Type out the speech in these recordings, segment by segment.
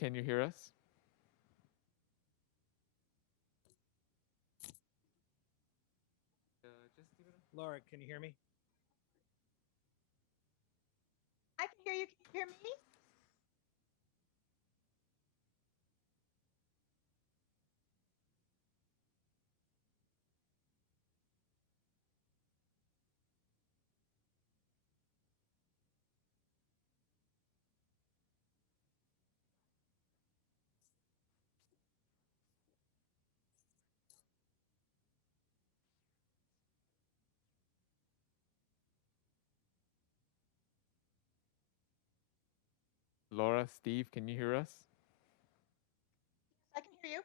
can you hear us? Laura, can you hear me? I can hear you. Can you hear me? Laura, Steve, can you hear us? I can hear you.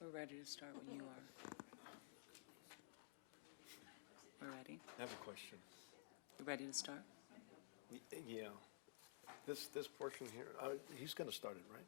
We're ready to start when you are. We're ready? I have a question. You ready to start? Yeah. This portion here, he's gonna start it, right?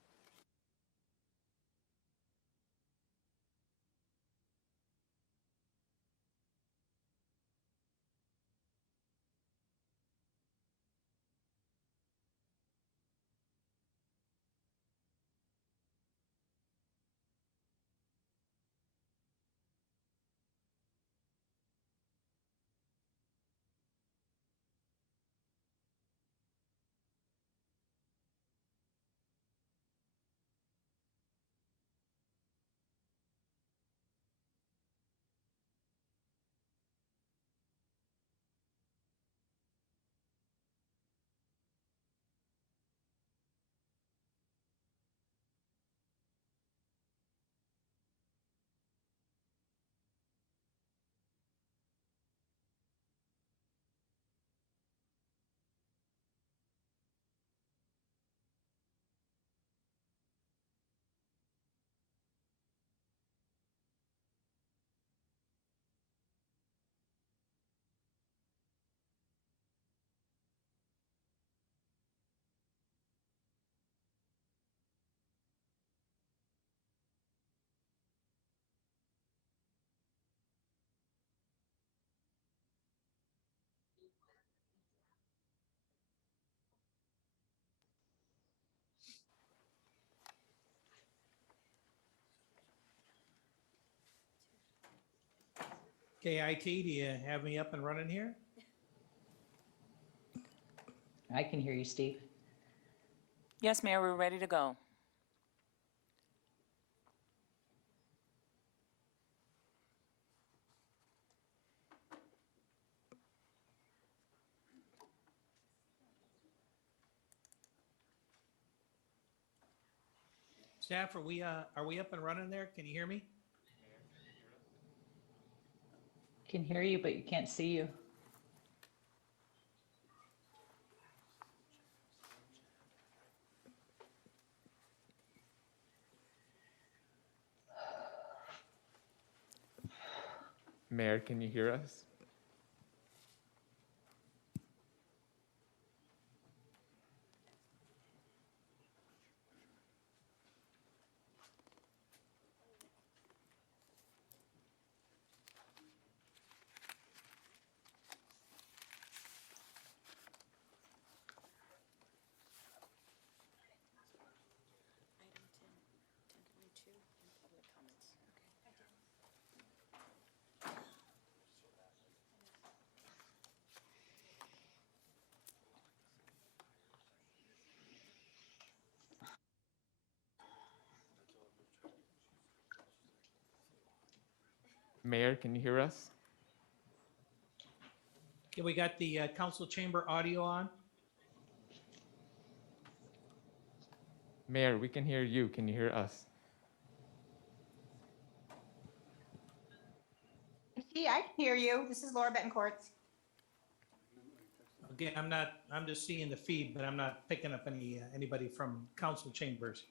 KIT, do you have me up and running here? I can hear you, Steve. Yes, Mayor, we're ready to go. Staff, are we up and running there? Can you hear me? Can hear you, but you can't see you. Mayor, can you hear us? Mayor, can you hear us? Okay, we got the council chamber audio on. Mayor, we can hear you. Can you hear us? I can hear you. This is Laura Betancourt. Again, I'm just seeing the feed, but I'm not picking up anybody from council chambers.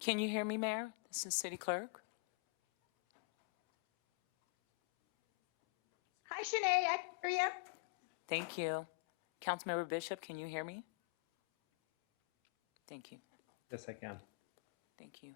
Can you hear me, Mayor? This is City Clerk. Hi, Shanae, I can hear you. Thank you. Councilmember Bishop, can you hear me? Thank you. Yes, I can. Thank you.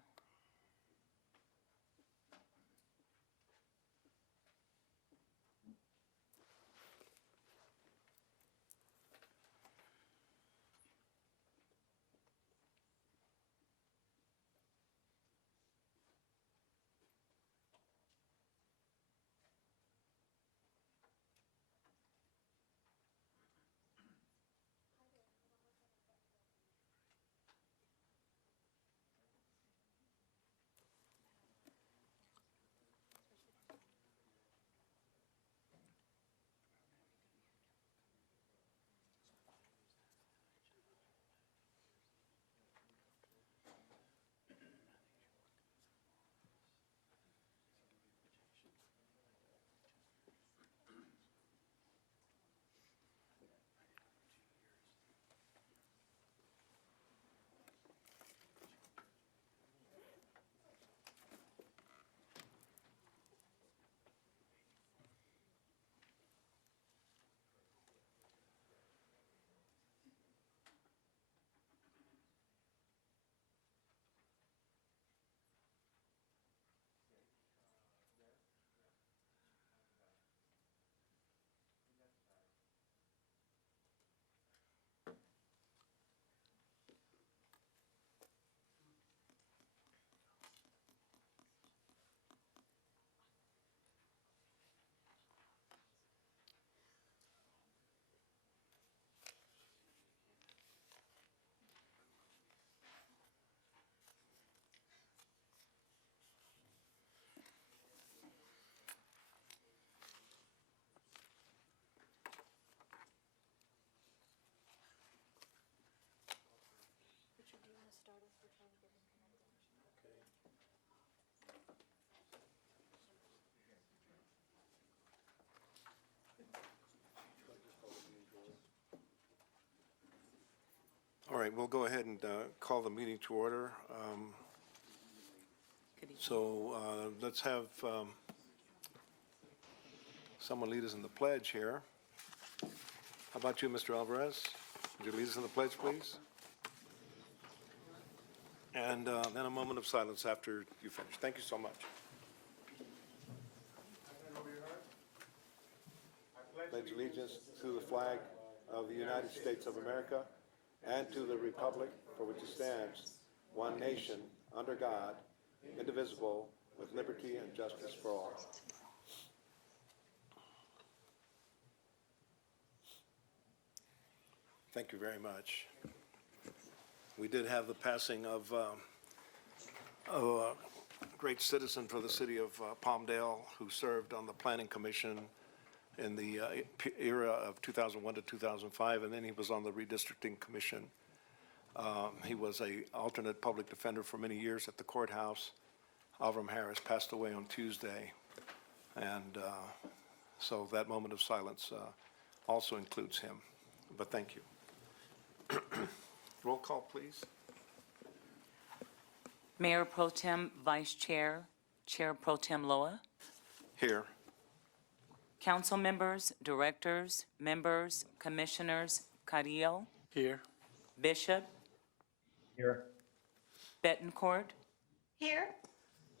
right, we'll go ahead and call the meeting to order. So let's have someone lead us in the pledge here. How about you, Mr. Alvarez? Would you lead us in the pledge, please? And then a moment of silence after you finish. Thank you so much. I pledge allegiance to the flag of the United States of America and to the republic for which it stands, one nation, under God, indivisible, with liberty and justice for all. Thank you very much. We did have the passing of a great citizen for the city of Palmdale who served on the Planning Commission in the era of 2001 to 2005, and then he was on the Redistricting Commission. He was an alternate public defender for many years at the courthouse. Avram Harris passed away on Tuesday, and so that moment of silence also includes him. But thank you. Roll call, please. Mayor Pro Tem, Vice Chair, Chair Pro Tem Loa, Here. council members, directors, members, commissioners, Carrillo, Here. Bishop, Here. Betancourt, Here.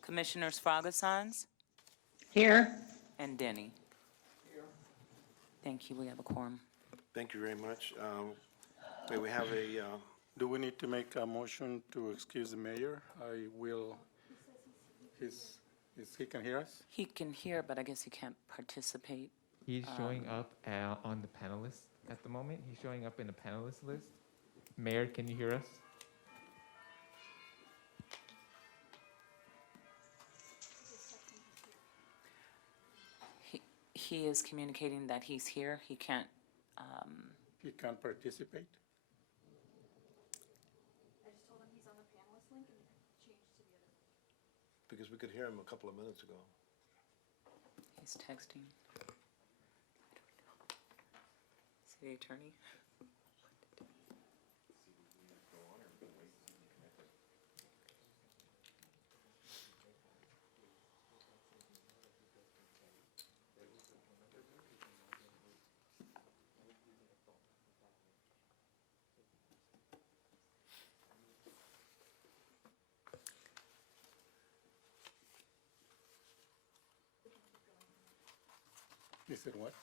Commissioners Frogasons, Here. and Denny. Thank you, we have a quorum. Thank you very much. May we have a, Do we need to make a motion to excuse the mayor? I will, he can hear us? He can hear, but I guess he can't participate. He's showing up on the panelists at the moment. He's showing up in the panelist list. Mayor, can you hear us? He is communicating that he's here. He can't, He can't participate? I just told him he's on the panelist link and changed to the other link. because we could hear him a couple of minutes ago. he's texting. City Attorney? He said what?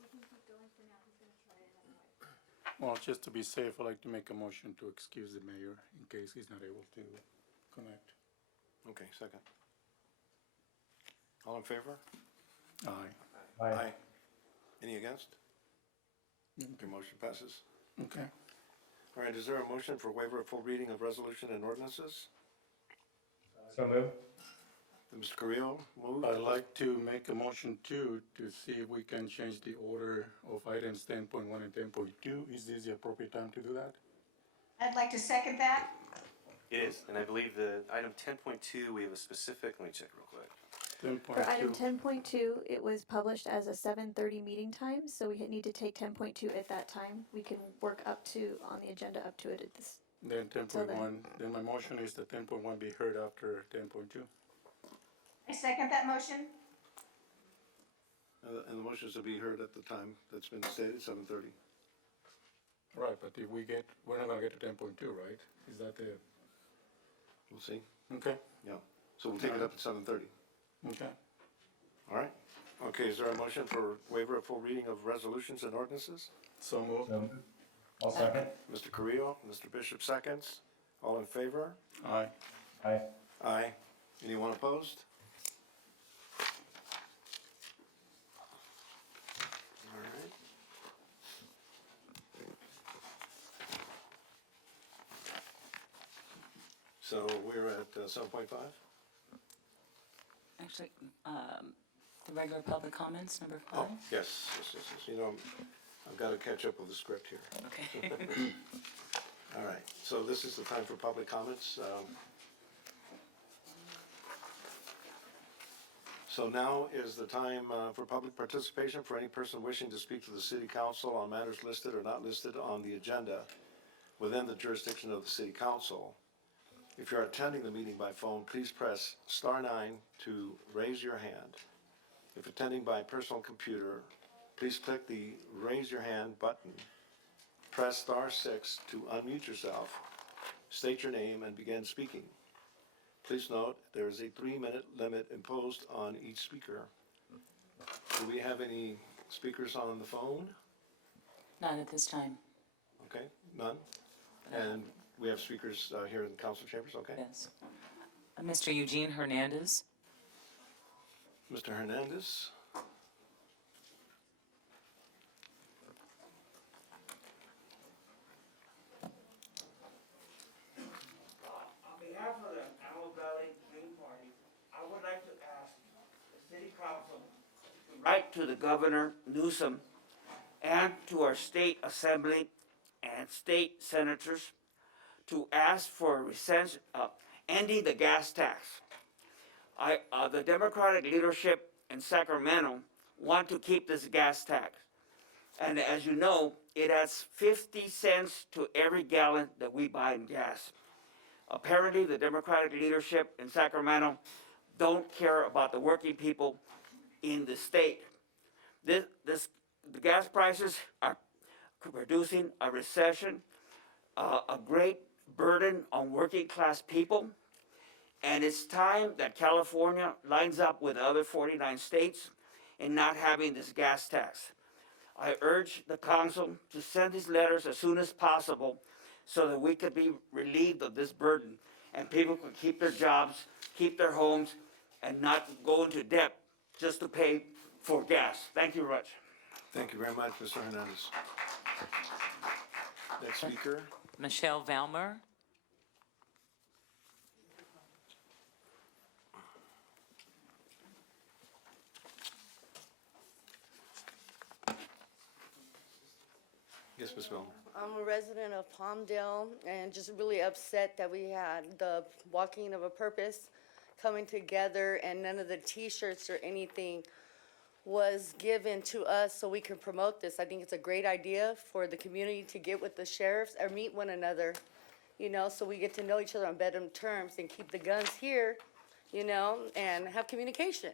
We can keep going for now, he's gonna try it another way. Well, just to be safe, I'd like to make a motion to excuse the mayor in case he's not able to connect. Okay, second. All in favor? Aye. Aye. Any against? Okay, motion passes. Okay. All right, is there a motion for waiver of full reading of resolution and ordinances? So moved. Mr. Carrillo, moved. I'd like to make a motion too, to see if we can change the order of items 10.1 and 10.2. Is this the appropriate time to do that? I'd like to second that. It is, and I believe the item 10.2, we have a specific, let me check real quick. 10.2. For item 10.2, it was published as a 7:30 meeting time, so we need to take 10.2 at that time. We can work up to, on the agenda, up to it at this. Then Till 10.1, then my motion is that 10.1 be heard after 10.2. I second that motion. And the motion is to be heard at the time that's been stated, 7:30. Right, but if we get, we're not gonna get to 10.2, right? Is that the, We'll see. okay, Yeah. So we'll take it up at 7:30. okay. All right. Okay, is there a motion for waiver of full reading of resolutions and ordinances? So moved. So moved. I'll second. Mr. Carrillo, Mr. Bishop seconds. All in favor? Aye. Aye. Aye. Anyone opposed? All right. So we're at 7.5? Actually, the regular public comments, number Oh, 5. yes. You know, I've got to catch up with the script here. Okay. All right, so this is the time for public comments. So now is the time for public participation for any person wishing to speak to the city council on matters listed or not listed on the agenda. within the jurisdiction of the city council. If you're attending the meeting by phone, please press *9 to raise your hand. If attending by personal computer, please click the raise your hand button. Press *6 to unmute yourself, state your name, and begin speaking. Please note, there is a 3-minute limit imposed on each speaker. Do we have any speakers on the phone? Not at this time. Okay, none? And we have speakers here in the council chambers, okay? Yes. Mr. Eugene Hernandez. Mr. Hernandez? On behalf of the Antelope Valley Green Party, I would like to ask the city council to write to the Governor Newsom and to our state assembly and state senators to ask for ending the gas tax. The Democratic leadership in Sacramento want to keep this gas tax. And as you know, it adds 50 cents to every gallon that we buy in gas. Apparently, the Democratic leadership in Sacramento don't care about the working people in the state. The gas prices are producing a recession, a great burden on working class people, and it's time that California lines up with the other 49 states in not having this gas tax. I urge the council to send these letters as soon as possible so that we could be relieved of this burden and people could keep their jobs, keep their homes, and not go into debt just to pay for gas. Thank you very much. Thank you very much, Mr. Hernandez. Next speaker? Michelle Valmer. Yes, Ms. Miller. I'm a resident of Palmdale and just really upset that we had the walking of a purpose coming together and none of the t-shirts or anything was given to us so we can promote this. I think it's a great idea for the community to get with the sheriffs or meet one another, you know, so we get to know each other on better terms and keep the guns here, you know, and have communication.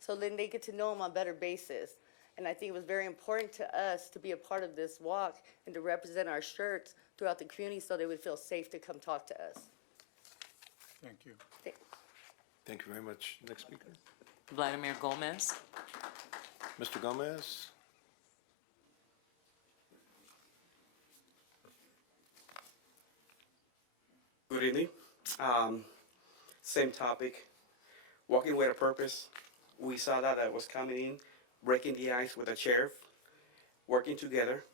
So then they get to know them on a better basis. And I think it was very important to us to be a part of this walk and to represent our shirts throughout the community so they would feel safe to come talk to us. Thank you. Thank you very much. Next speaker? Vladimir Gomez. Mr. Gomez? Good evening. Same topic, walking with a purpose. We saw that was coming in, breaking the ice with the sheriff, working together.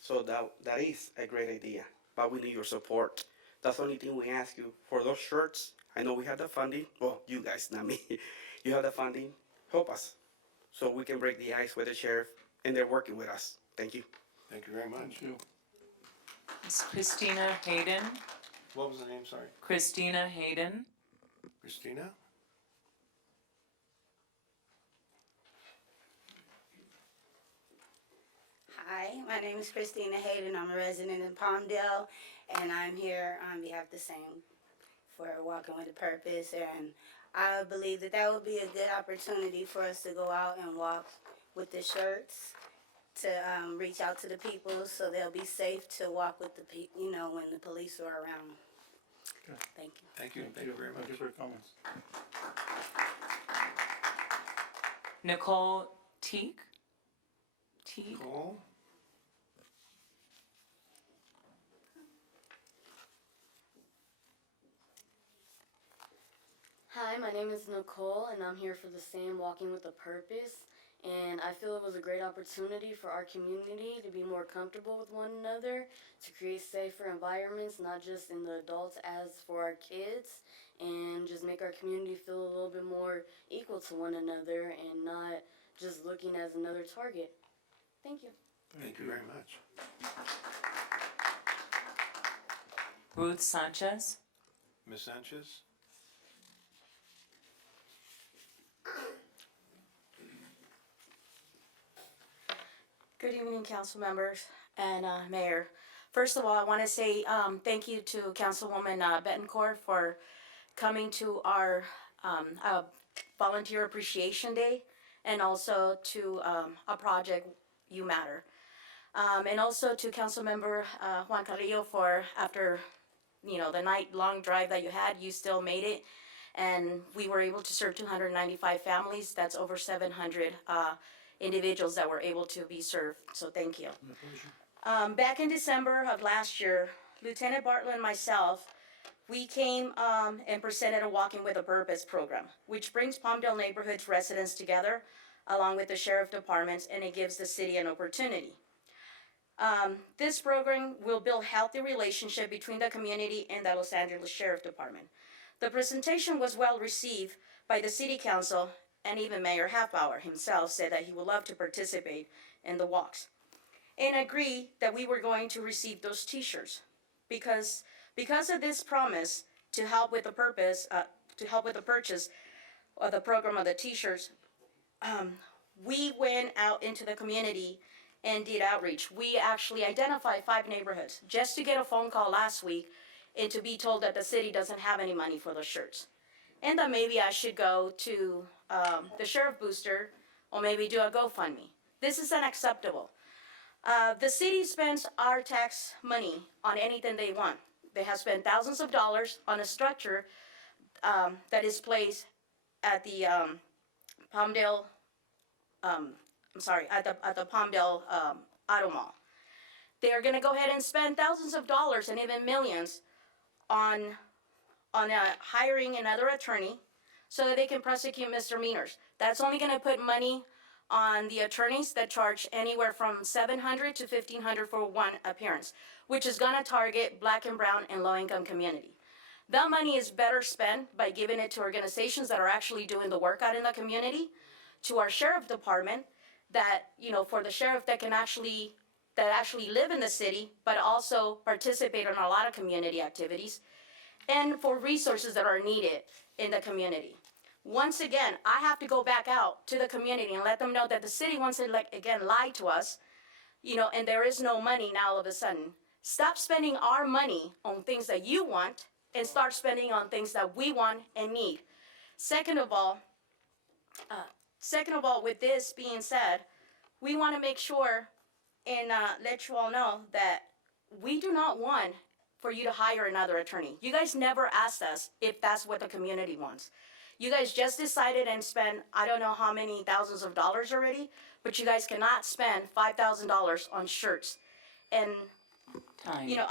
So that is a great idea, but we need your support. That's the only thing we ask you. For those shirts, I know we have the funding. Well, you guys, not me. You have the funding. Help us so we can break the ice with the sheriff, and they're working with us. Thank you. Thank you very much. Thank you. Ms. Christina Hayden. What was the name, sorry? Christina Hayden. Christina? Hi, my name is Christina Hayden. I'm a resident in Palmdale, and I'm here on behalf of the same for Walking with a Purpose. And I believe that would be a good opportunity for us to go out and walk with the shirts to reach out to the people so they'll be safe to walk with the people, you know, when the police are around. Okay. Thank you. Thank you. Thank you very much. Thank you for your comments. Nicole Teague. Teague. Cool. Hi, my name is Nicole, and I'm here for the same Walking with a Purpose. And I feel it was a great opportunity for our community to be more comfortable with one another, to create safer environments, not just in the adults, as for our kids, and just make our community feel a little bit more equal to one another and not just looking as another target. Thank you. Thank you very much. Ruth Sanchez. Ms. Sanchez? Good evening, council members and Mayor. First of all, I want to say thank you to Councilwoman Betancourt for coming to our Volunteer Appreciation Day, and also to a project You Matter. And also to Councilmember Juan Carrillo for, after the night-long drive that you had, you still made it. And we were able to serve 295 families. That's over 700 individuals that were able to be served. So thank you. Back in December of last year, Lieutenant Bartlett and myself, we came and presented a Walking with a Purpose program, which brings Palmdale neighborhoods residents together along with the sheriff departments, and it gives the city an opportunity. This program will build healthy relationship between the community and the Los Angeles Sheriff Department. The presentation was well received by the city council, and even Mayor Halfbauer himself said that he would love to participate in the walks, and agree that we were going to receive those t-shirts because of this promise to help with the purchase of the program of the t-shirts. We went out into the community and did outreach. We actually identified 5 neighborhoods just to get a phone call last week and to be told that the city doesn't have any money for the shirts, and that maybe I should go to the sheriff booster or maybe do a GoFundMe. This is unacceptable. The city spends our tax money on anything they want. They have spent thousands of dollars on a structure that is placed at the Palmdale, at the Palmdale Auto Mall. They are going to go ahead and spend thousands of dollars and even millions on hiring another attorney so that they can prosecute misdemeanors. That's only going to put money on the attorneys that charge anywhere from $700 to $1,500 for one appearance, which is going to target Black and brown and low-income community. That money is better spent by giving it to organizations that are actually doing the work out in the community, to our sheriff department, that, for the sheriff that actually live in the city, but also participate in a lot of community activities, and for resources that are needed in the community. Once again, I have to go back out to the community and let them know that the city once again lied to us, and there is no money now all of a sudden. Stop spending our money on things that you want and start spending on things that we want and need. Second of all, with this being said, we want to make sure and let you all know that we do not want for you to hire another attorney. You guys never asked us if that's what the community wants. You guys just decided and spent, I don't know how many thousands of dollars already, but you guys cannot spend $5,000 on shirts. And,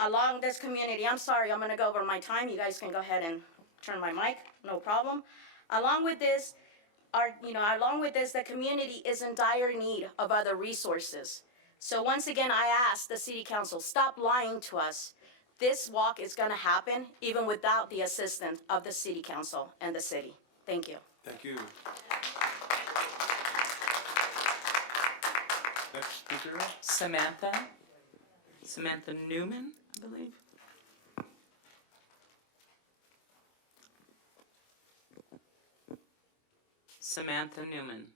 along this community, I'm sorry, I'm gonna go over my time. You guys can go ahead and turn my mic, no problem. Along with this, the community is in dire need of other resources. So once again, I ask the city council, stop lying to us. This walk is gonna happen even without the assistance of the city council and the city. Thank you. Thank you. Next speaker. Samantha Newman, I believe. Samantha Newman.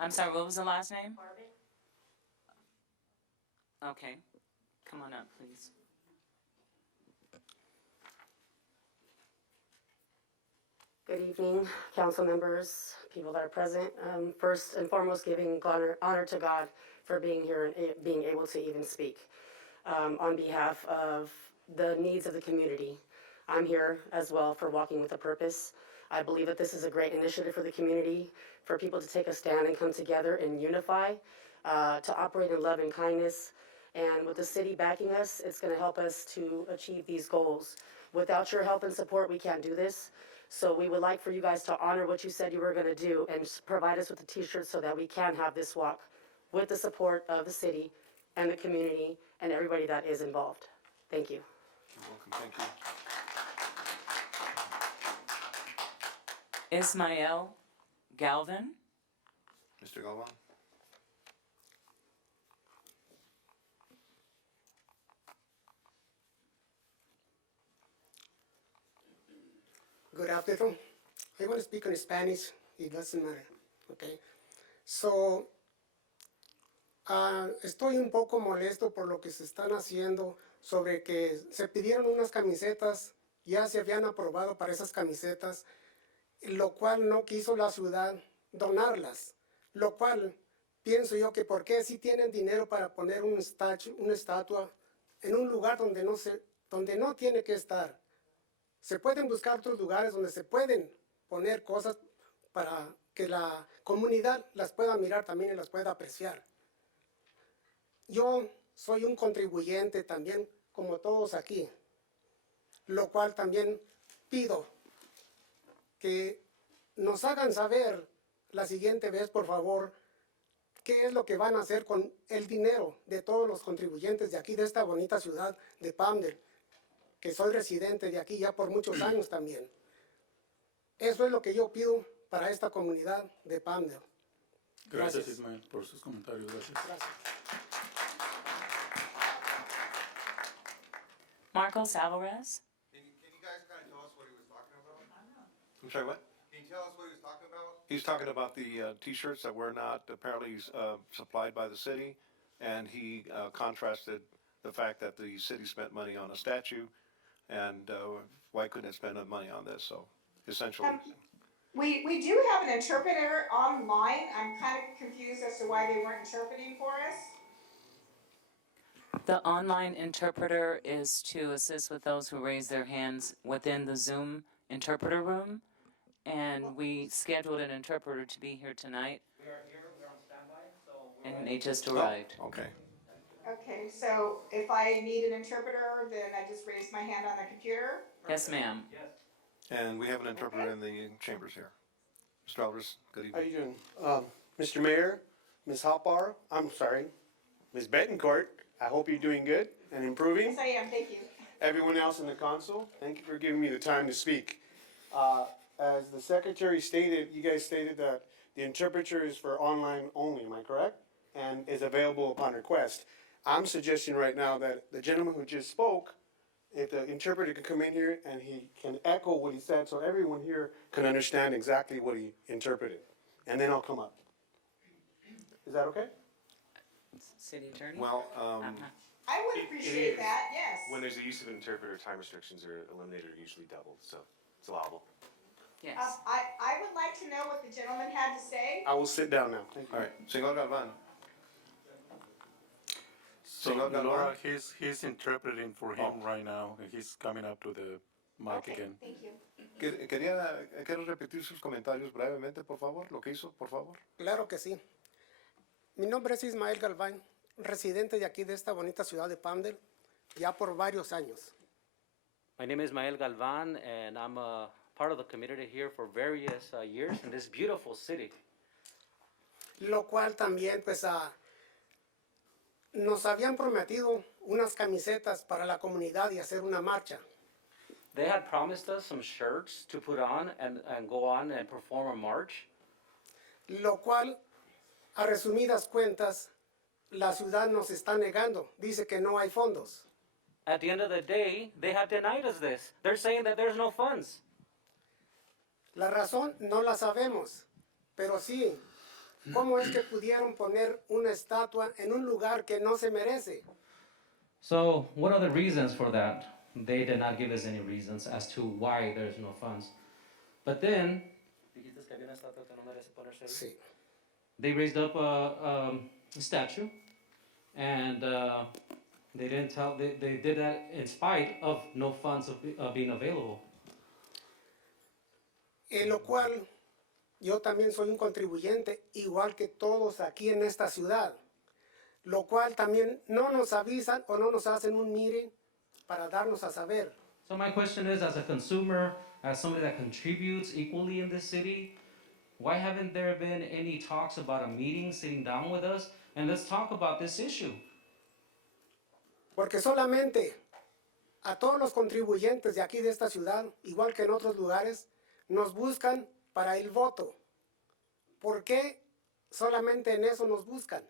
I'm sorry, what was the last name? Okay, come on up, please. Good evening, council members, people that are present. First and foremost, giving honor to God for being here and being able to even speak on behalf of the needs of the community. I'm here as well for Walking with a Purpose. I believe that this is a great initiative for the community, for people to take a stand and come together and unify, to operate in love and kindness. And with the city backing us, it's going to help us to achieve these goals. Without your help and support, we can't do this. So we would like for you guys to honor what you said you were going to do and provide us with the t-shirts so that we can have this walk with the support of the city and the community and everybody that is involved. Thank you. You're welcome. Thank you. Ismael Galvin. Mr. Galvan. Good afternoon. I want to speak in Spanish. It doesn't matter. Okay. So, Estoy un poco molesto por lo que se están haciendo sobre que se pidieron unas camisetas, ya se habían aprobado para esas camisetas, lo cual no quiso la ciudad donarlas, lo cual pienso yo que por qué si tienen dinero para poner una estatua en un lugar donde no tiene que estar. Se pueden buscar otros lugares donde se pueden poner cosas para que la comunidad las pueda mirar también y las pueda apreciar. Yo soy un contribuyente también, como todos aquí, lo cual también pido que nos hagan saber la siguiente vez, por favor, qué es lo que van a hacer con el dinero de todos los contribuyentes de aquí, de esta bonita ciudad de Palmdale, que soy residente de aquí ya por muchos años también. Eso es lo que yo pido para esta comunidad de Palmdale. Gracias, Ismael, por sus comentarios. Gracias. Gracias. Marcos Alvarez? Can you guys kind of tell us what he was talking about? I'm sorry, what? Can you tell us what he was talking about? He's talking about the T-shirts that were not apparently supplied by the city, and he contrasted the fact that the city spent money on a statue, and why couldn't it spend money on this? So essentially, We do have an interpreter online. I'm kind of confused as to why they weren't interpreting for us. The online interpreter is to assist with those who raise their hands within the Zoom interpreter room. And we scheduled an interpreter to be here tonight. We are here, we're on standby, so. And they just arrived. okay. Okay, so if I need an interpreter, then I just raise my hand on the computer? Yes, ma'am. And we have an interpreter in the chambers here. Mr. Alvarez, good How evening. you doing? Mr. Mayor, Ms. Hopbar, Ms. Betancourt, I hope you're doing good and improving. Yes, I am, thank you. Everyone else in the council, thank you for giving me the time to speak. As the secretary stated, you guys stated that the interpreter is for online only, am I correct? And is available upon request. I'm suggesting right now that the gentleman who just spoke, if the interpreter could come in here and he can echo what he said so everyone here can understand exactly what he interpreted. And then I'll come up. Is that okay? City attorney? Well, I would appreciate that, yes. When there's the use of interpreter, time restrictions are eliminated or usually doubled, so it's allowable. Yes. I would like to know what the gentleman had to say. I will sit down now. Thank you. all right, Senor Galvan. So, Senor Galvan. Laura, he's interpreting for him right now. He's coming up to the mic Okay, again. thank you. ¿Quiere repetir sus comentarios brevemente, por favor? Lo que hizo, por favor. Claro que sí. Mi nombre es Ismael Galván, residente de aquí de esta bonita ciudad de Palmdale, ya por varios años. My name is Mael Galvan, and I'm a part of the community here for various years in this beautiful city. Lo cual también, pues, nos habían prometido unas camisetas para la comunidad y hacer una marcha. They had promised us some shirts to put on and go on and perform a march. Lo cual, a resumidas cuentas, la ciudad nos está negando. Dice que no hay fondos. At the end of the day, they have denied us this. They're saying that there's no funds. La razón no la sabemos, pero sí, ¿cómo es que pudieron poner una estatua en un lugar que no se merece? So, what are the reasons for that? They did not give us any reasons as to why there's no funds. But then, Sí. they raised up a statue, and they didn't tell. They did that in spite of no funds being available. En lo cual, yo también soy un contribuyente, igual que todos aquí en esta ciudad. Lo cual también no nos avisan o no nos hacen un meeting para darnos a saber. So my question is, as a consumer, as somebody that contributes equally in this city, why haven't there been any talks about a meeting, sitting down with us, and let's talk about this issue? Porque solamente a todos los contribuyentes de aquí de esta ciudad, igual que en otros lugares, nos buscan para el voto. ¿Por qué solamente en eso nos buscan?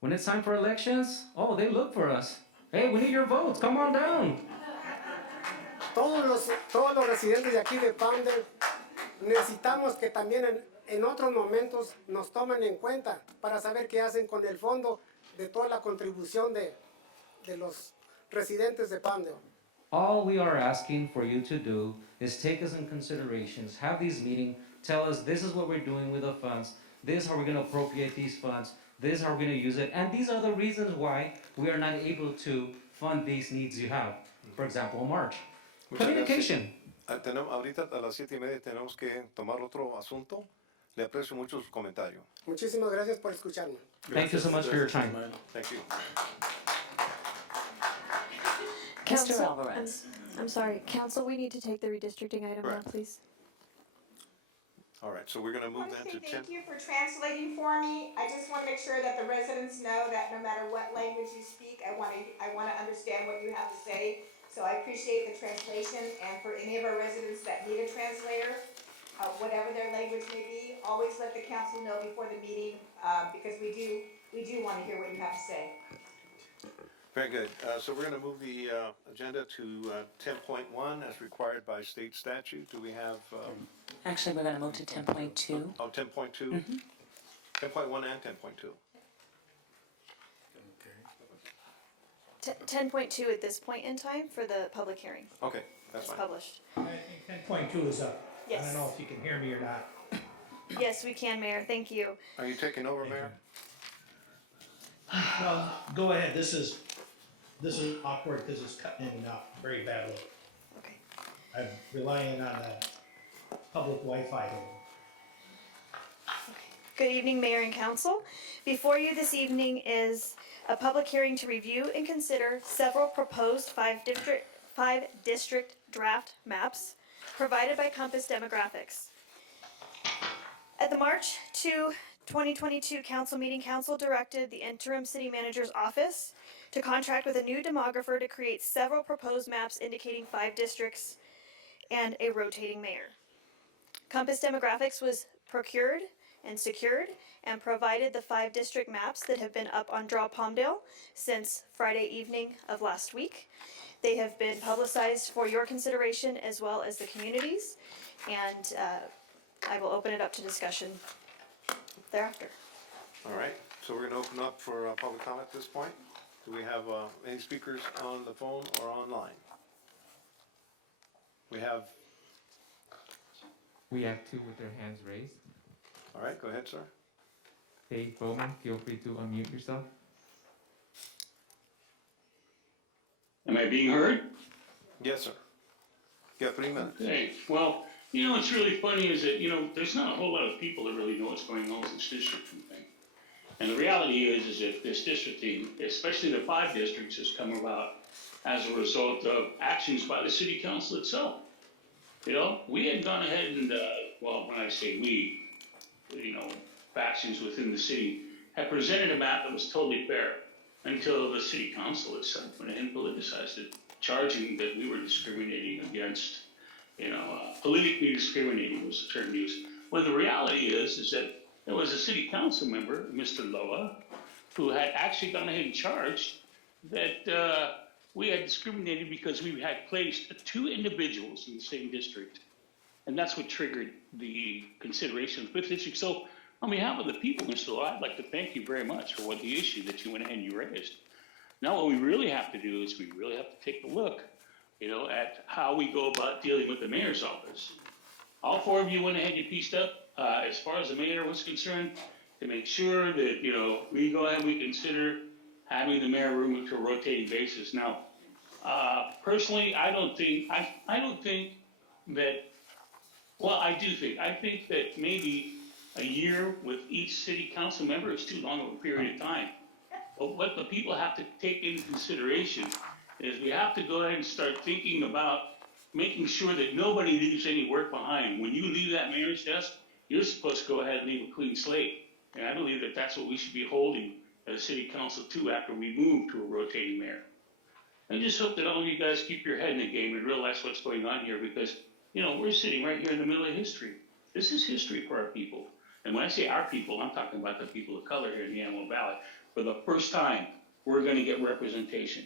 When it's time for elections, oh, they look for us. Hey, we need your votes, come on down. Todos los residentes de aquí de Palmdale necesitamos que también en otros momentos nos toman en cuenta para saber qué hacen con el fondo de toda la contribución de los residentes de Palmdale. All we are asking for you to do is take us in considerations, have these meetings, tell us this is what we're doing with the funds, this is how we're going to appropriate these funds, this is how we're going to use it, and these are the reasons why we are not able to fund these needs you have. For example, March. Muchas Communication. Ahorita a las 7:30 tenemos que tomar otro asunto. Le aprecio mucho su comentario. Muchísimas gracias por escucharme. Thank you so much for your time. Thank you. Council, Alvarez. I'm sorry, council, we need to take the redistricting item now, Correct. please. All right, so we're going to I move want to then say to 10. thank you for translating for me. I just want to make sure that the residents know that no matter what language you speak, I want to understand what you have to say. So I appreciate the translation, and for any of our residents that need a translator, whatever their language may be, always let the council know before the meeting, because we do want to hear what you have to say. Very good. So we're going to move the agenda to 10.1 as required by state statute. Do we have? Actually, we're gonna move to 10.2. Oh, 10.2? 10.1 and 10.2. 10.2 at this point in time for the public hearing. Okay, that's It's fine. published. I think 10.2 is up. I Yes. don't know if you can hear me or not. Yes, we can, Mayor, thank you. Are you taking over, Mayor? Well, go ahead, this is awkward because it's cutting in and out very badly. Okay. I'm relying on the public Wi-Fi here. Good evening, Mayor and Council. Before you this evening is a public hearing to review and consider several proposed five district draft maps provided by Compass Demographics. At the March 2, 2022 council meeting, council directed the interim city manager's office to contract with a new demographer to create several proposed maps indicating 5 districts and a rotating mayor. Compass Demographics was procured and secured and provided the 5 district maps that have been up on Draw Palmdale since Friday evening of last week. They have been publicized for your consideration as well as the communities, and I will open it up to discussion thereafter. All right, so we're going to open up for public comment at this point. Do we have any speakers on the phone or online? We have 2 with their hands raised. All right, go ahead, sir. Dave Bowman, feel free to unmute yourself. Am I being heard? Yes, sir. You got 3 minutes. Okay, well, what's really funny is that, there's not a whole lot of people that really know what's going on with this districting thing. And the reality is that this districting, especially the 5 districts, has come about as a result of actions by the city council itself. We had gone ahead and, when I say we, factions within the city had presented a map that was totally fair until the city council itself went ahead and politicized it, charging that we were discriminating against, politically discriminating was the term used. Well, the reality is that there was a city council member, Mr. Loa, who had actually gone ahead and charged that we had discriminated because we had placed 2 individuals in the same district. And that's what triggered the consideration of the 5th district. So on behalf of the people, Mr. Loa, I'd like to thank you very much for what the issue that you went ahead and you raised. Now what we really have to do is we really have to take a look, at how we go about dealing with the mayor's office. All 4 of you went ahead and you pieced up, as far as the mayor was concerned, to make sure that, we go ahead and we consider having the mayor move to a rotating basis. Now, personally, I don't think that, I do think. I think that maybe a year with each city council member is too long of a period of time. But what the people have to take into consideration is we have to go ahead and start thinking about making sure that nobody leaves any work behind. When you leave that mayor's desk, you're supposed to go ahead and leave a clean slate. And I believe that that's what we should be holding as a city council too after we move to a rotating mayor. I just hope that all of you guys keep your head in the game and realize what's going on here because, we're sitting right here in the middle of history. This is history for our people. And when I say our people, I'm talking about the people of color here in the Antelope Valley. For the first time, we're going to get representation.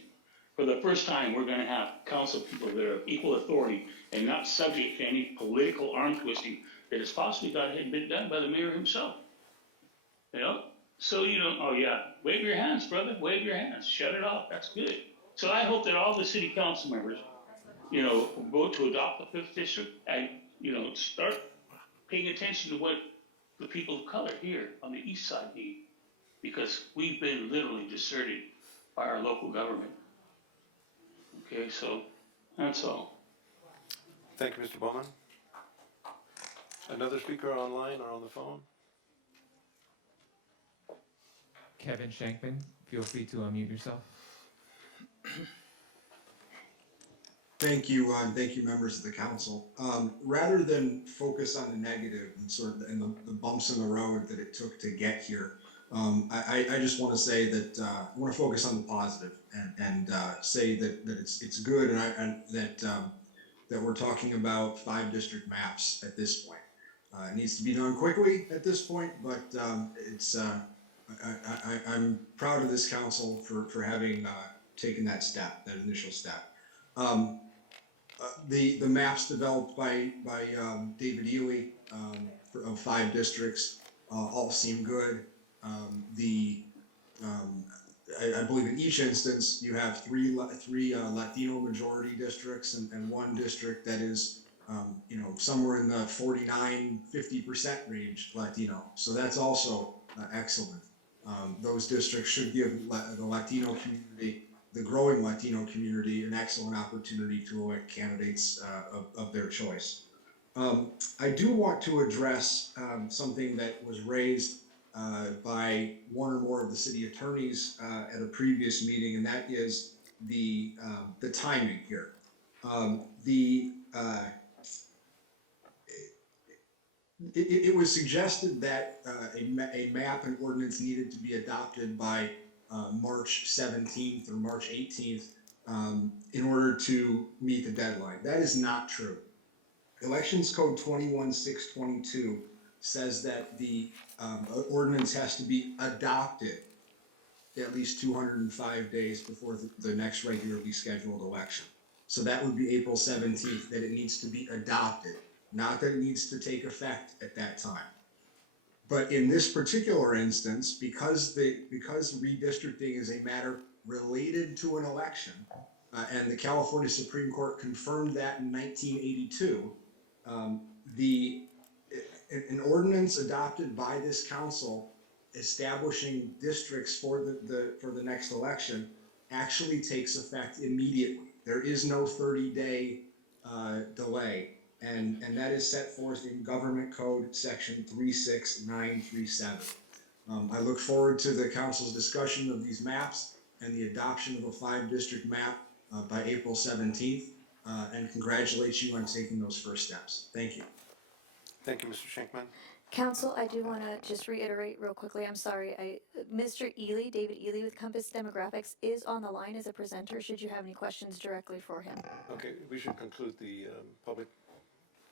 For the first time, we're going to have council people that are of equal authority and not subject to any political arm twisting that has possibly got had been done by the mayor himself. You know? So, oh yeah, wave your hands, brother, wave your hands, shut it off, that's good. So I hope that all the city council members, vote to adopt the fifth district and, start paying attention to what the people of color here on the east side need. Because we've been literally deserted by our local government. Okay, so that's all. Thank you, Mr. Bowman. Another speaker online or on the phone? Kevin Shankman, feel free to unmute yourself. Thank you, and thank you, members of the council. Rather than focus on the negative and sort of the bumps in the road that it took to get here, I just want to say that I want to focus on the positive and say that it's good and that we're talking about 5 district maps at this point. It needs to be done quickly at this point, but I'm proud of this council for having taken that step, that initial step. The maps developed by David Ely of 5 districts all seem good. I believe in each instance you have three Latino majority districts and 1 district that is somewhere in the 49-50% range Latino. So that's also excellent. Those districts should give the Latino community, the growing Latino community, an excellent opportunity to elect candidates of their choice. I do want to address something that was raised by one or more of the city attorneys at a previous meeting, and that is the timing here. It was suggested that a map and ordinance needed to be adopted by March 17th or March 18th in order to meet the deadline. That is not true. Elections Code 21-622 says that the ordinance has to be adopted at least 205 days before the next regularly scheduled election. So that would be April 17th, that it needs to be adopted, not that it needs to take effect at that time. But in this particular instance, because redistricting is a matter related to an election, and the California Supreme Court confirmed that in 1982, an ordinance adopted by this council establishing districts for the next election actually takes effect immediately. There is no 30-day delay, and that is set forth in Government Code Section 36937. I look forward to the council's discussion of these maps and the adoption of a 5-district map by April 17th, and congratulate you on taking those first steps. Thank you. Thank you, Mr. Shankman. Council, I do want to just reiterate real quickly, I'm sorry, Mr. Ely, David Ely with Compass Demographics is on the line as a presenter, should you have any questions directly for him. Okay, we should conclude the public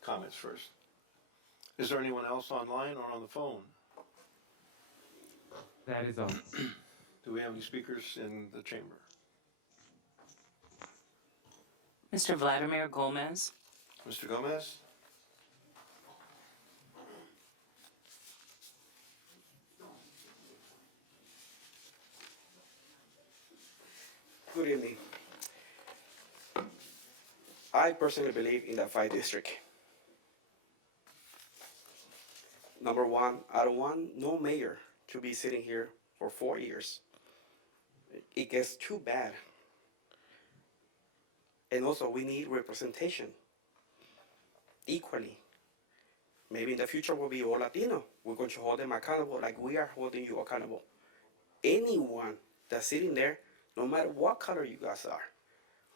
comments first. Is there anyone else online or on the phone? That is all. Do we have any speakers in the chamber? Mr. Vladimir Gomez. Mr. Gomez? Good evening. I personally believe in the 5 district. Number one, I don't want no mayor to be sitting here for 4 years. It gets too bad. And also we need representation equally. Maybe in the future we'll be all Latino. We're going to hold them accountable like we are holding you accountable. Anyone that's sitting there, no matter what color you guys are,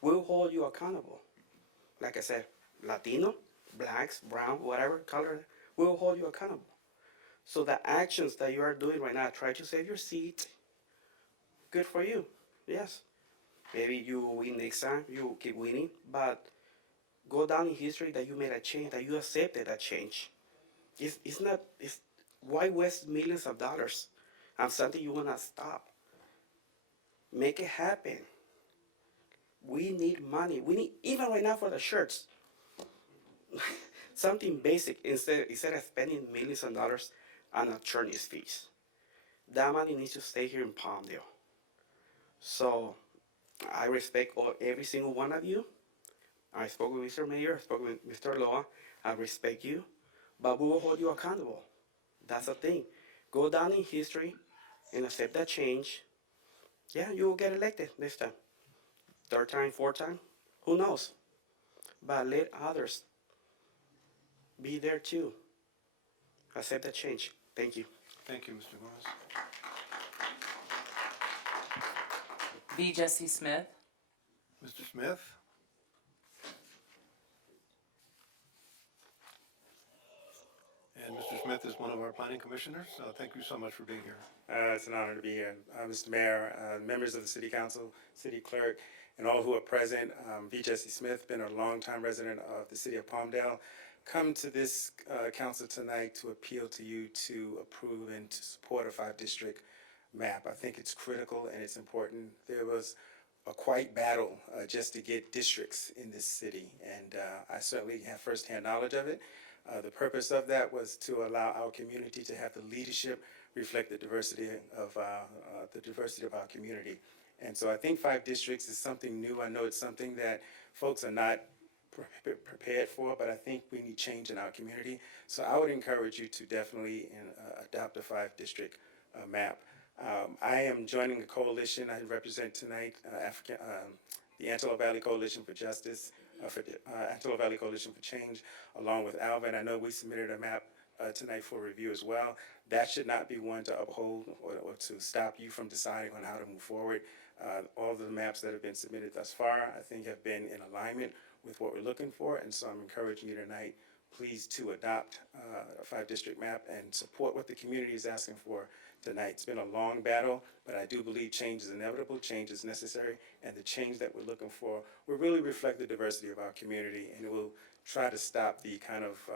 we'll hold you accountable. Like I said, Latino, blacks, brown, whatever color, we'll hold you accountable. So the actions that you are doing right now, try to save your seat. Good for you, yes. Maybe you win next time, you keep winning, but go down in history that you made a change, that you accepted a change. It's why waste millions of dollars on something you wanna stop? Make it happen. We need money. We need, even right now for the shirts. Something basic instead of spending millions of dollars on attorney's fees. That money needs to stay here in Palmdale. So I respect every single one of you. I spoke with Mr. Mayor, I spoke with Mr. Loa. I respect you, but we will hold you accountable. That's the thing. Go down in history and accept that change. Yeah, you will get elected this time. Third time, fourth time, who knows? But let others be there too. Accept that change. Thank you. Thank you, Mr. Gomez. B. Jesse Smith. Mr. Smith? And Mr. Smith is one of our planning commissioners. Thank you so much for being here. It's an honor to be here. Mr. Mayor, members of the City Council, City Clerk, and all who are present. V. Jesse Smith, been a longtime resident of the City of Palmdale. Come to this council tonight to appeal to you to approve and to support a 5-district map. I think it's critical and it's important. There was a quite battle just to get districts in this city, and I certainly have firsthand knowledge of it. The purpose of that was to allow our community to have the leadership reflect the diversity of our community. And so I think 5 districts is something new. I know it's something that folks are not prepared for, but I think we need change in our community. So I would encourage you to definitely adopt a 5-district map. I am joining a coalition. I represent tonight the Antelope Valley Coalition for Justice, Antelope Valley Coalition for Change, along with Alvin. I know we submitted a map tonight for review as well. That should not be one to uphold or to stop you from deciding on how to move forward. All of the maps that have been submitted thus far, I think, have been in alignment with what we're looking for, and so I'm encouraging you tonight, please, to adopt a 5-district map and support what the community is asking for tonight. It's been a long battle, but I do believe change is inevitable, change is necessary, and the change that we're looking for will really reflect the diversity of our community, and it will try to stop the kind of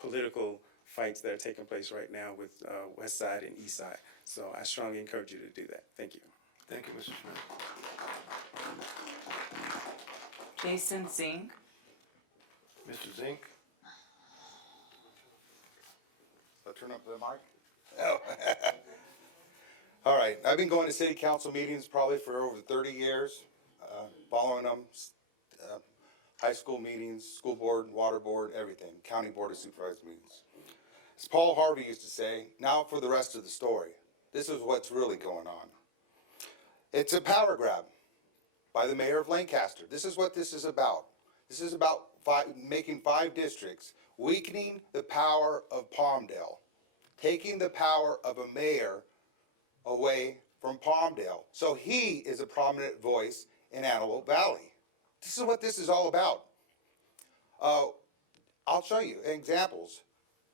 political fights that are taking place right now with West Side and East Side. So I strongly encourage you to do that. Thank you. Thank you, Mr. Smith. Jason Zink. Mr. Zink? I'll turn up the mic. Oh. All right, I've been going to city council meetings probably for over 30 years, following them, high school meetings, school board, water board, everything, county board of supervisors meetings. As Paul Harvey used to say, now for the rest of the story. This is what's really going on. It's a power grab by the mayor of Lancaster. This is what this is about. This is about making 5 districts, weakening the power of Palmdale, taking the power of a mayor away from Palmdale. So he is a prominent voice in Antelope Valley. This is what this is all about. I'll show you examples.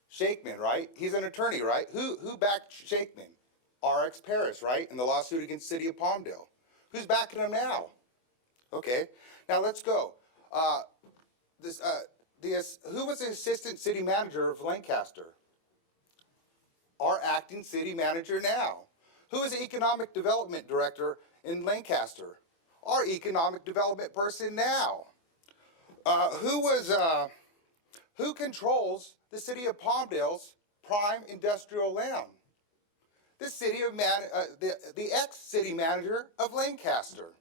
Shakeman, right? He's an attorney, right? Who backed Shakeman? RX Paris, right? In the lawsuit against the city of Palmdale. Who's backing him now? Okay, now let's go. Who was the assistant city manager of Lancaster? Our acting city manager now. Who is the economic development director in Lancaster? Our economic development person now. Who controls the city of Palmdale's prime industrial land? The ex-city manager of Lancaster.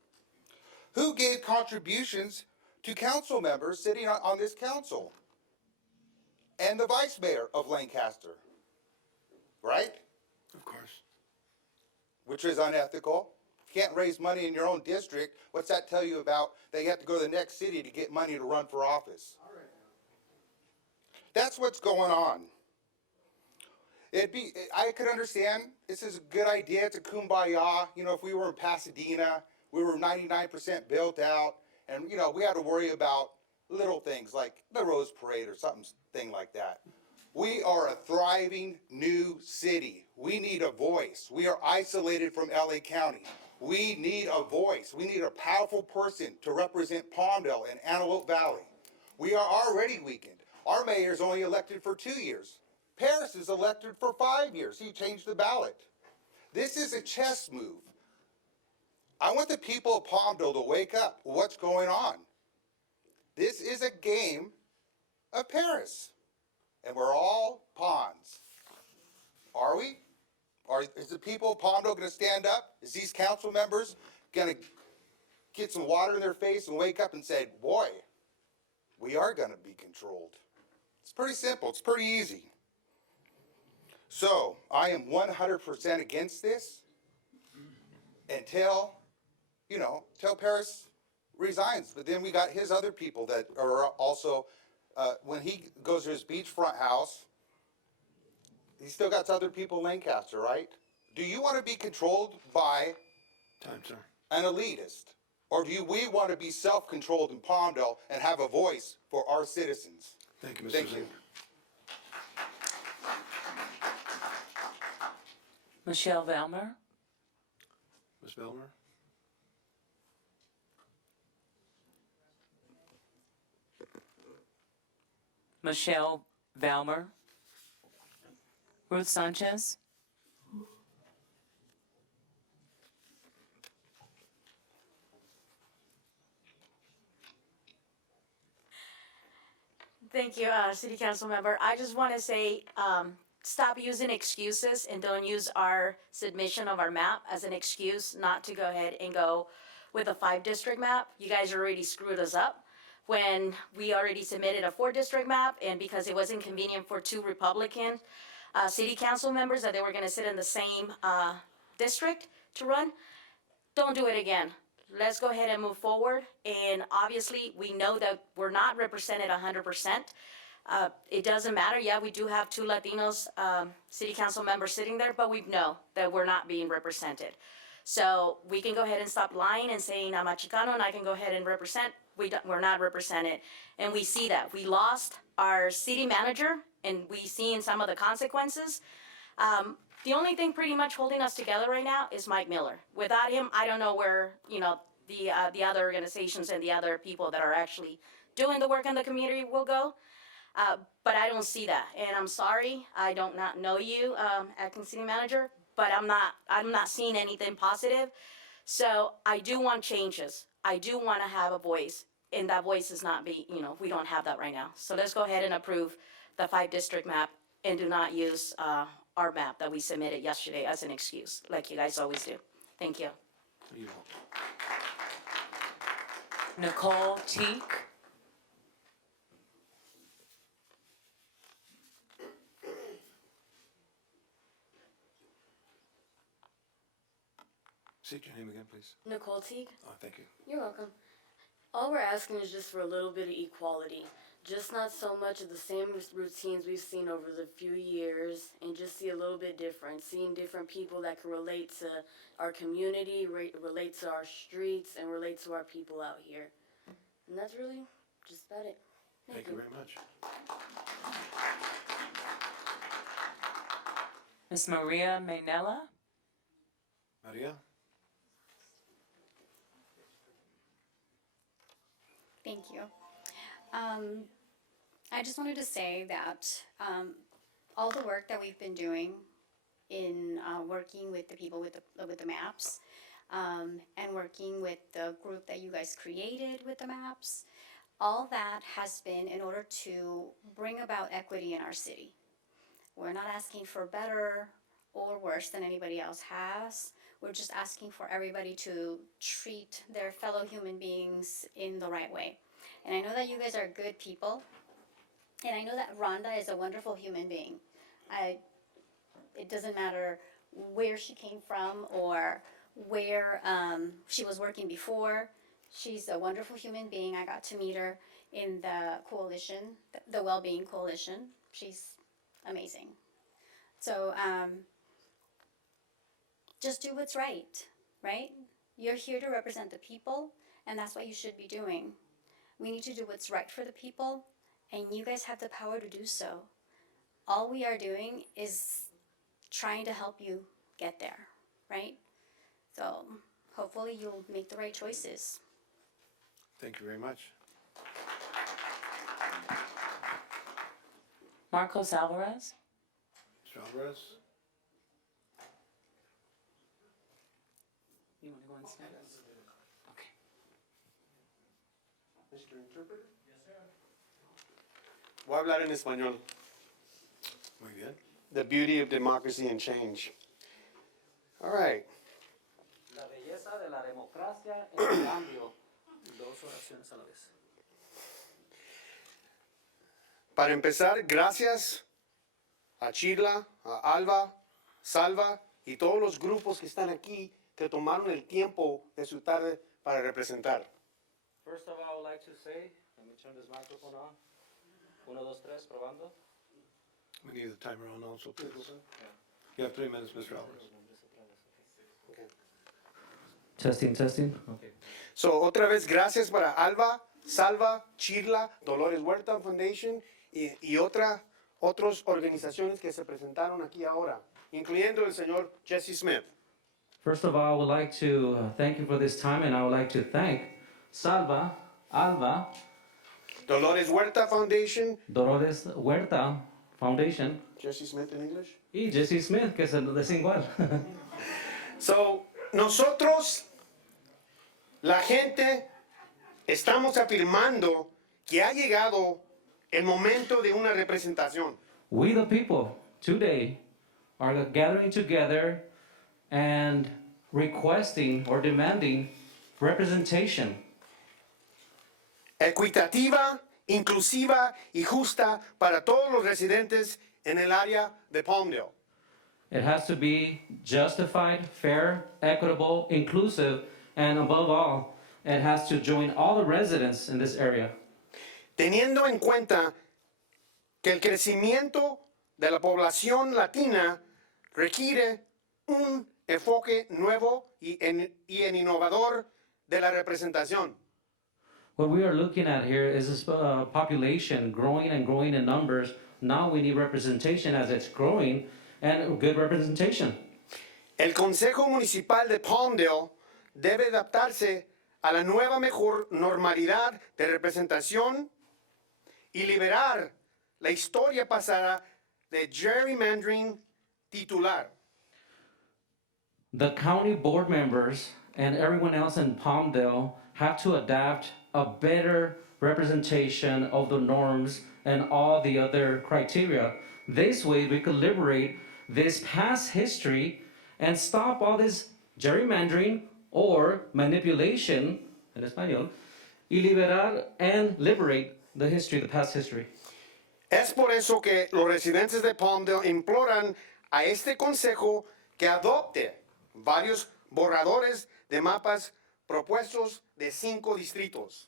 Who gave contributions to council members sitting on this council? And the vice mayor of Lancaster, right? Of course. Which is unethical. Can't raise money in your own district. What's that tell you about that you have to go to the next city to get money to run for office? That's what's going on. I could understand, this is a good idea, it's a kumbaya. You know, if we were in Pasadena, we were 99% built out, and we had to worry about little things like the Rose Parade or something like that. We are a thriving new city. We need a voice. We are isolated from LA County. We need a voice. We need a powerful person to represent Palmdale and Antelope Valley. We are already weakened. Our mayor is only elected for 2 years. Paris is elected for 5 years. He changed the ballot. This is a chess move. I want the people of Palmdale to wake up. What's going on? This is a game of Paris. and we're all pawns. Are we? Is the people of Palmdale going to stand up? Is these council members going to get some water in their face and wake up and say, boy, we are going to be controlled? It's pretty simple. It's pretty easy. So I am 100% against this until, till Paris resigns. But then we got his other people that are also, when he goes to his beachfront house, he still got other people in Lancaster, right? Do you want to be controlled by an elitist? Or do we want to be self-controlled in Palmdale and have a voice for our citizens? Thank you, Mr. Thank Zink. you. Michelle Valmer. Ms. Belmer? Michelle Valmer. Ruth Sanchez. Thank you, City Council member. I just want to say, stop using excuses and don't use our submission of our map as an excuse not to go ahead and go with a 5-district map. You guys already screwed us up when we already submitted a 4-district map, and because it was inconvenient for 2 Republican city council members that they were going to sit in the same district to run. Don't do it again. Let's go ahead and move forward. And obviously, we know that we're not represented 100%. It doesn't matter. Yeah, we do have 2 Latinos city council members sitting there, but we know that we're not being represented. So we can go ahead and stop lying and saying I'm a Chicano and I can go ahead and represent. We're not represented. And we see that. We lost our city manager and we seen some of the consequences. The only thing pretty much holding us together right now is Mike Miller. Without him, I don't know where, the other organizations and the other people that are actually doing the work in the community will go. But I don't see that. And I'm sorry, I do not know you, acting city manager, but I'm not seeing anything positive. So I do want changes. I do want to have a voice, and that voice is not we don't have that right now. So let's go ahead and approve the 5-district map and do not use our map that we submitted yesterday as an excuse, like you guys always do. Thank you. Nicole Teak. State your name again, please. Nicole Teague. Oh, thank you. You're welcome. All we're asking is just for a little bit of equality. Just not so much of the same routines we've seen over the few years, and just see a little bit different. Seeing different people that can relate to our community, relate to our streets, and relate to our people out here. And that's really just about it. Thank you very much. Miss Maria Maynella. Maria? Thank you. I just wanted to say that all the work that we've been doing in working with the people with the maps and working with the group that you guys created with the maps, all that has been in order to bring about equity in our city. We're not asking for better or worse than anybody else has. We're just asking for everybody to treat their fellow human beings in the right way. And I know that you guys are good people. And I know that Rhonda is a wonderful human being. It doesn't matter where she came from or where she was working before. She's a wonderful human being. I got to meet her in the coalition, the Wellbeing Coalition. She's amazing. So just do what's right? You're here to represent the people, and that's what you should be doing. We need to do what's right for the people, and you guys have the power to do so. All we are doing is trying to help you get there, right? So hopefully you'll make the right choices. Thank you very much. Marcos Alvarez. Mr. Alvarez? You want to go instead? Okay. Mr. Interpreter? Voy a hablar en español. Muy bien. The beauty of democracy and change. All right. La belleza de la democracia en el cambio. Dos oraciones a la vez. Para empezar, gracias a Chila, a Alba, Salva y todos los grupos que están aquí que tomaron el tiempo de su tarde para representar. First of all, I would like to say, let me turn this microphone on. 1, 2, 3, probando. We need the timer on also, please. You have 3 minutes, Mr. Alvarez. Testing, testing. Okay. So, otra vez, gracias para Alba, Salva, Chirla, Dolores Huerta Foundation y otras organizaciones que se presentaron aquí ahora, incluyendo el señor Jesse Smith. First of all, I would like to thank you for this time, and I would like to thank Salva, Alba, Dolores Huerta Foundation, Dolores Huerta Foundation, Jesse Smith in English, y Jesse Smith, que se lo dicen igual. So, nosotros, la gente, estamos afirmando que ha llegado el momento de una representación. We the people today are gathering together and requesting or demanding representation. Equitativa, inclusiva y justa para todos los residentes en el área de Palmdale. It has to be justified, fair, equitable, inclusive, and above all, it has to join all the residents in this area. Teniendo en cuenta que el crecimiento de la población latina requiere un enfoque nuevo y innovador de la representación. What we are looking at here is this population growing and growing in numbers. Now we need representation as it's growing and good representation. El Consejo Municipal de Palmdale debe adaptarse a la nueva mejor normalidad de representación y liberar la historia pasada de gerrymandering titular. The county board members and everyone else in Palmdale have to adapt a better representation of the norms and all the other criteria. This way we could liberate this past history and stop all this gerrymandering or manipulation, en español, y liberar and liberate the history, the past history. Es por eso que los residentes de Palmdale imploran a este consejo que adopte varios borradores de mapas propuestos de 5 distritos.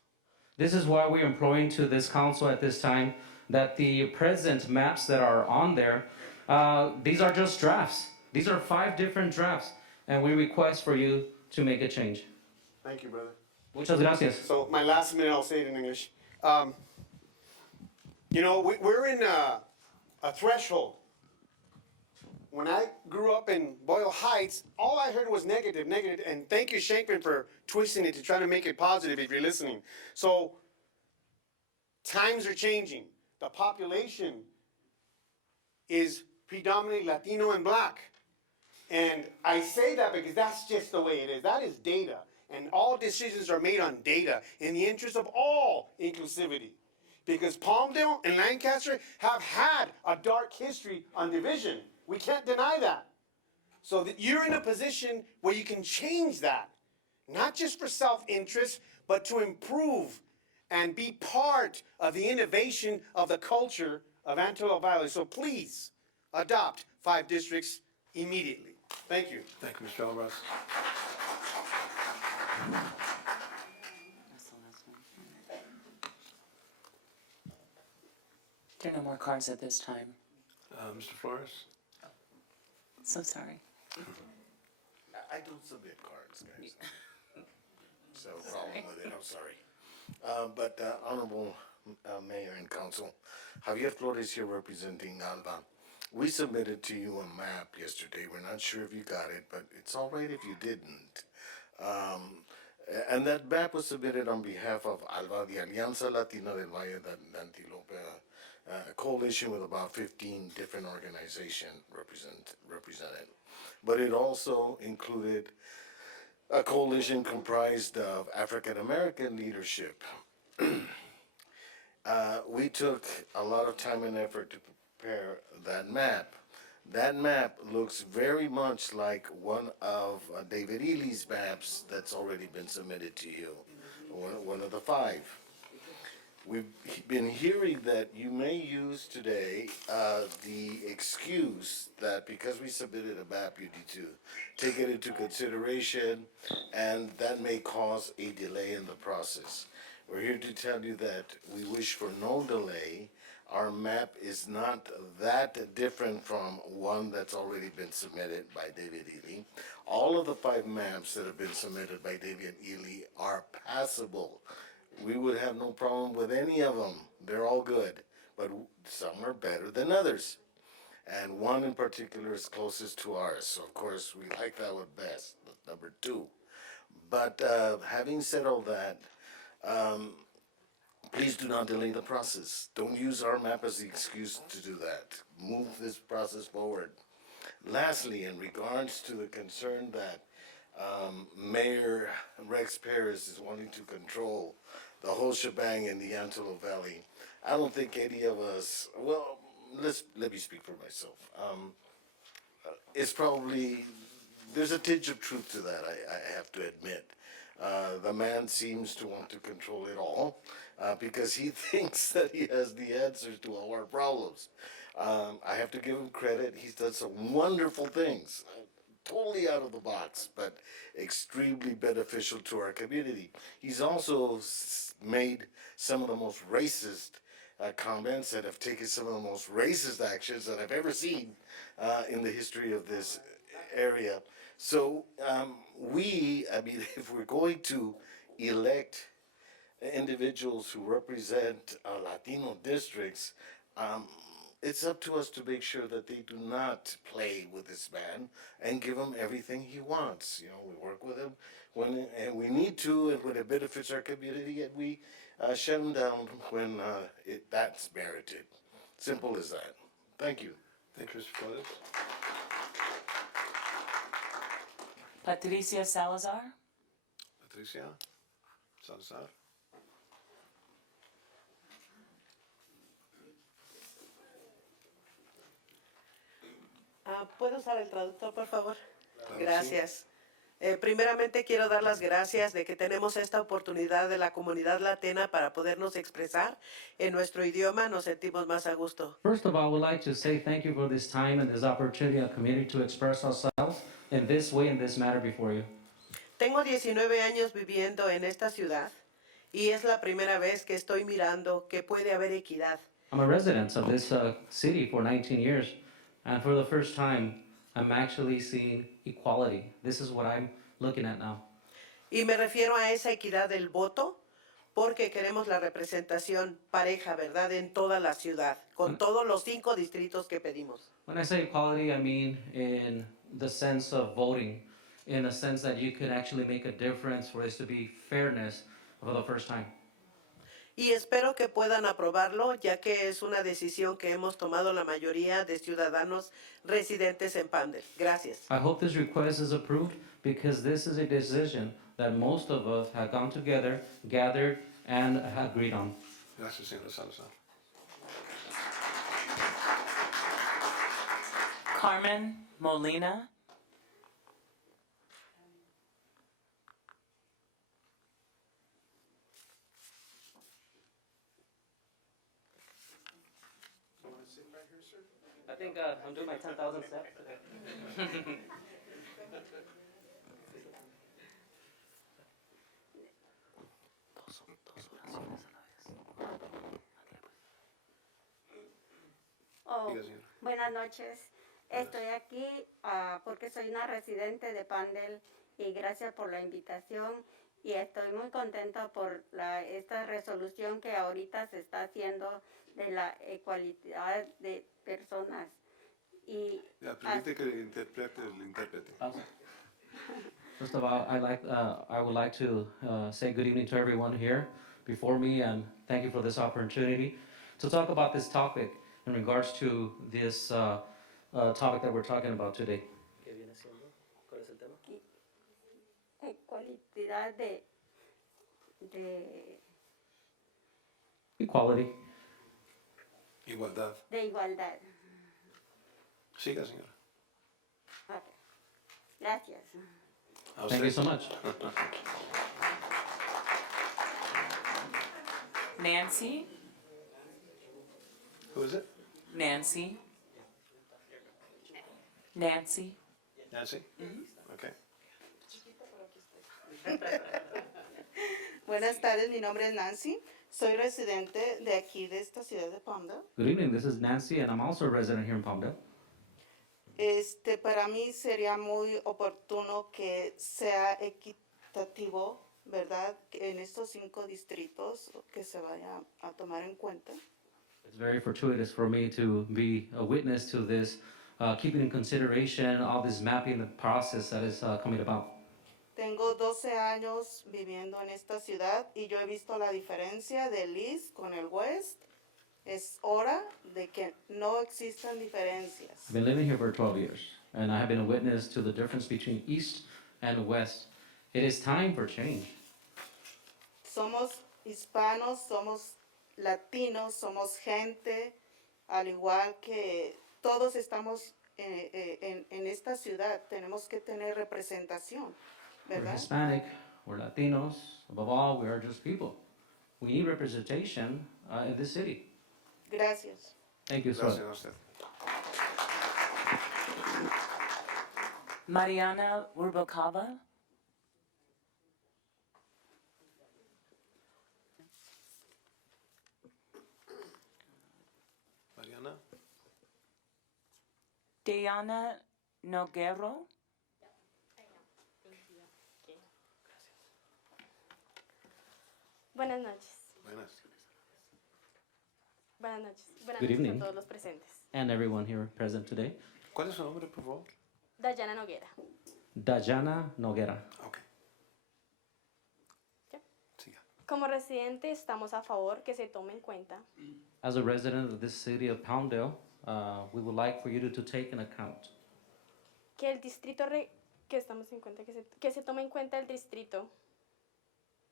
This is why we're employing to this council at this time that the present maps that are on there, these are just drafts. These are 5 different drafts, and we request for you to make a change. Thank you, brother. Muchas gracias. So my last minute, I'll say it in English. You know, we're in a threshold. When I grew up in Boyle Heights, all I heard was negative, negative. And thank you, Shankman, for twisting it to try to make it positive if you're listening. So times are changing. The population is predominantly Latino and Black. And I say that because that's just the way it is. That is data. And all decisions are made on data in the interest of all inclusivity. Because Palmdale and Lancaster have had a dark history on division. We can't deny that. So that you're in a position where you can change that. Not just for self-interest, but to improve and be part of the innovation of the culture of Antelope Valley. So please adopt 5 districts immediately. Thank you. Thank you, Mr. Alvarez. There are no more cards at this time. Mr. Flores? So sorry. I don't submit cards, guys. So Sorry. problem with it, I'm sorry. But Honorable Mayor and Council, Javier Flores here representing Alba. We submitted to you a map yesterday. We're not sure if you got it, but it's all right if you didn't. And that map was submitted on behalf of Alba, the Alianza Latina del Valle de Antelope, a coalition with about 15 different organizations represented. But it also included a coalition comprised of African American leadership. We took a lot of time and effort to prepare that map. That map looks very much like one of David Ely's maps that's already been submitted to you, one of the 5. We've been hearing that you may use today the excuse that because we submitted a map, you need to take it into consideration, and that may cause a delay in the process. We're here to tell you that we wish for no delay. Our map is not that different from one that's already been submitted by David Ely. All of the 5 maps that have been submitted by David Ely are passable. We would have no problem with any of them. They're all good, but some are better than others. And one in particular is closest to ours. So of course, we like that one best, number 2. But having said all that, please do not delay the process. Don't use our map as the excuse to do that. Move this process forward. Lastly, in regards to the concern that Mayor Rex Perez is wanting to control the whole shebang in the Antelope Valley, I don't think any of us, well, let me speak for myself. It's probably, there's a tinge of truth to that, I have to admit. The man seems to want to control it all because he thinks that he has the answers to all our problems. I have to give him credit. He's done some wonderful things, totally out of the box, but extremely beneficial to our community. He's also made some of the most racist comments and have taken some of the most racist actions that I've ever seen in the history of this area. So if we're going to elect individuals who represent Latino districts, it's up to us to make sure that they do not play with this man and give him everything he wants. You know, we work with him when and we need to, and when it benefits our community, and we shut him down when that's merited. Simple as that. Thank you. Thank you, Mr. Flores. Patricia Salazar. Patricia Salazar. ¿Puedo usar el traductor, por favor? Claro, Gracias. Primeramente quiero dar las gracias de que tenemos esta oportunidad de la comunidad latina para podernos expresar en nuestro idioma. Nos sentimos más a gusto. First of all, I would like to say thank you for this time and this opportunity of community to express ourselves in this way, in this matter before you. Tengo 19 años viviendo en esta ciudad y es la primera vez que estoy mirando que puede haber equidad. I'm a resident of this city for 19 years, and for the first time, I'm actually seeing equality. This is what I'm looking at now. Y me refiero a esa equidad del voto porque queremos la representación pareja, ¿verdad? En toda la ciudad, con todos los 5 distritos que pedimos. When I say equality, I mean in the sense of voting, in a sense that you could actually make a difference for this to be fairness for the first time. Y espero que puedan aprobarlo, ya que es una decisión que hemos tomado la mayoría de ciudadanos residentes en Palmdale. Gracias. I hope this request is approved because this is a decision that most of us have come together, gathered, and agreed on. Gracias, señora Salazar. Carmen Molina. I think I'm doing my 10,000 steps. Okay. Oh, buenas noches. Estoy aquí porque soy una residente de Palmdale y gracias por la invitación y estoy muy contenta por esta resolución que ahorita se está haciendo de la igualdad de personas. Y, Permite que interprete el intérprete. First of all, I would like to say good evening to everyone here before me, and thank you for this opportunity to talk about this topic in regards to this topic that we're talking about today. Igualdad de Equality. Igualdad. de igualdad. Siga, señora. Ok. Gracias. A Thank you usted. so much. Nancy? Who is it? Nancy? Nancy? Nancy? Okay. Buenas tardes, mi nombre es Nancy. Soy residente de aquí, de esta ciudad de Palmdale. Good evening. This is Nancy, and I'm also a resident here in Palmdale. Para mí sería muy oportuno que sea equitativo, ¿verdad? Que en estos 5 distritos que se vaya a tomar en cuenta. It's very fortuitous for me to be a witness to this, keeping in consideration all this mapping process that is coming about. Tengo 12 años viviendo en esta ciudad y yo he visto la diferencia del East con el West. Es hora de que no existan diferencias. I've been living here for 12 years, and I have been a witness to the difference between East and West. It is time for change. Somos hispanos, somos latinos, somos gente, al igual que todos estamos en esta ciudad, tenemos que tener representación, We're ¿verdad? Hispanic, we're Latinos, above all, we are just people. We need representation in this city. Gracias. Thank you, sir. Gracias a usted. Mariana Urbacava? Mariana? Diana Noguero? Buenas noches. Buenas. Buenas noches. Buenas Good noches evening. a todos los presentes. And everyone here present today. ¿Cuál es su nombre, por favor? Dayana Noguera. Dayana Noguera. Como residente estamos a favor que se tome en cuenta As a resident of this city of Palmdale, we would like for you to take an account que el distrito que estamos en cuenta que se tome en cuenta el distrito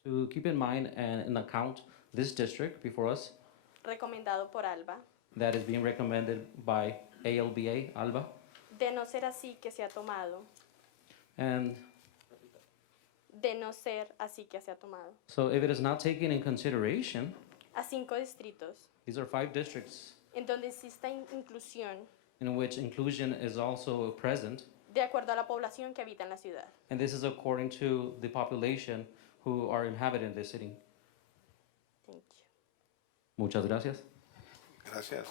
to keep in mind and an account this district before us recomendado por Alba. that is being recommended by ALBA, ALBA. De no ser así que se ha tomado. And De no ser así que se ha tomado. so if it is not taken in consideration, A 5 distritos these are 5 districts en donde exista inclusión in which inclusion is also present, de acuerdo a la población que habita en la ciudad. and this is according to the population who are inhabiting this city. Thank you. Muchas gracias. Gracias.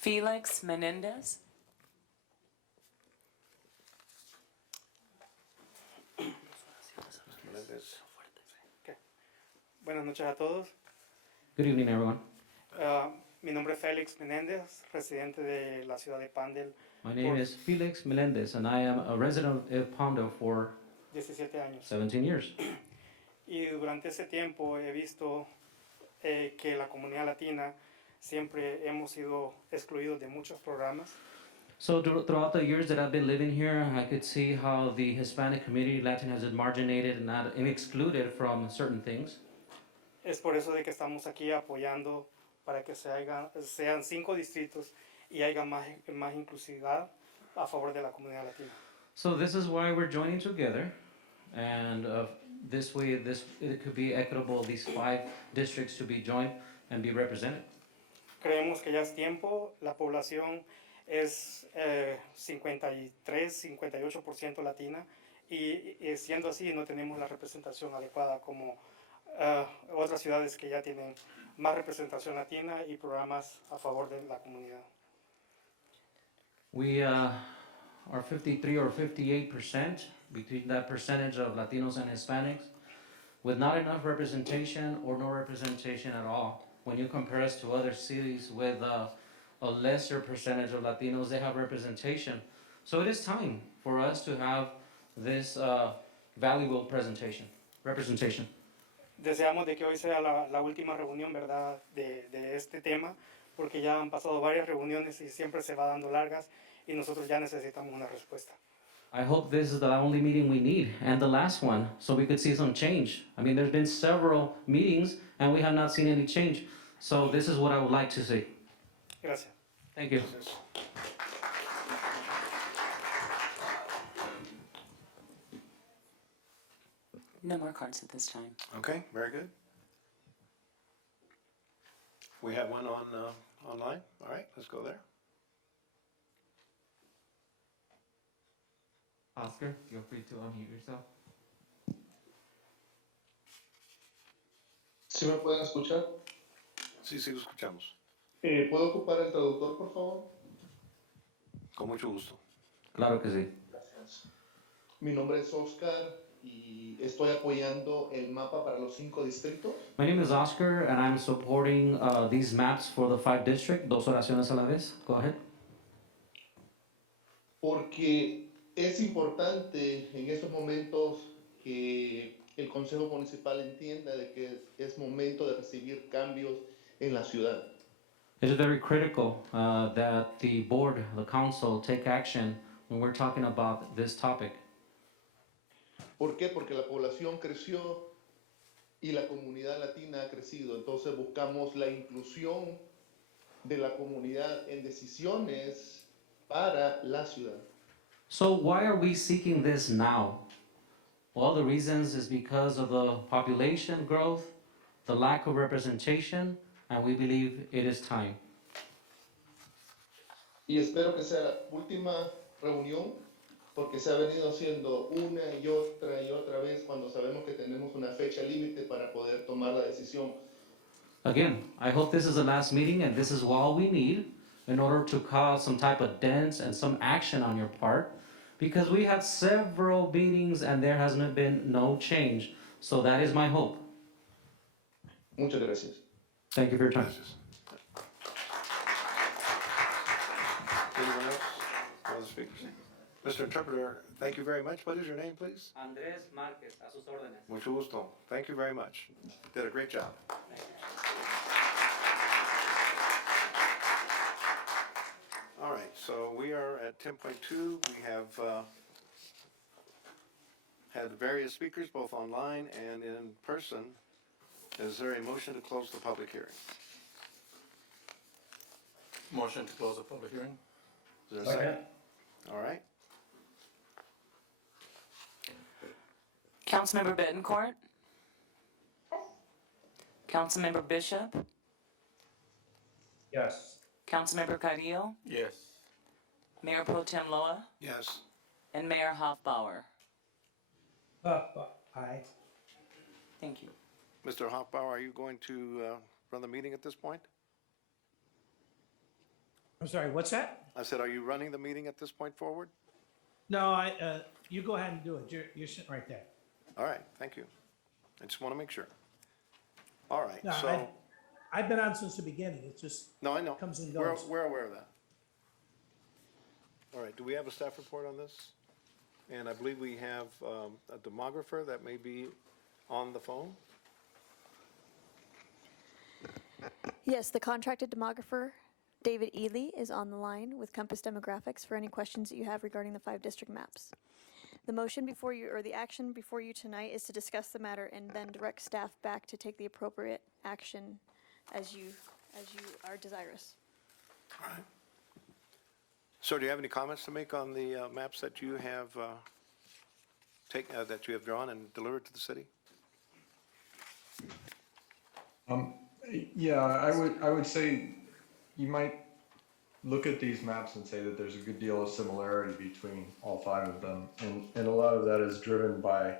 Felix Menendez? Buenas noches a todos. Good evening, everyone. Mi nombre es Félix Menéndez, residente de la ciudad de Palmdale. My name is Felix Melendez, and I am a resident of Palmdale for 17 años. 17 years. Y durante ese tiempo he visto que la comunidad latina siempre hemos sido excluidos de muchos programas. So throughout the years that I've been living here, I could see how the Hispanic community, Latin, has been marginated and excluded from certain things. Es por eso de que estamos aquí apoyando para que sean 5 distritos y haya más inclusividad a favor de la comunidad latina. So this is why we're joining together, and this way, it could be equitable. These 5 districts to be joined and be represented. Creemos que ya es tiempo, la población es 53-58% latina y siendo así no tenemos la representación adecuada como otras ciudades que ya tienen más representación latina y programas a favor de la comunidad. We are 53 or 58% between that percentage of Latinos and Hispanics, with not enough representation or no representation at all. When you compare us to other cities with a lesser percentage of Latinos, they have representation. So it is time for us to have this valuable representation. Deseamos de que hoy sea la última reunión, ¿verdad?, de este tema, porque ya han pasado varias reuniones y siempre se va dando largas y nosotros ya necesitamos una respuesta. I hope this is the only meeting we need and the last one, so we could see some change. I mean, there's been several meetings and we have not seen any change. So this is what I would like to see. Gracias. Thank you. No more cards at this time. Okay, very good. We have one on, online. All right, let's go there. Oscar, feel free to unmute yourself. ¿Sí me pueden escuchar? Sí, sí, lo escuchamos. ¿Puedo ocupar el traductor, por favor? Con mucho gusto. Claro que sí. Gracias. Mi nombre es Oscar y estoy apoyando el mapa para los 5 distritos. My name is Oscar and I'm supporting these maps for the 5 district. Dos oraciones a la vez. Go ahead. Porque es importante en estos momentos que el Consejo Municipal entienda de que es momento de recibir cambios en la ciudad. It is very critical that the board, the council, take action when we're talking about this topic. ¿Por qué? Porque la población creció y la comunidad latina ha crecido. Entonces buscamos la inclusión de la comunidad en decisiones para la ciudad. So why are we seeking this now? Well, the reasons is because of the population growth, the lack of representation, and we believe it is time. Y espero que sea la última reunión, porque se ha venido haciendo una y otra vez cuando sabemos que tenemos una fecha límite para poder tomar la decisión. Again, I hope this is the last meeting and this is all we need in order to cause some type of dents and some action on your part, because we had several meetings and there hasn't been no change. So that is my hope. Muchas gracias. Thank you for your time. Anyone else? Other speakers? Mr. Interpreter, thank you very much. What is your name, please? Andrés Márquez, a sus órdenes. Mucho gusto. Thank you very much. Did a great job. All right, so we are at 10.2. We have had various speakers, both online and in person. Is there a motion to close the public hearing? Motion to close the public hearing. Is there a second? All right. Councilmember Bettencourt? Councilmember Bishop? Yes. Councilmember Carrillo? Yes. Mayor Pro Tem Loa? Yes. And Mayor Hoffbauer? Aye. Thank you. Mr. Hoffbauer, are you going to run the meeting at this point? I'm sorry, what's that? I said, are you running the meeting at this point forward? No, you go ahead and do it. You're sitting right there. All right, thank you. I just want to make sure. All right, No, so, I've been on since the beginning. It just no, I know. comes and We're, goes. we're aware of that. All right, do we have a staff report on this? And I believe we have a demographer that may be on the phone. Yes, the contracted demographer, David Ely, is on the line with Compass Demographics for any questions that you have regarding the 5 district maps. The motion before you, or the action before you tonight, is to discuss the matter and then direct staff back to take the appropriate action as you are desirous. All right. Sir, do you have any comments to make on the maps that you have that you have drawn and delivered to the city? Yeah, I would say you might look at these maps and say that there's a good deal of similarity between all 5 of them, and a lot of that is driven by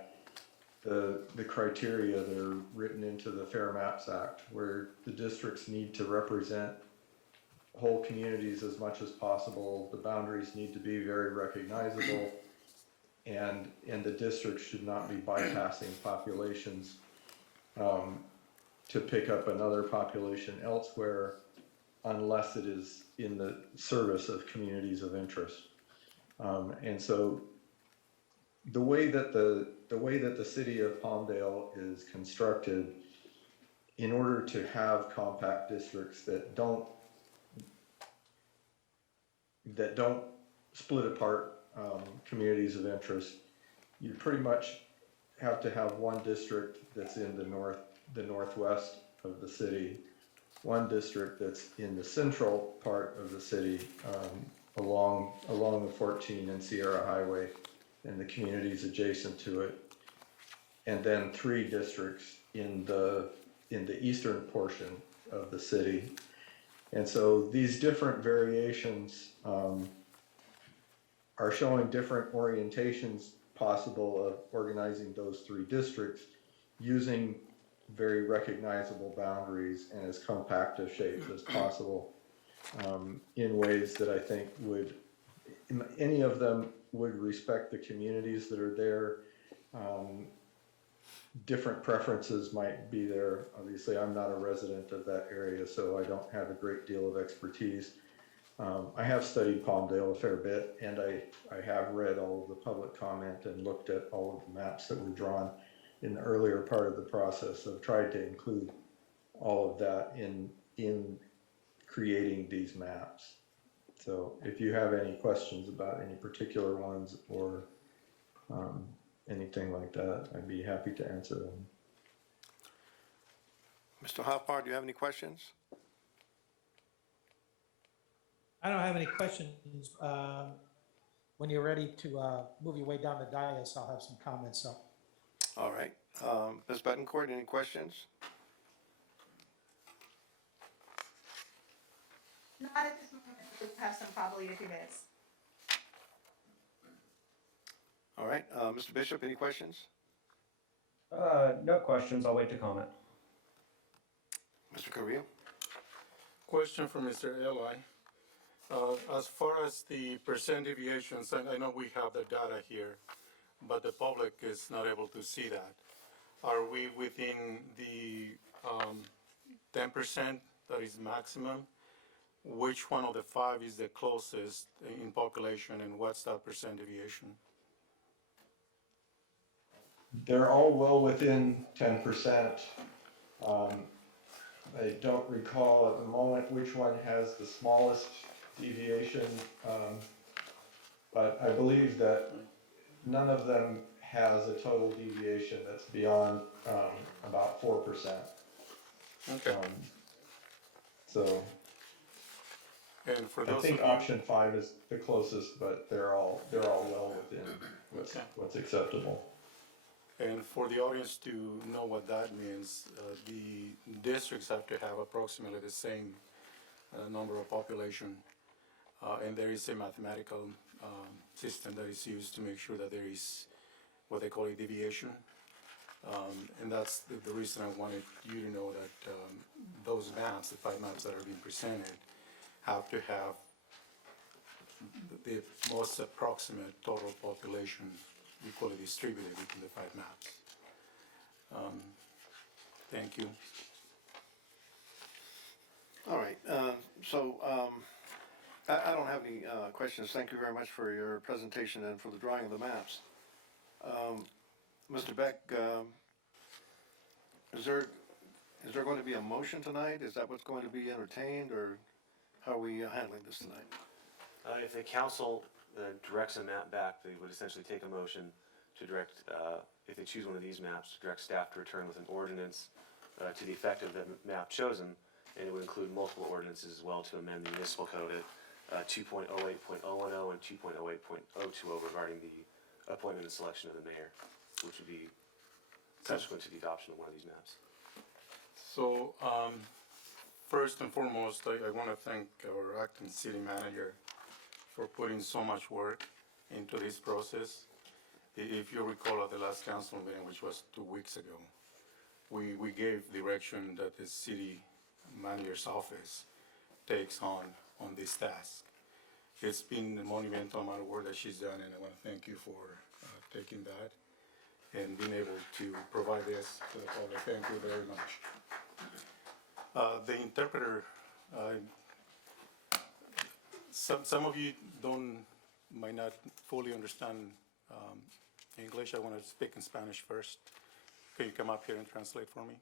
the criteria that are written into the Fair Maps Act, where the districts need to represent whole communities as much as possible. The boundaries need to be very recognizable, and the districts should not be bypassing populations to pick up another population elsewhere unless it is in the service of communities of interest. And so the way that the city of Palmdale is constructed, in order to have compact districts that don't split apart communities of interest, you pretty much have to have one district that's in the northwest of the city, one district that's in the central part of the city, along the 14 and Sierra Highway and the communities adjacent to it, and then 3 districts in the eastern portion of the city. And so these different variations are showing different orientations possible of organizing those 3 districts using very recognizable boundaries and as compact of shapes as possible, in ways that I think would, any of them would respect the communities that are there. Different preferences might be there. Obviously, I'm not a resident of that area, so I don't have a great deal of expertise. I have studied Palmdale a fair bit, and I have read all of the public comment and looked at all of the maps that were drawn in the earlier part of the process. I've tried to include all of that in creating these maps. So if you have any questions about any particular ones or anything like that, I'd be happy to answer them. Mr. Hoffbar, do you have any questions? I don't have any questions. When you're ready to move your way down the dais, I'll have some comments. So, All right. Ms. Betancourt, any questions? Not at this moment. We'll have some probably in a few minutes. All right. Mr. Bishop, any questions? No questions. I'll wait to comment. Mr. Carrillo? Question for Mr. Eli. As far as the percent deviations, I know we have the data here, but the public is not able to see that. Are we within the 10% that is maximum? Which one of the 5 is the closest in population, and what's that percent deviation? They're all well within 10%. I don't recall at the moment which one has the smallest deviation, but I believe that none of them has a total deviation that's beyond about 4%. Okay. So and for I those think of you, option 5 is the closest, but they're all well within what's acceptable. and for the audience to know what that means, the districts have to have approximately the same number of population, and there is a mathematical system that is used to make sure that there is what they call a deviation. And that's the reason I wanted you to know that those maps, the 5 maps that are being presented, have to have the most approximate total population equally distributed between the 5 maps. Thank you. All right. I don't have any questions. Thank you very much for your presentation and for the drawing of the maps. Mr. Beck, is there going to be a motion tonight? Is that what's going to be entertained, or how are we handling this tonight? If the council directs a map back, they would essentially take a motion to direct, if they choose one of these maps, direct staff to return with an ordinance to the effect of the map chosen, and it would include multiple ordinances as well to amend the municipal code at 2.08.010 and 2.08.020 regarding the appointment and selection of the mayor, which would be subsequent to the adoption of one of these maps. So, first and foremost, I want to thank our acting city manager for putting so much work into this process. If you recall at the last council meeting, which was 2 weeks ago, we gave direction that the city manager's office takes on this task. It's been a monumental amount of work that she's done, and I want to thank you for taking that and being able to provide this to the public. Thank you very much. The interpreter, some of you might not fully understand English. I want to speak in Spanish first. Can you come up here and translate for me?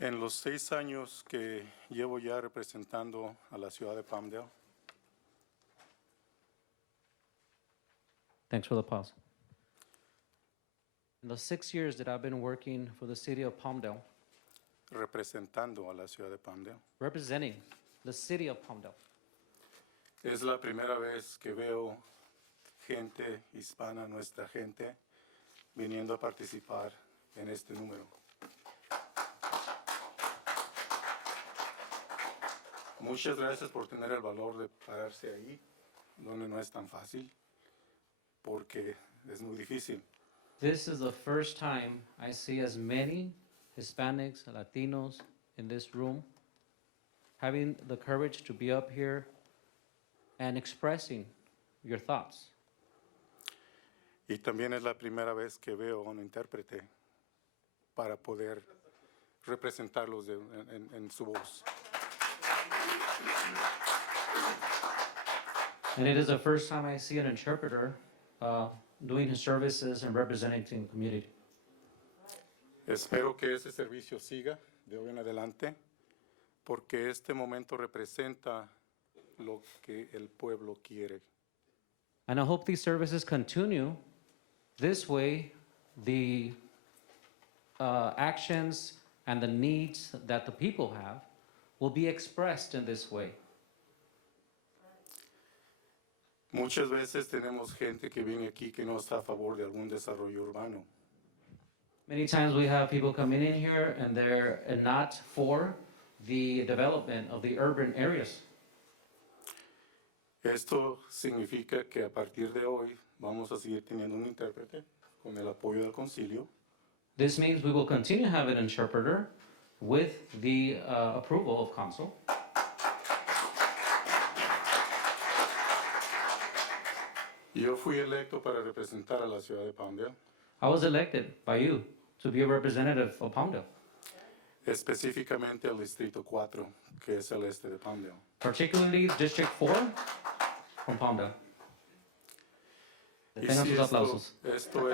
En los 6 años que llevo ya representando a la ciudad de Palmdale, Thanks for the pause. In the 6 years that I've been working for the city of Palmdale, representando a la ciudad de Palmdale, representing the city of Palmdale, es la primera vez que veo gente hispana, nuestra gente, viniendo a participar en este número. Muchas gracias por tener el valor de pararse ahí, donde no es tan fácil, porque es muy difícil. this is the first time I see as many Hispanics, Latinos in this room having the courage to be up here and expressing your thoughts. Y también es la primera vez que veo a un intérprete para poder representarlos en su voz. And it is the first time I see an interpreter doing his services and representing the community. Espero que ese servicio siga de hoy en adelante, porque este momento representa lo que el pueblo quiere. And I hope these services continue. This way, the actions and the needs that the people have will be expressed in this way. Muchas veces tenemos gente que viene aquí que no está a favor de algún desarrollo urbano. Many times we have people coming in here and they're not for the development of the urban areas. Esto significa que a partir de hoy vamos a seguir teniendo un intérprete con el apoyo del concilio. This means we will continue to have an interpreter with the approval of council. Yo fui electo para representar a la ciudad de Palmdale, I was elected by you to be a representative of Palmdale, específicamente al Distrito 4, que es el este de Palmdale. particularly District 4 from Palmdale. Y Detengan sí, sus aplausos. esto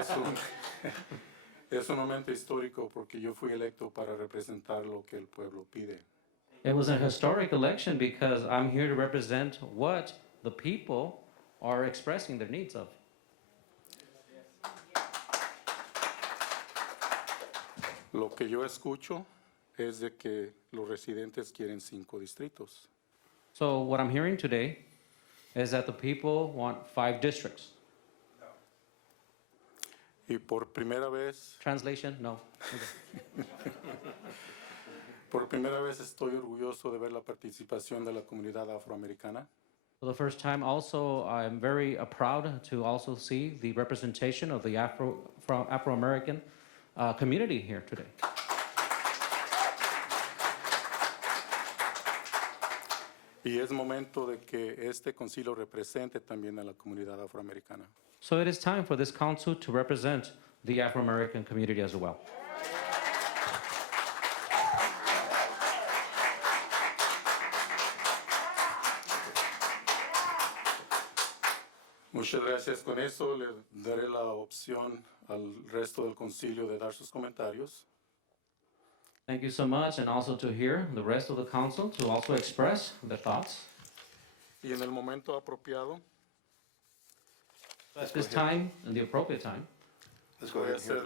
es un momento histórico porque yo fui electo para representar lo que el pueblo pide. It was a historic election because I'm here to represent what the people are expressing their needs of. Lo que yo escucho es de que los residentes quieren 5 distritos. So what I'm hearing today is that the people want 5 districts. Y por primera vez, Translation? No. por primera vez estoy orgulloso de ver la participación de la comunidad afroamericana. For the first time, also, I'm very proud to also see the representation of the Afro-American community here today. Y es momento de que este concilio represente también a la comunidad afroamericana. So it is time for this council to represent the Afro-American community as well. Muchas gracias. Con eso le daré la opción al resto del concilio de dar sus comentarios. Thank you so much, and also to hear the rest of the council to also express their thoughts. Y en el momento apropiado, At this time, in the appropriate time, voy a hacer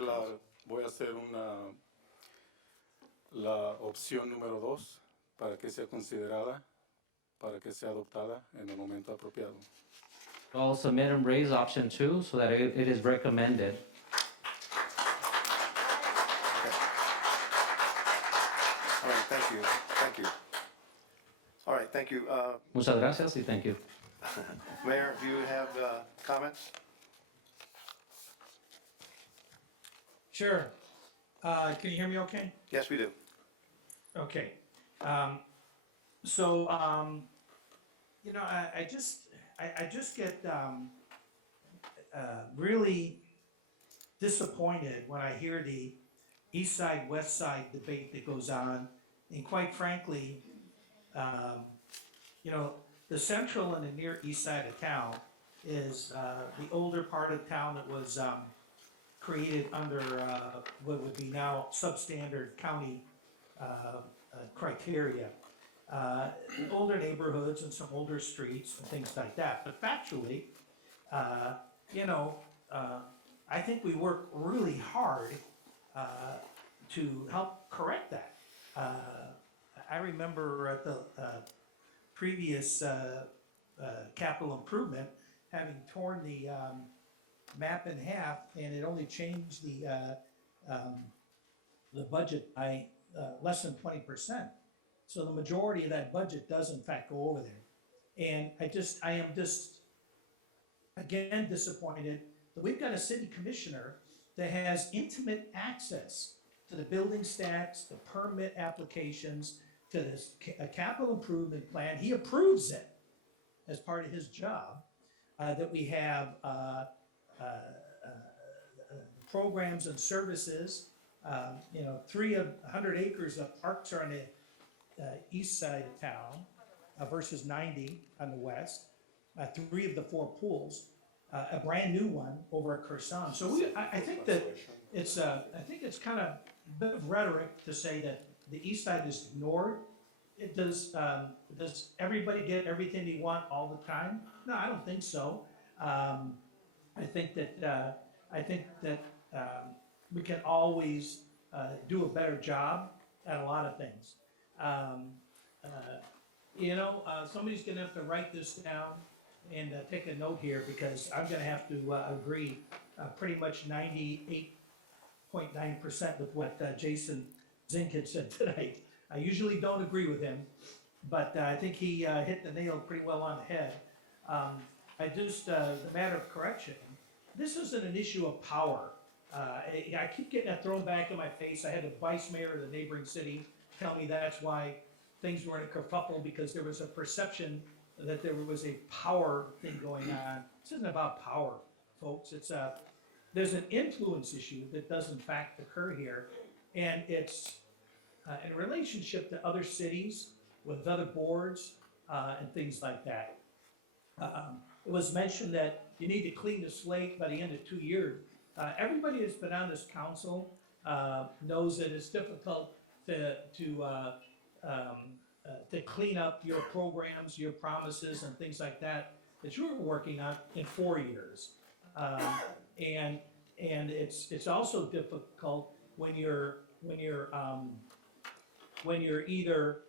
la opción número 2 para que sea considerada, para que sea adoptada en el momento apropiado. I'll submit and raise option 2 so that it is recommended. All right, thank you, thank you. All right, thank you. Muchas gracias y thank you. Mayor, do you have comments? Sure. Can you hear me okay? Yes, we do. Okay. You know, I just get really disappointed when I hear the east side, west side debate that goes on. And quite frankly, you know, the central and the near east side of town is the older part of town that was created under what would be now substandard county criteria. Older neighborhoods and some older streets and things like that. But factually, you know, I think we work really hard to help correct that. I remember at the previous capital improvement, having torn the map in half, and it only changed the budget by less than 20%. So the majority of that budget does in fact go over there. And I am just, again, disappointed that we've got a city commissioner that has intimate access to the building stats, the permit applications, to this capital improvement plan. He approves it as part of his job, that we have programs and services. 300 acres of parks are on the east side of town versus 90 on the west. 3 of the 4 pools, a brand new one over at Cursan. So I think that it's kind of a bit of rhetoric to say that the east side is ignored. Does everybody get everything they want all the time? No, I don't think so. I think that we can always do a better job at a lot of things. Somebody's gonna have to write this down and take a note here, because I'm gonna have to agree pretty much 98.9% with what Jason Zink had said tonight. I usually don't agree with him, but I think he hit the nail pretty well on the head. The matter of correction, this isn't an issue of power. I keep getting that thrown back in my face. I had the vice mayor of the neighboring city tell me that's why things were in a kerfuffle, because there was a perception that there was a power thing going on. This isn't about power, folks. There's an influence issue that does in fact occur here, and it's in relationship to other cities, with other boards, and things like that. It was mentioned that you need to clean the slate by the end of 2 years. Everybody that's been on this council knows that it's difficult to clean up your programs, your promises, and things like that you were working on in 4 years. And it's also difficult when you're either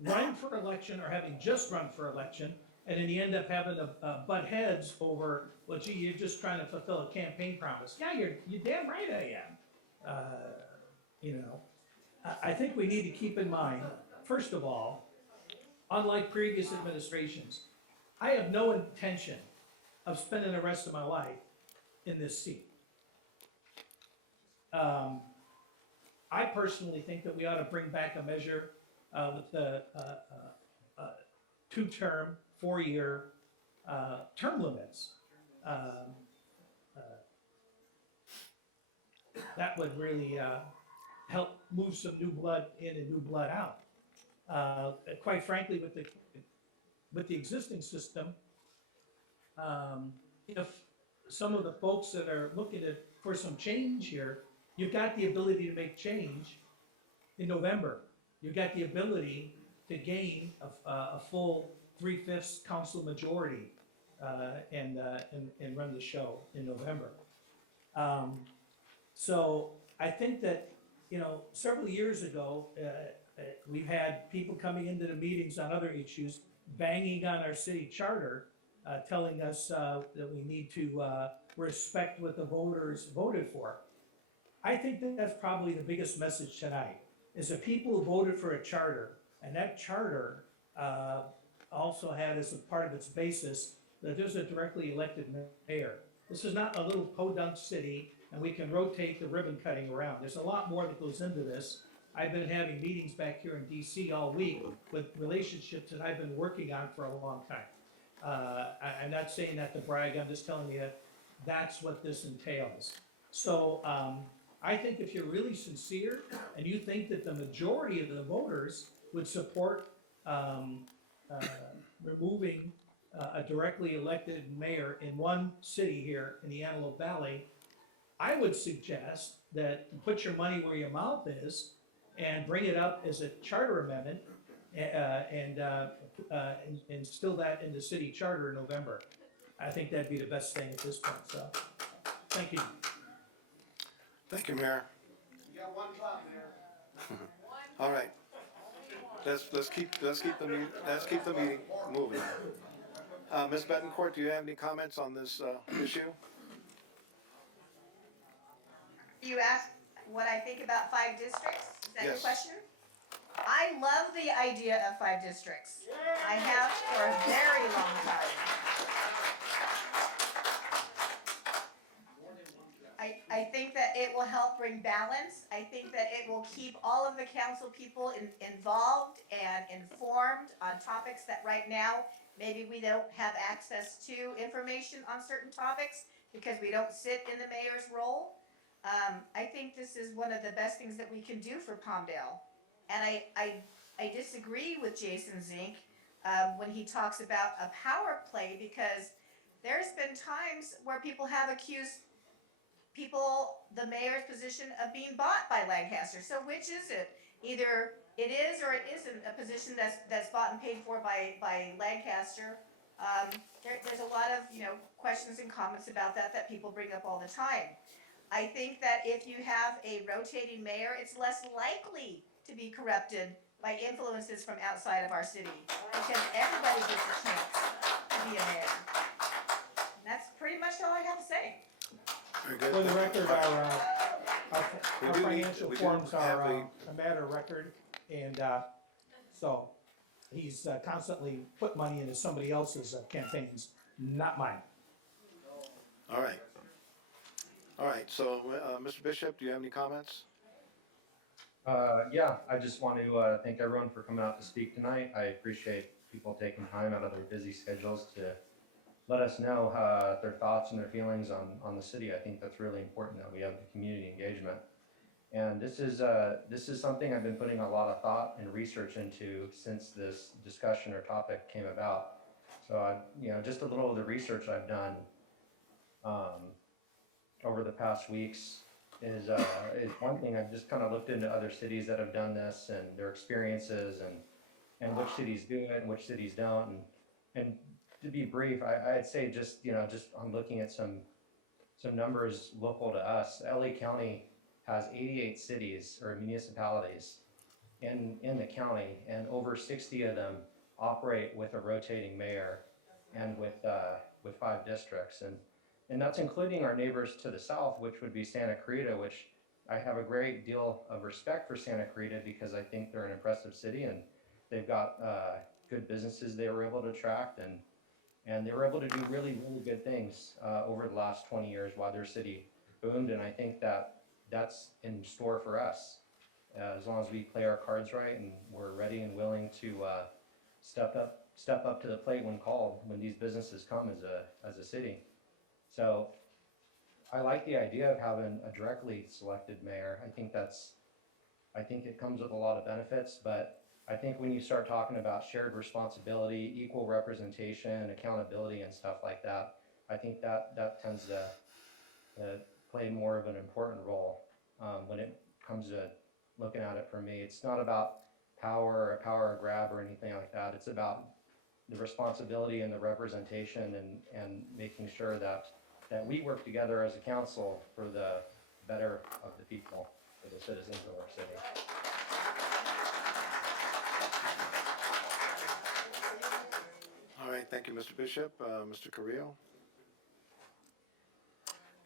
running for election or having just run for election, and then you end up having to butt heads over, well, gee, you're just trying to fulfill a campaign promise. Yeah, you're damn right I am. I think we need to keep in mind, first of all, unlike previous administrations, I have no intention of spending the rest of my life in this seat. I personally think that we ought to bring back a measure with the 2-term, 4-year term limits. That would really help move some new blood in and new blood out. Quite frankly, with the existing system, if some of the folks that are looking for some change here, you've got the ability to make change in November. You've got the ability to gain a full 3/5 council majority and run the show in November. So I think that, several years ago, we've had people coming into the meetings on other issues, banging on our city charter, telling us that we need to respect what the voters voted for. I think that that's probably the biggest message tonight, is that people who voted for a charter, and that charter also had as a part of its basis that there's a directly elected mayor. This is not a little podunk city, and we can rotate the ribbon cutting around. There's a lot more that goes into this. I've been having meetings back here in DC all week with relationships that I've been working on for a long time. I'm not saying that to brag, I'm just telling you that that's what this entails. So I think if you're really sincere and you think that the majority of the voters would support removing a directly elected mayor in one city here in the Antelope Valley, I would suggest that you put your money where your mouth is and bring it up as a charter amendment and instill that in the city charter in November. I think that'd be the best thing at this point, so, thank you. Thank you, Mayor. You got one clap there. All right. Let's keep the meeting moving. Ms. Betancourt, do you have any comments on this issue? You asked what I think about 5 districts? Is that your Yes. question? I love the idea of 5 districts. I have for a very long time. I think that it will help bring balance. I think that it will keep all of the council people involved and informed on topics that right now maybe we don't have access to information on certain topics because we don't sit in the mayor's role. I think this is one of the best things that we can do for Palmdale. And I disagree with Jason Zink when he talks about a power play, because there's been times where people have accused the mayor's position of being bought by Lancaster. So which is it? Either it is or it isn't a position that's bought and paid for by Lancaster. There's a lot of questions and comments about that people bring up all the time. I think that if you have a rotating mayor, it's less likely to be corrupted by influences from outside of our city, because everybody gets a chance to be a mayor. And that's pretty much all I have to say. Very good. For the record, our We do need- financial we do forms have are a- a matter of record, and so he's constantly put money into somebody else's campaigns, not mine. All right. All right, so, Mr. Bishop, do you have any comments? Yeah, I just want to thank everyone for coming out to speak tonight. I appreciate people taking time out of their busy schedules to let us know their thoughts and their feelings on the city. I think that's really important that we have the community engagement. And this is something I've been putting a lot of thought and research into since this discussion or topic came about. So just a little of the research I've done over the past weeks is one thing. I've just kind of looked into other cities that have done this and their experiences and which cities do it and which cities don't. And to be brief, I'd say just I'm looking at some numbers local to us. LA County has 88 cities or municipalities in the county, and over 60 of them operate with a rotating mayor and with 5 districts. And that's including our neighbors to the south, which would be Santa Clarita, which I have a great deal of respect for Santa Clarita because I think they're an impressive city and they've got good businesses they were able to attract, and they were able to do really, really good things over the last 20 years while their city boomed. And I think that's in store for us as long as we play our cards right and we're ready and willing to step up to the plate when called, when these businesses come as a city. So I like the idea of having a directly selected mayor. I think it comes with a lot of benefits, but I think when you start talking about shared responsibility, equal representation, accountability and stuff like that, I think that tends to play more of an important role when it comes to looking at it for me. It's not about power or a power grab or anything like that. It's about the responsibility and the representation and making sure that we work together as a council for the better of the people, for the citizens of our city. All right, thank you, Mr. Bishop. Mr. Carrillo?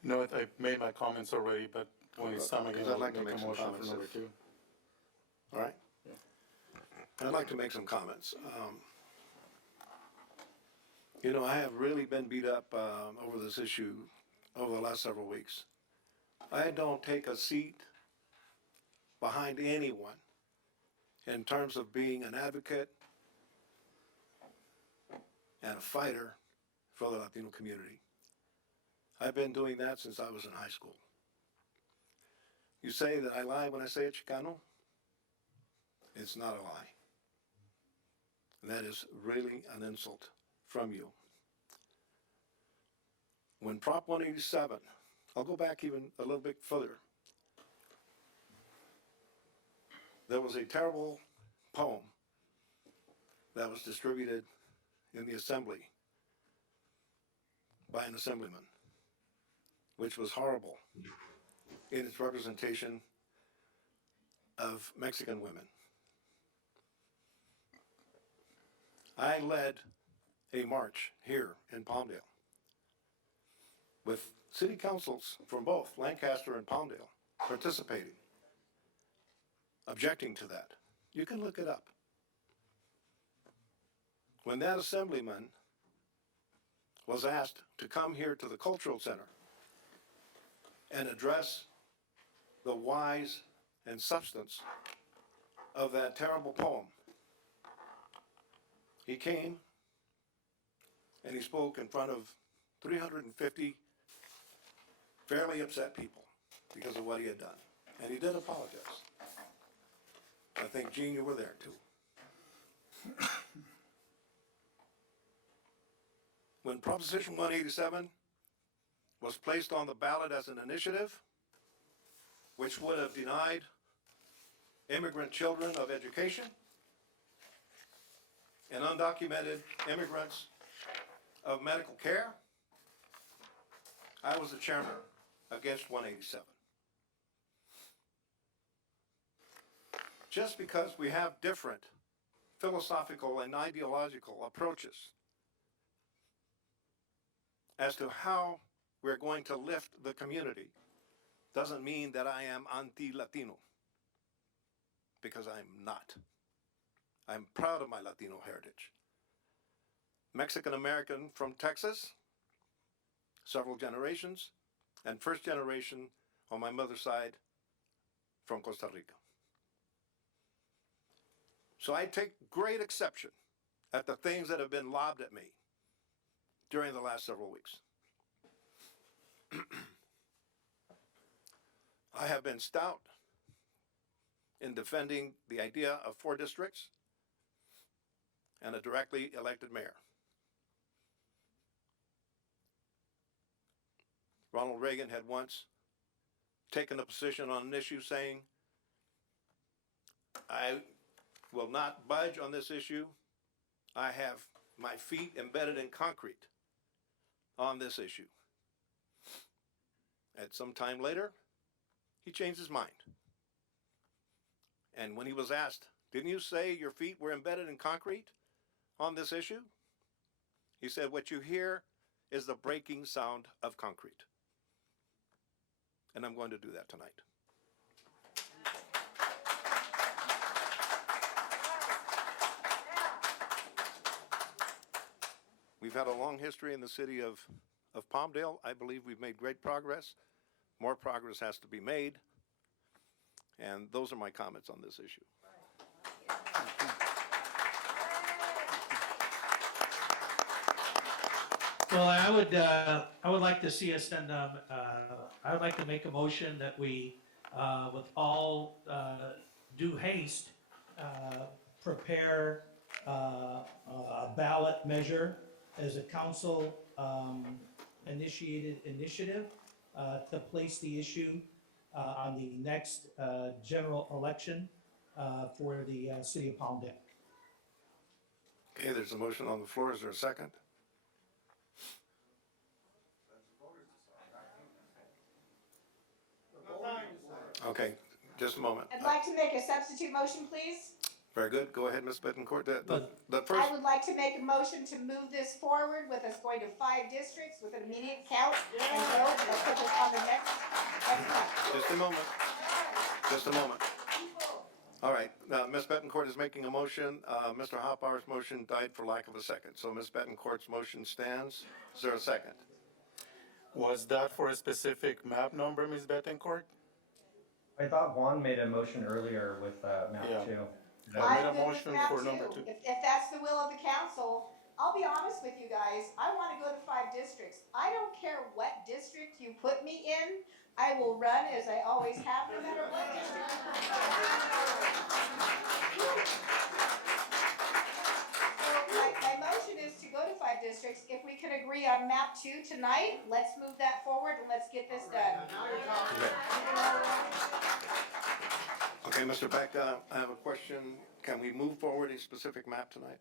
No, I've made my comments already, but when it's time again, Because I'd I'll like make to a make some motion for comments number if- 2. All right. I'd like to make some comments. I have really been beat up over this issue over the last several weeks. I don't take a seat behind anyone in terms of being an advocate and a fighter for the Latino community. I've been doing that since I was in high school. You say that I lie when I say it, Chicano? It's not a lie. That is really an insult from you. When Prop 187, I'll go back even a little bit further. there was a terrible poem that was distributed in the assembly by an assemblyman, which was horrible in its representation of Mexican women. I led a march here in Palmdale with city councils from both Lancaster and Palmdale participating, objecting to that. You can look it up. When that assemblyman was asked to come here to the Cultural Center and address the whys and substance of that terrible poem, he came and he spoke in front of 350 fairly upset people because of what he had done. And he did apologize. I think, Gene, you were there too. When Proposition 187 was placed on the ballot as an initiative, which would have denied immigrant children of education and undocumented immigrants of medical care, I was the chairman against 187. Just because we have different philosophical and ideological approaches as to how we're going to lift the community doesn't mean that I am anti-Latino, because I'm not. I'm proud of my Latino heritage. Mexican-American from Texas, several generations, and first generation on my mother's side from Costa Rica. So I take great exception at the things that have been lobbed at me during the last several weeks. I have been stout in defending the idea of 4 districts and a directly elected mayor. Ronald Reagan had once taken a position on an issue saying, I will not budge on this issue. I have my feet embedded in concrete on this issue. At some time later, he changed his mind. And when he was asked, didn't you say your feet were embedded in concrete on this issue? He said, what you hear is the breaking sound of concrete. And I'm going to do that tonight. We've had a long history in the city of Palmdale. I believe we've made great progress. More progress has to be made. And those are my comments on this issue. Well, I would like to see us then, I would like to make a motion that we, with all due haste, prepare a ballot measure as a council initiated initiative to place the issue on the next general election for the city of Palmdale. Okay, there's a motion on the floor. Is there a second? Okay, just a moment. I'd like to make a substitute motion, please. Very good. Go ahead, Ms. Betancourt. The first. I would like to make a motion to move this forward with us going to 5 districts with an immediate count and vote. Let's put this on the next one. Just a moment. Just a moment. All right. Now, Ms. Betancourt is making a motion. Mr. Hoppower's motion died for lack of a second. So Ms. Betancourt's motion stands. Is there a second? Was that for a specific map number, Ms. Betancourt? I thought Juan made a motion earlier with map Yeah. 2. I made a I'm good with motion map for number 2. If that's the will of the council, I'll be honest with you guys, I want to go to 5 districts. I don't care what district you put me in, I will run as I always have, no matter what district you put me in. So, like, my motion is to go to 5 districts. If we can agree on map 2 tonight, let's move that forward and let's get this done. Okay, Mr. Beck, I have a question. Can we move forward a specific map tonight?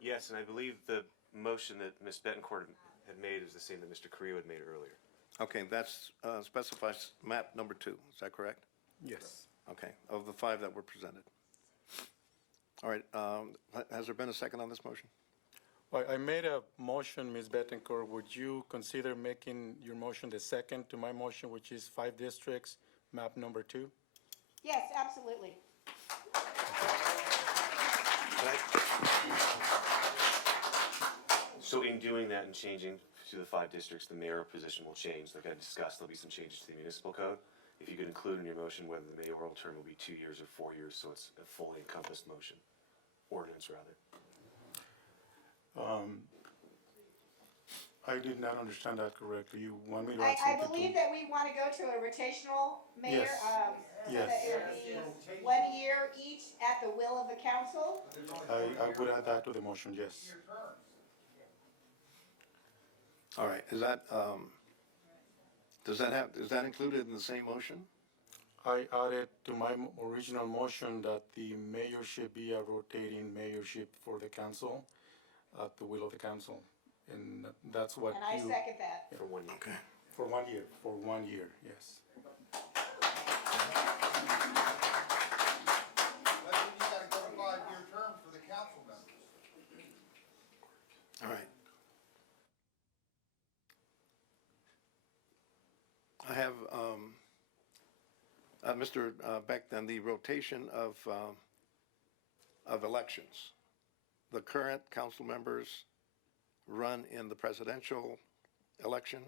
Yes, and I believe the motion that Ms. Betancourt had made is the same that Mr. Carrillo had made earlier. Okay, that's specifies map number 2, is that correct? Yes. Okay, of the 5 that were presented. All right, has there been a second on this motion? I made a motion, Ms. Betancourt. Would you consider making your motion the second to my motion, which is 5 districts, map number 2? Yes, absolutely. So in doing that and changing to the 5 districts, the mayor position will change. Like I discussed, there'll be some changes to the municipal code. If you could include in your motion whether the mayoral term will be 2 years or 4 years, so it's a fully encompassed motion, ordinance rather. I did not understand that correctly. You want me to add I something to? believe that we want to go to a rotational mayor, Yes. so Yes. that it will be 1 year each at the will of the council. I would add that to the motion, yes. All right, is that, is that included in the same motion? I added to my original motion that the mayor should be a rotating mayorship for the council, at the will of the council. And that's what And I you. second that. For 1 year. Okay. For 1 year, for 1 year, yes. All right. I have, Mr. Beck, then the rotation of elections. The current council members run in the presidential election,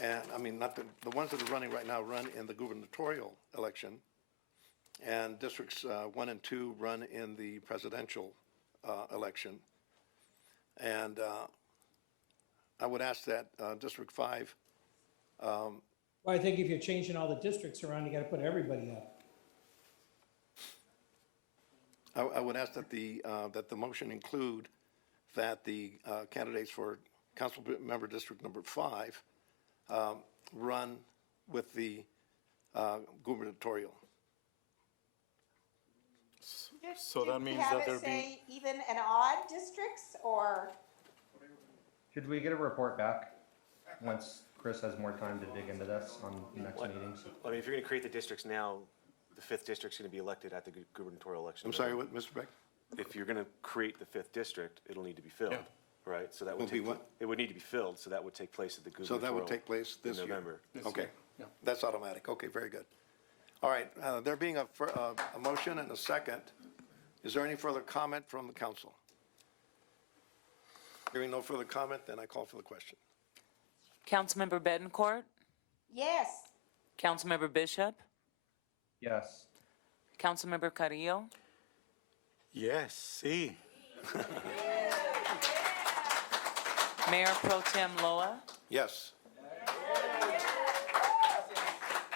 and, I mean, not the ones that are running right now run in the gubernatorial election, and districts 1 and 2 run in the presidential election. And I would ask that District 5. Well, I think if you're changing all the districts around, you gotta put everybody up. I would ask that the motion include that the candidates for council member district number 5 run with the gubernatorial. So that means Have that it there be, say even and odd districts, or? Should we get a report back once Chris has more time to dig into this on the next meetings? I mean, if you're gonna create the districts now, the 5th district's gonna be elected at the gubernatorial election. I'm sorry, what, Mr. Beck? If you're gonna create the 5th district, it'll need to be filled, right? So that would Will be take, what? it would need to be filled, so that would take place at the So gubernatorial. that would take place in this year? November. Okay, that's automatic, okay, very good. All right, there being a motion and a second, is there any further comment from the council? Hearing no further comment, then I call for the question. Councilmember Betancourt, Yes. Councilmember Bishop, Yes. Councilmember Carrillo, yes, see. Mayor Pro Tem Loa, Yes.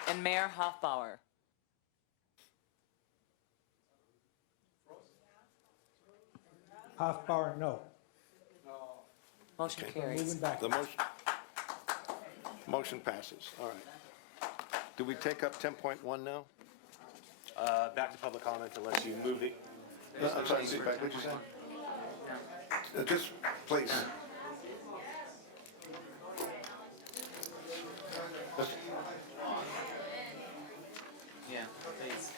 and Mayor Hoffbauer. Hoffbauer, no. Motion carries. Moving back. The motion passes, all right. Do we take up 10.1 now? Back to public comment unless you move it. I'm sorry, Mr. Beck, what did you say? Just, please. Yeah, please.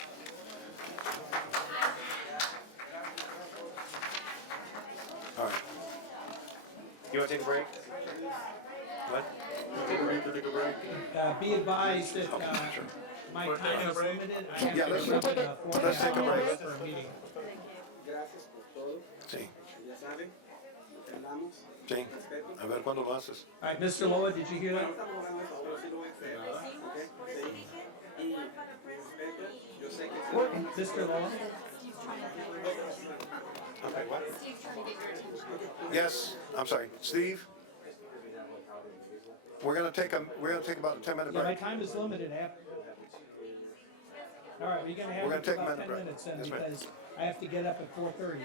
All right. You wanna take a break? What? Be advised that, my time is limited. I have Yeah, to let's get up at let's take a 4:30 break. for a meeting. Sí. Sí. A ver cuándo lo haces. All right, Mr. Loa, did you hear that? Mr. Loa? Okay, what? Yes, I'm sorry, Steve? We're gonna take about a 10-minute Yeah, my break. time is limited. All right, we're gonna We're have gonna it for take a about minute 10 break. minutes then, Yes, ma'am. because I have to get up at 4:30.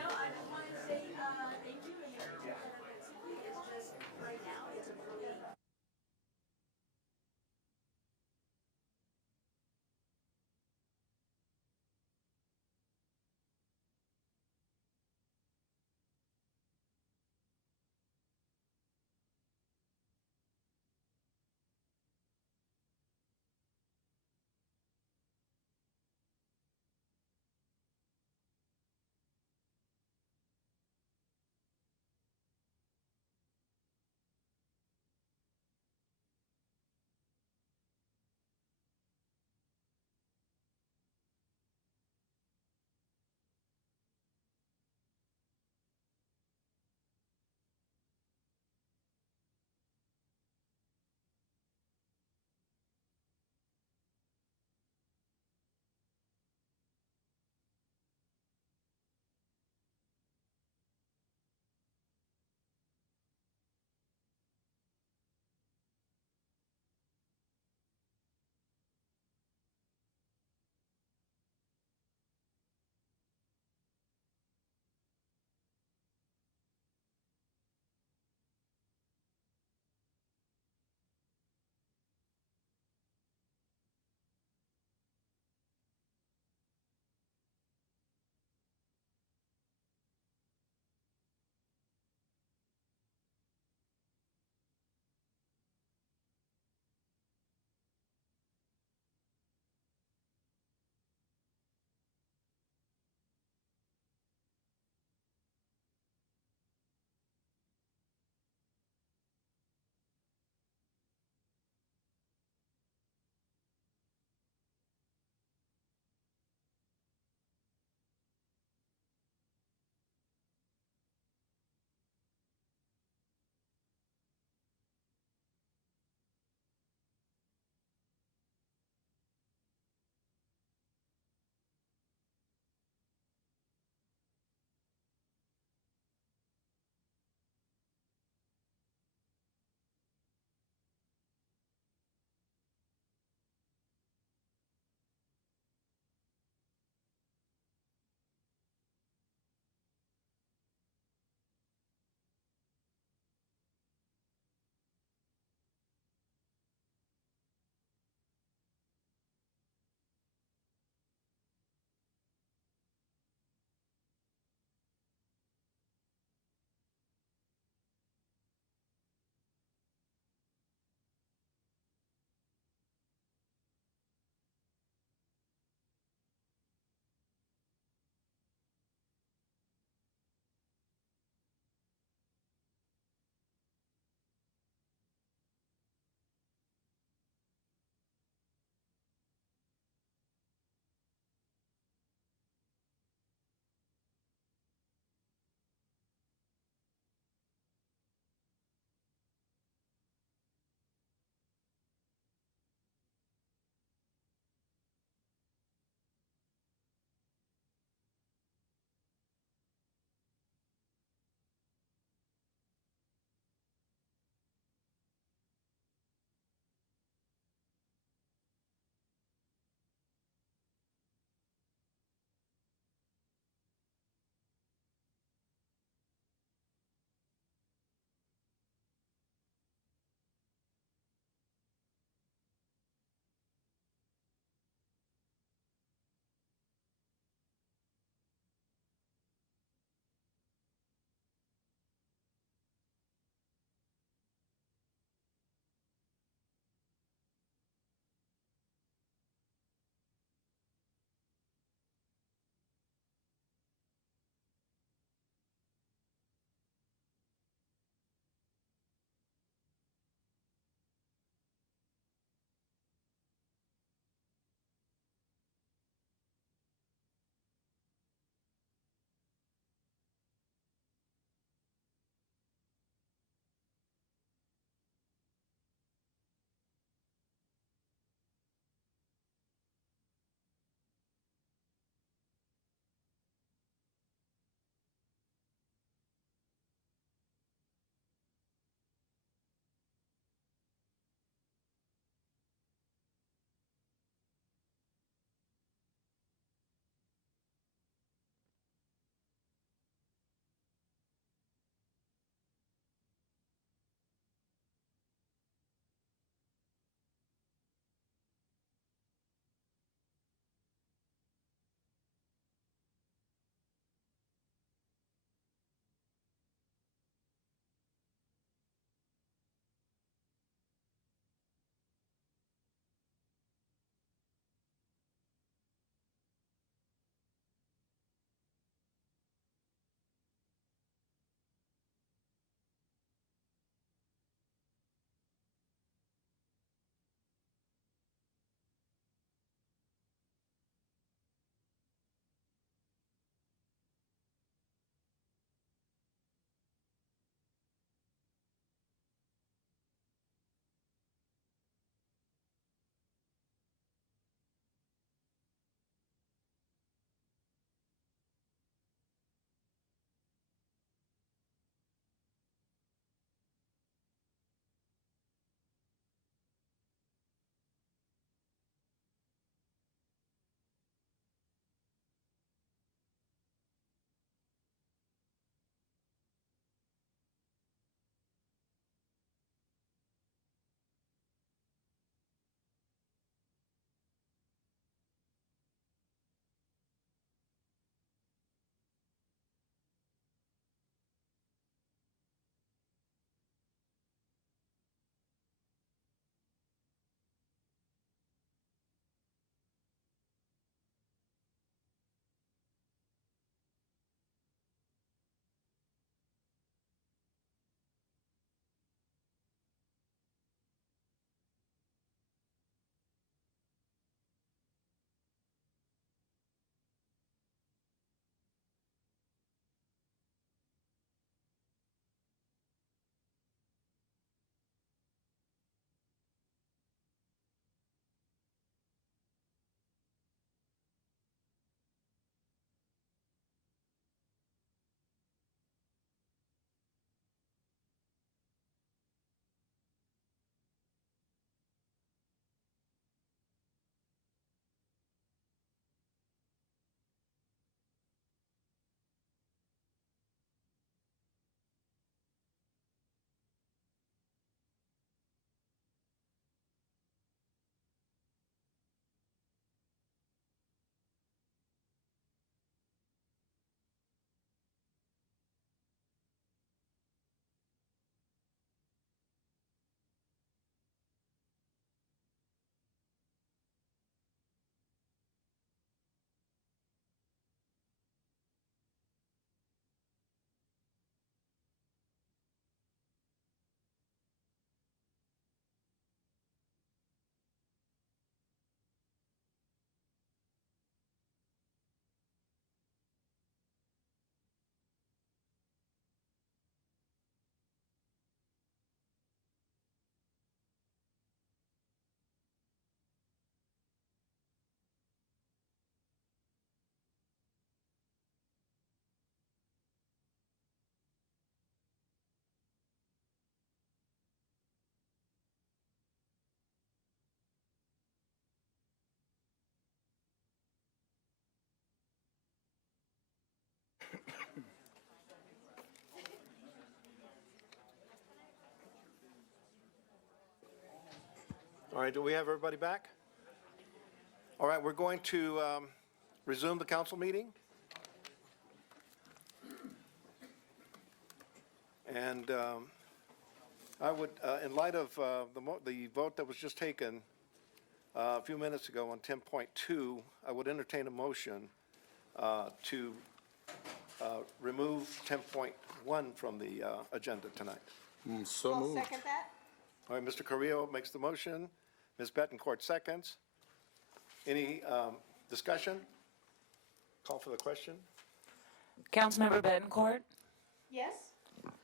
All right, do we have everybody back? All right, we're going to resume the council meeting. And I would, in light of the vote that was just taken a few minutes ago on 10.2, I would entertain a motion to remove 10.1 from the agenda tonight. So I'll moved. second that. All right, Mr. Carrillo makes the motion. Ms. Betancourt seconds. Any discussion? Call for the question. Councilmember Betancourt, Yes?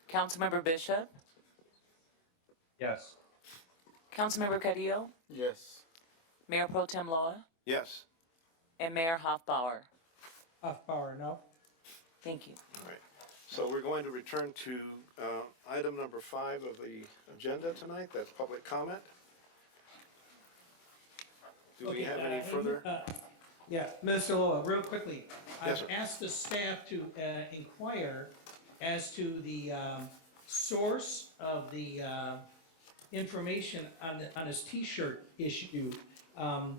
Councilmember Bishop, Yes. Councilmember Carrillo, Yes. Mayor Pro Tem Loa, Yes. and Mayor Hoffbauer. Hoffbauer, no? Thank you. All right. So we're going to return to item number 5 of the agenda tonight. That's public comment. Do we Okay, have any further? Yeah, Mr. Loa, real quickly. Yes, I've sir. asked the staff to inquire as to the source of the information on his T-shirt issue. I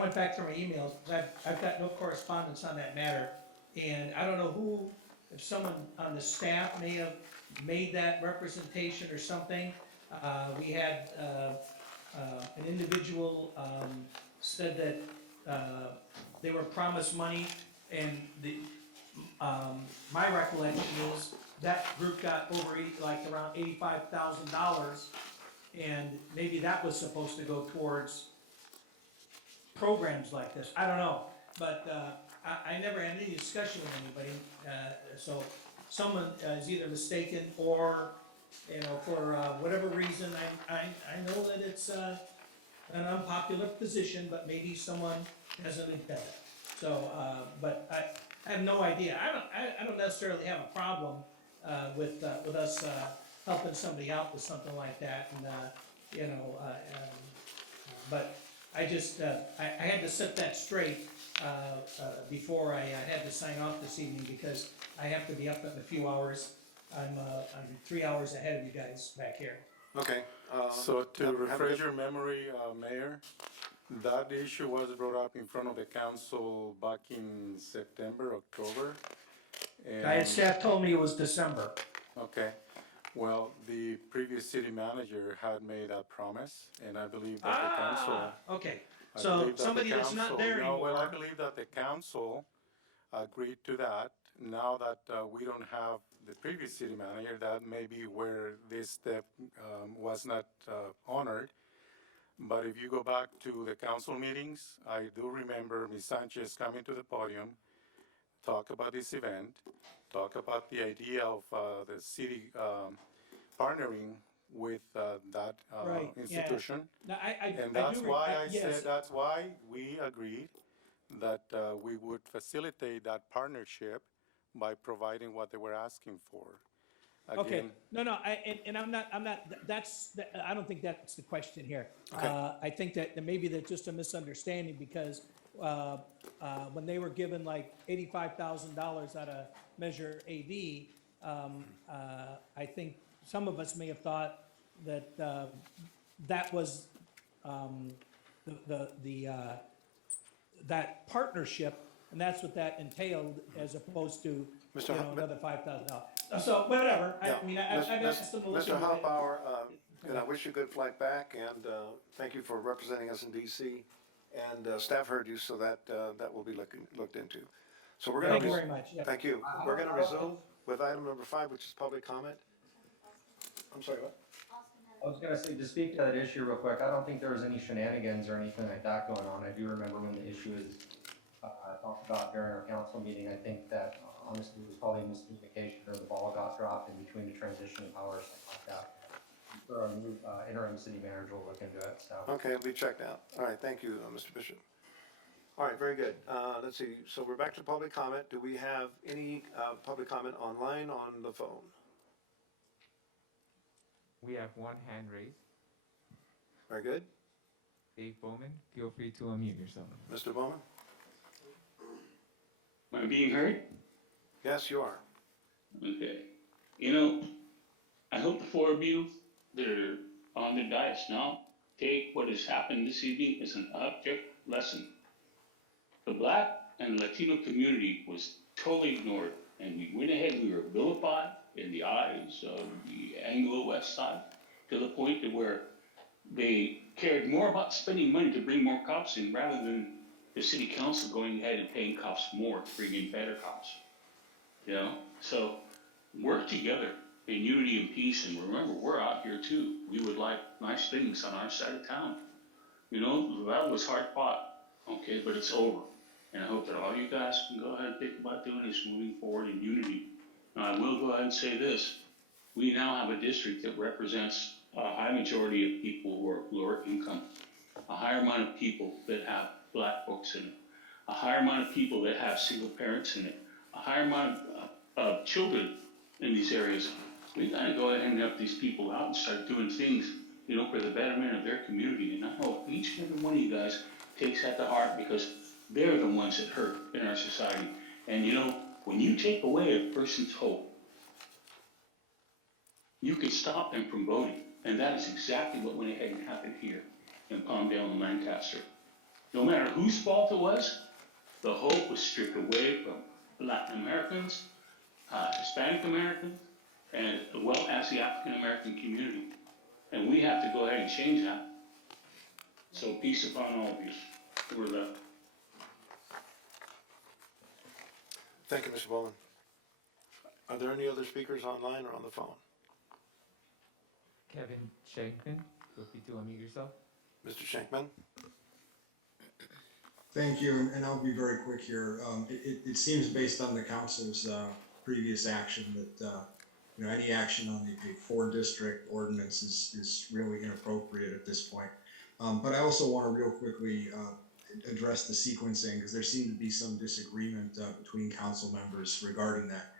went back through my emails. I've got no correspondence on that matter. And I don't know who, if someone on the staff may have made that representation or something. We had an individual said that they were promised money, and my recollection is that group got over around $85,000, and maybe that was supposed to go towards programs like this. I don't know, but I never had any discussion with anybody, so someone is either mistaken or, for whatever reason, I know that it's an unpopular position, but maybe someone hasn't intended. So, but I have no idea. I don't necessarily have a problem with us helping somebody out with something like that, and but I just I had to set that straight before I had to sign off this evening, because I have to be up in a few hours. I'm 3 hours ahead of you guys back here. Okay. So to have a refresh good- your memory, Mayor, that issue was brought up in front of the council back in September, October. Staff told me it was December. Okay, well, the previous city manager had made that promise, and I believe that the council. Okay, I so believe that the somebody that's not council- there no, well, I anymore. believe that the council agreed to that. Now that we don't have the previous city manager, that may be where this step was not honored. But if you go back to the council meetings, I do remember Ms. Sanchez coming to the podium, talk about this event, talk about the idea of the city partnering with that Right, yeah. institution. Now, And I that's do why I said, yes. that's why we agreed that we would facilitate that partnership by providing what they were asking for. Okay, Again, no, I'm not, I don't think that's the question here. Okay. I think that maybe that's just a misunderstanding, because when they were given like $85,000 out of Measure AV, I think some of us may have thought that that was that partnership, and that's what that entailed, as opposed to, another $5,000. So, whatever, Yeah. I mean, I've asked them to look Mr. into it. Hoffbauer, and I wish you a good flight back, and thank you for representing us in DC. And staff heard you, so that will be looked into. So we're going to. Thank you very much. Yeah. Thank you. We're going to resume with item number 5, which is public comment. I'm sorry, what? I was gonna say, to speak to that issue real quick, I don't think there was any shenanigans or anything like that going on. I do remember when the issue was talked about during our council meeting. I think that honestly it was probably a miscommunication, or the ball got dropped in between the transition of power or something like that. Our new interim city manager will look into it, so. Okay, it'll be checked out. All right, thank you, Mr. Bishop. All right, very good. Let's see, so we're back to public comment. Do we have any public comment online, on the phone? We have one hand raised. Very good. Dave Bowman, feel free to unmute yourself. Mr. Bowman? Am I being heard? Yes, you are. Okay. I hope the four of you that are on the dais. Now, take what has happened this evening as an object lesson. The Black and Latino community was totally ignored, and we went ahead, we were vilified in the eyes of the Anglo West Side to the point to where they cared more about spending money to bring more cops in rather than the city council going ahead and paying cops more to bring in better cops. You know, so work together in unity and peace, and remember, we're out here too. We would like nice things on our side of town. You know, that was hard fought, okay, but it's over. And I hope that all you guys can go ahead and think about doing is moving forward in unity. Now, I will go ahead and say this. We now have a district that represents a high majority of people who are lower income, a higher amount of people that have black folks in it, a higher amount of people that have single parents in it, a higher amount of children in these areas. We gotta go ahead and help these people out and start doing things, you know, for the betterment of their community. And I hope each and every one of you guys takes that to heart, because they're the ones that hurt in our society. And you know, when you take away a person's hope, you can stop them from voting. And that is exactly what went ahead and happened here in Palmdale and Lancaster. No matter whose fault it was, the hope was stripped away from Latin Americans, Hispanic Americans, and as well as the African American community. And we have to go ahead and change that. So peace upon all of you who are left. Thank you, Mr. Bowen. Are there any other speakers online or on the phone? Kevin Shankman, feel free to unmute yourself. Mr. Shankman? Thank you, and I'll be very quick here. It seems based on the council's previous action that you know, any action on a 4-district ordinance is really inappropriate at this point. But I also want to real quickly address the sequencing, because there seemed to be some disagreement between council members regarding that.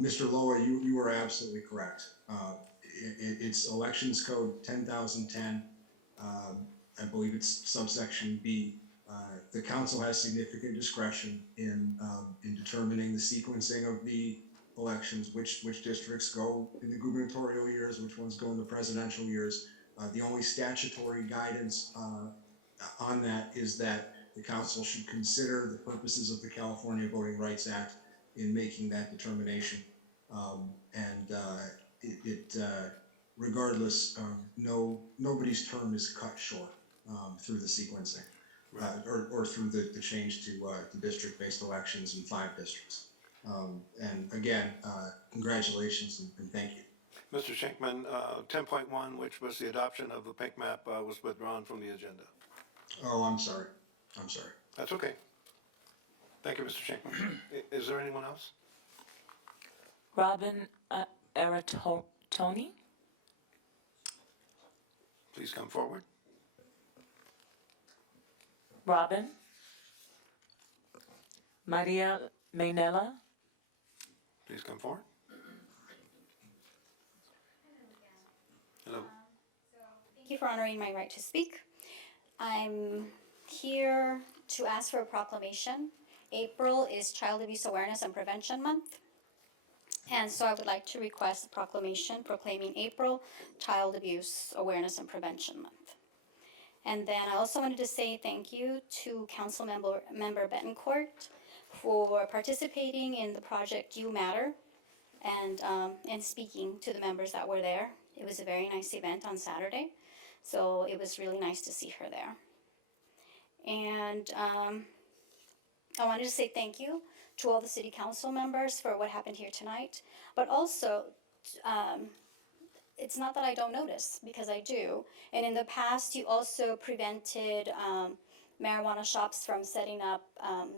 Mr. Loa, you were absolutely correct. It's Elections Code 10,010. I believe it's subsection B. The council has significant discretion in determining the sequencing of the elections, which districts go in the gubernatorial years, which ones go in the presidential years. The only statutory guidance on that is that the council should consider the purposes of the California Voting Rights Act in making that determination. Regardless, nobody's term is cut short through the sequencing. Or through the change to district-based elections in 5 districts. And again, congratulations and thank you. Mr. Shankman, 10.1, which was the adoption of the pink map, was withdrawn from the agenda. Oh, I'm sorry. I'm sorry. That's okay. Thank you, Mr. Shankman. Is there anyone else? Robin Aratoni? Please come forward. Robin? Maria Maynella? Please come forward. Hello. Thank you for honoring my right to speak. I'm here to ask for a proclamation. April is Child Abuse Awareness and Prevention Month. And so I would like to request a proclamation proclaiming April Child Abuse Awareness and Prevention Month. And then I also wanted to say thank you to Council Member Betancourt for participating in the project You Matter and speaking to the members that were there. It was a very nice event on Saturday, so it was really nice to see her there. And I wanted to say thank you to all the city council members for what happened here tonight, but also it's not that I don't notice, because I do. And in the past, you also prevented marijuana shops from setting up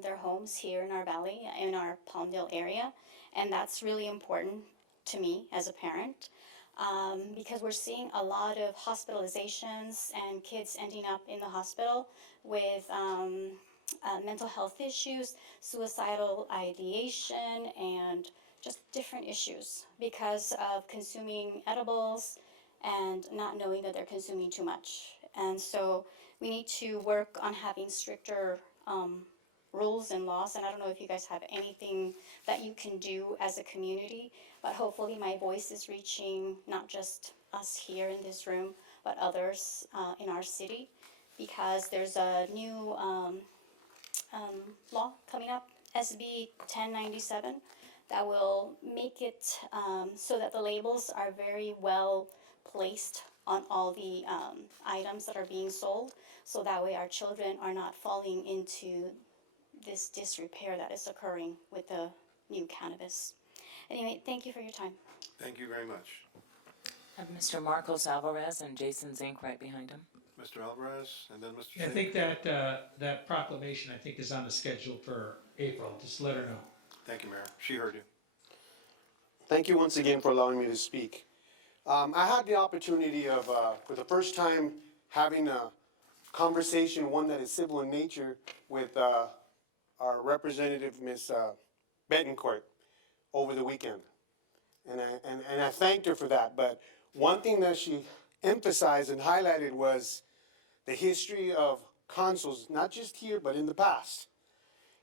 their homes here in our valley, in our Palmdale area. And that's really important to me as a parent, because we're seeing a lot of hospitalizations and kids ending up in the hospital with mental health issues, suicidal ideation, and just different issues because of consuming edibles and not knowing that they're consuming too much. And so we need to work on having stricter rules and laws. And I don't know if you guys have anything that you can do as a community, but hopefully my voice is reaching not just us here in this room, but others in our city, because there's a new law coming up, SB 1097, that will make it so that the labels are very well placed on all the items that are being sold, so that way our children are not falling into this disrepair that is occurring with the new cannabis. Anyway, thank you for your time. Thank you very much. Mr. Marcos Alvarez and Jason Zink right behind him. Mr. Alvarez, and then Mr. Yeah, I Singh. think that, that proclamation, I think, is on the schedule for April. Just let her know. Thank you, Mayor. She heard you. Thank you once again for allowing me to speak. I had the opportunity of, for the first time, having a conversation, one that is civil in nature, with our representative, Ms. Betancourt, over the weekend. And I thanked her for that. But one thing that she emphasized and highlighted was the history of consuls, not just here, but in the past.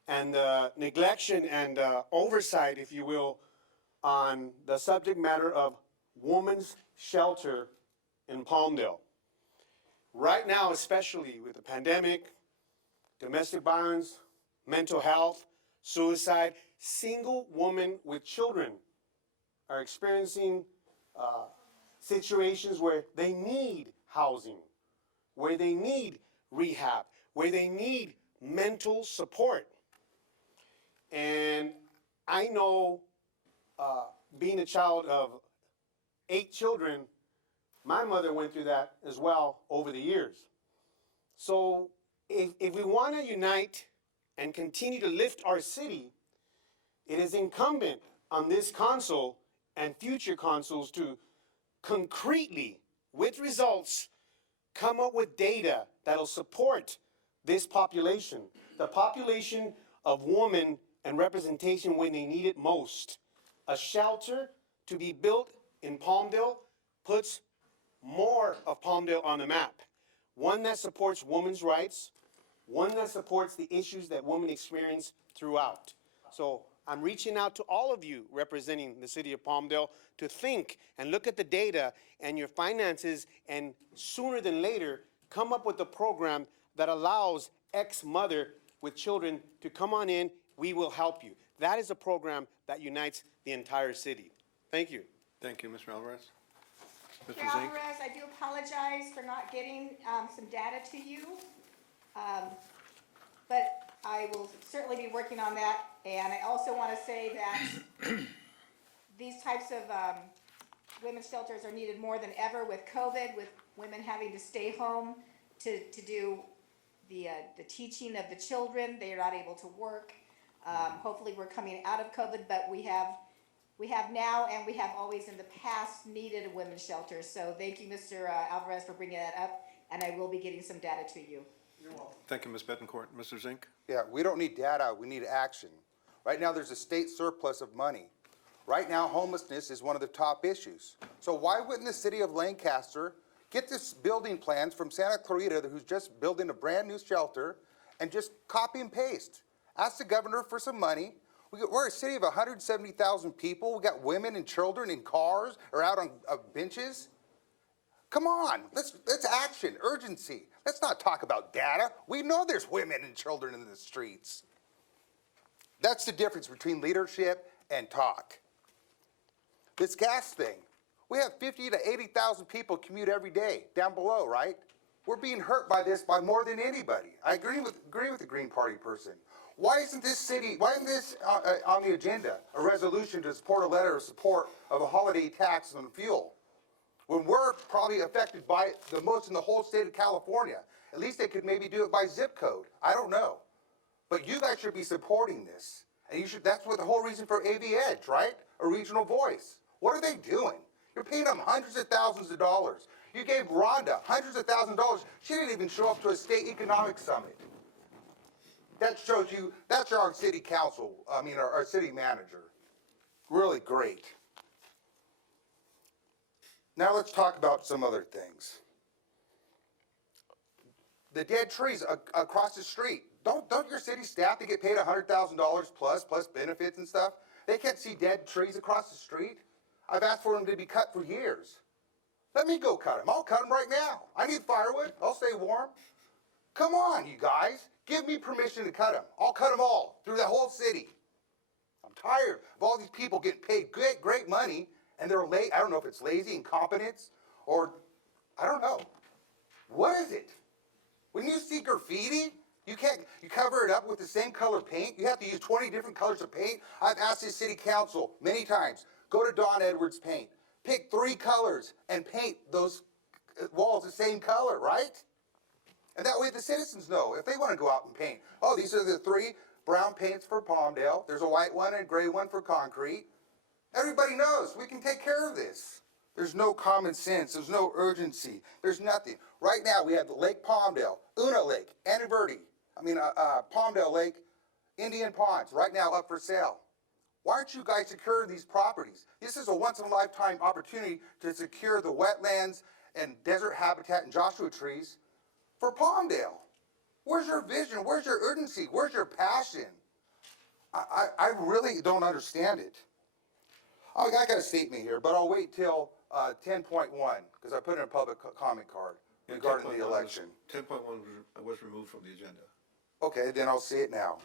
And neglection and oversight, if you will, on the subject matter of women's shelter in Palmdale. Right now, especially with the pandemic, domestic violence, mental health, suicide, single women with children are experiencing situations where they need housing, where they need rehab, where they need mental support. And I know, being a child of 8 children, my mother went through that as well over the years. So if we want to unite and continue to lift our city, it is incumbent on this council and future councils to concretely, with results, come up with data that'll support this population, the population of women and representation when they need it most. A shelter to be built in Palmdale puts more of Palmdale on the map. One that supports women's rights, one that supports the issues that women experience throughout. So I'm reaching out to all of you representing the city of Palmdale to think and look at the data and your finances, and sooner than later come up with a program that allows ex-mother with children to come on in. We will help you. That is a program that unites the entire city. Thank you. Thank you, Mr. Alvarez. Mr. Mr. Zink. Alvarez, I do apologize for not getting some data to you. But I will certainly be working on that. And I also want to say that these types of women's shelters are needed more than ever with COVID, with women having to stay home to do the teaching of the children. They are not able to work. Hopefully we're coming out of COVID, but we have now and we have always in the past needed a women's shelter. So thank you, Mr. Alvarez, for bringing that up, and I will be getting some data to you. You're welcome. Thank you, Ms. Betancourt. Mr. Zink. Yeah, we don't need data, we need action. Right now, there's a state surplus of money. Right now, homelessness is one of the top issues. So why wouldn't the city of Lancaster get this building plans from Santa Clarita, who's just building a brand new shelter, and just copy and paste? Ask the governor for some money. We're a city of 170,000 people. We got women and children in cars or out on benches. Come on, let's action, urgency. Let's not talk about data. We know there's women and children in the streets. That's the difference between leadership and talk. This gas thing, we have 50 to 80,000 people commute every day down below, right? We're being hurt by this by more than anybody. I agree with the Green Party person. Why isn't this on the agenda, a resolution to support a letter of support of a holiday tax on fuel? When we're probably affected by it the most in the whole state of California. At least they could maybe do it by zip code. I don't know. But you guys should be supporting this. And that's what the whole reason for AV Edge, right? A regional voice. What are they doing? You're paying them hundreds of thousands of dollars. You gave Rhonda hundreds of thousands of dollars. She didn't even show up to a state economic summit. That shows you, that's our city council, our city manager. Really great. Now let's talk about some other things. The dead trees across the street. Don't your city staff to get paid $100,000 plus benefits and stuff? They can't see dead trees across the street. I've asked for them to be cut for years. Let me go cut them. I'll cut them right now. I need firewood. I'll stay warm. Come on, you guys. Give me permission to cut them. I'll cut them all through the whole city. I'm tired of all these people getting paid great money, and they're late. I don't know if it's lazy incompetence or I don't know. What is it? When you see graffiti, you cover it up with the same color paint. You have to use 20 different colors of paint. I've asked the city council many times, go to Don Edwards Paint. Pick 3 colors and paint those walls the same color, right? And that way the citizens know if they want to go out and paint. Oh, these are the 3 brown paints for Palmdale. There's a white one and a gray one for concrete. Everybody knows we can take care of this. There's no common sense. There's no urgency. There's nothing. Right now we have Lake Palmdale, Una Lake, Palmdale Lake, Indian Ponds, right now up for sale. Why aren't you guys securing these properties? This is a once-in-a-lifetime opportunity to secure the wetlands and desert habitat and Joshua trees for Palmdale. Where's your vision? Where's your urgency? Where's your passion? I really don't understand it. I got a statement here, but I'll wait till 10.1 because I put in a public comment card regarding the election. 10.1 was removed from the agenda. Okay, then I'll say it now.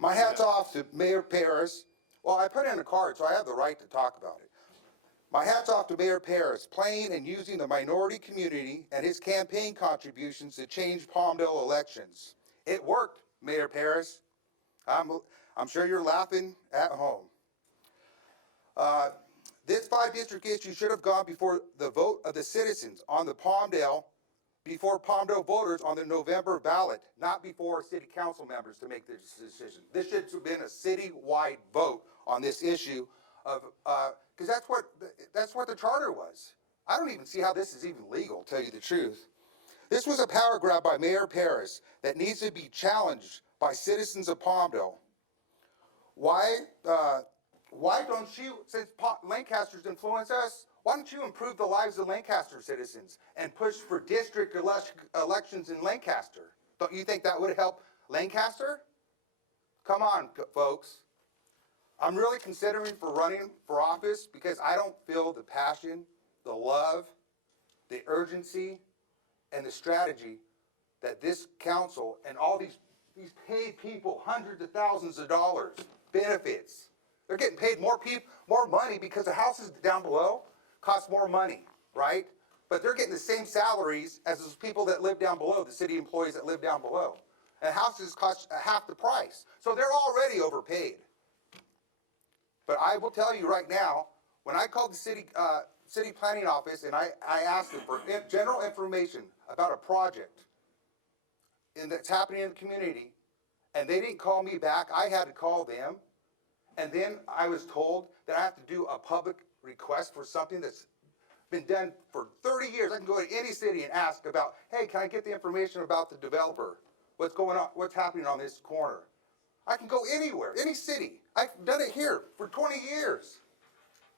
My hat's off to Mayor Paris. Well, I put in a card, so I have the right to talk about it. My hat's off to Mayor Paris, playing and using the minority community and his campaign contributions to change Palmdale elections. It worked, Mayor Paris. I'm sure you're laughing at home. This 5-district issue should have gone before the vote of the citizens on the Palmdale, before Palmdale voters on the November ballot, not before city council members to make this decision. This should have been a citywide vote on this issue of, because that's what the charter was. I don't even see how this is even legal, to tell you the truth. This was a power grab by Mayor Paris that needs to be challenged by citizens of Palmdale. Why don't you, since Lancaster's influence us, why don't you improve the lives of Lancaster citizens and push for district elections in Lancaster? Don't you think that would help Lancaster? Come on, folks. I'm really considering for running for office because I don't feel the passion, the love, the urgency, and the strategy that this council and all these paid people, hundreds of thousands of dollars, benefits. They're getting paid more money because the houses down below cost more money, right? But they're getting the same salaries as those people that live down below, the city employees that live down below. And houses cost half the price. So they're already overpaid. But I will tell you right now, when I called the city planning office and I asked them for general information about a project that's happening in the community, and they didn't call me back, I had to call them. And then I was told that I have to do a public request for something that's been done for 30 years. I can go to any city and ask about, hey, can I get the information about the developer? What's going on? What's happening on this corner? I can go anywhere, any city. I've done it here for 20 years.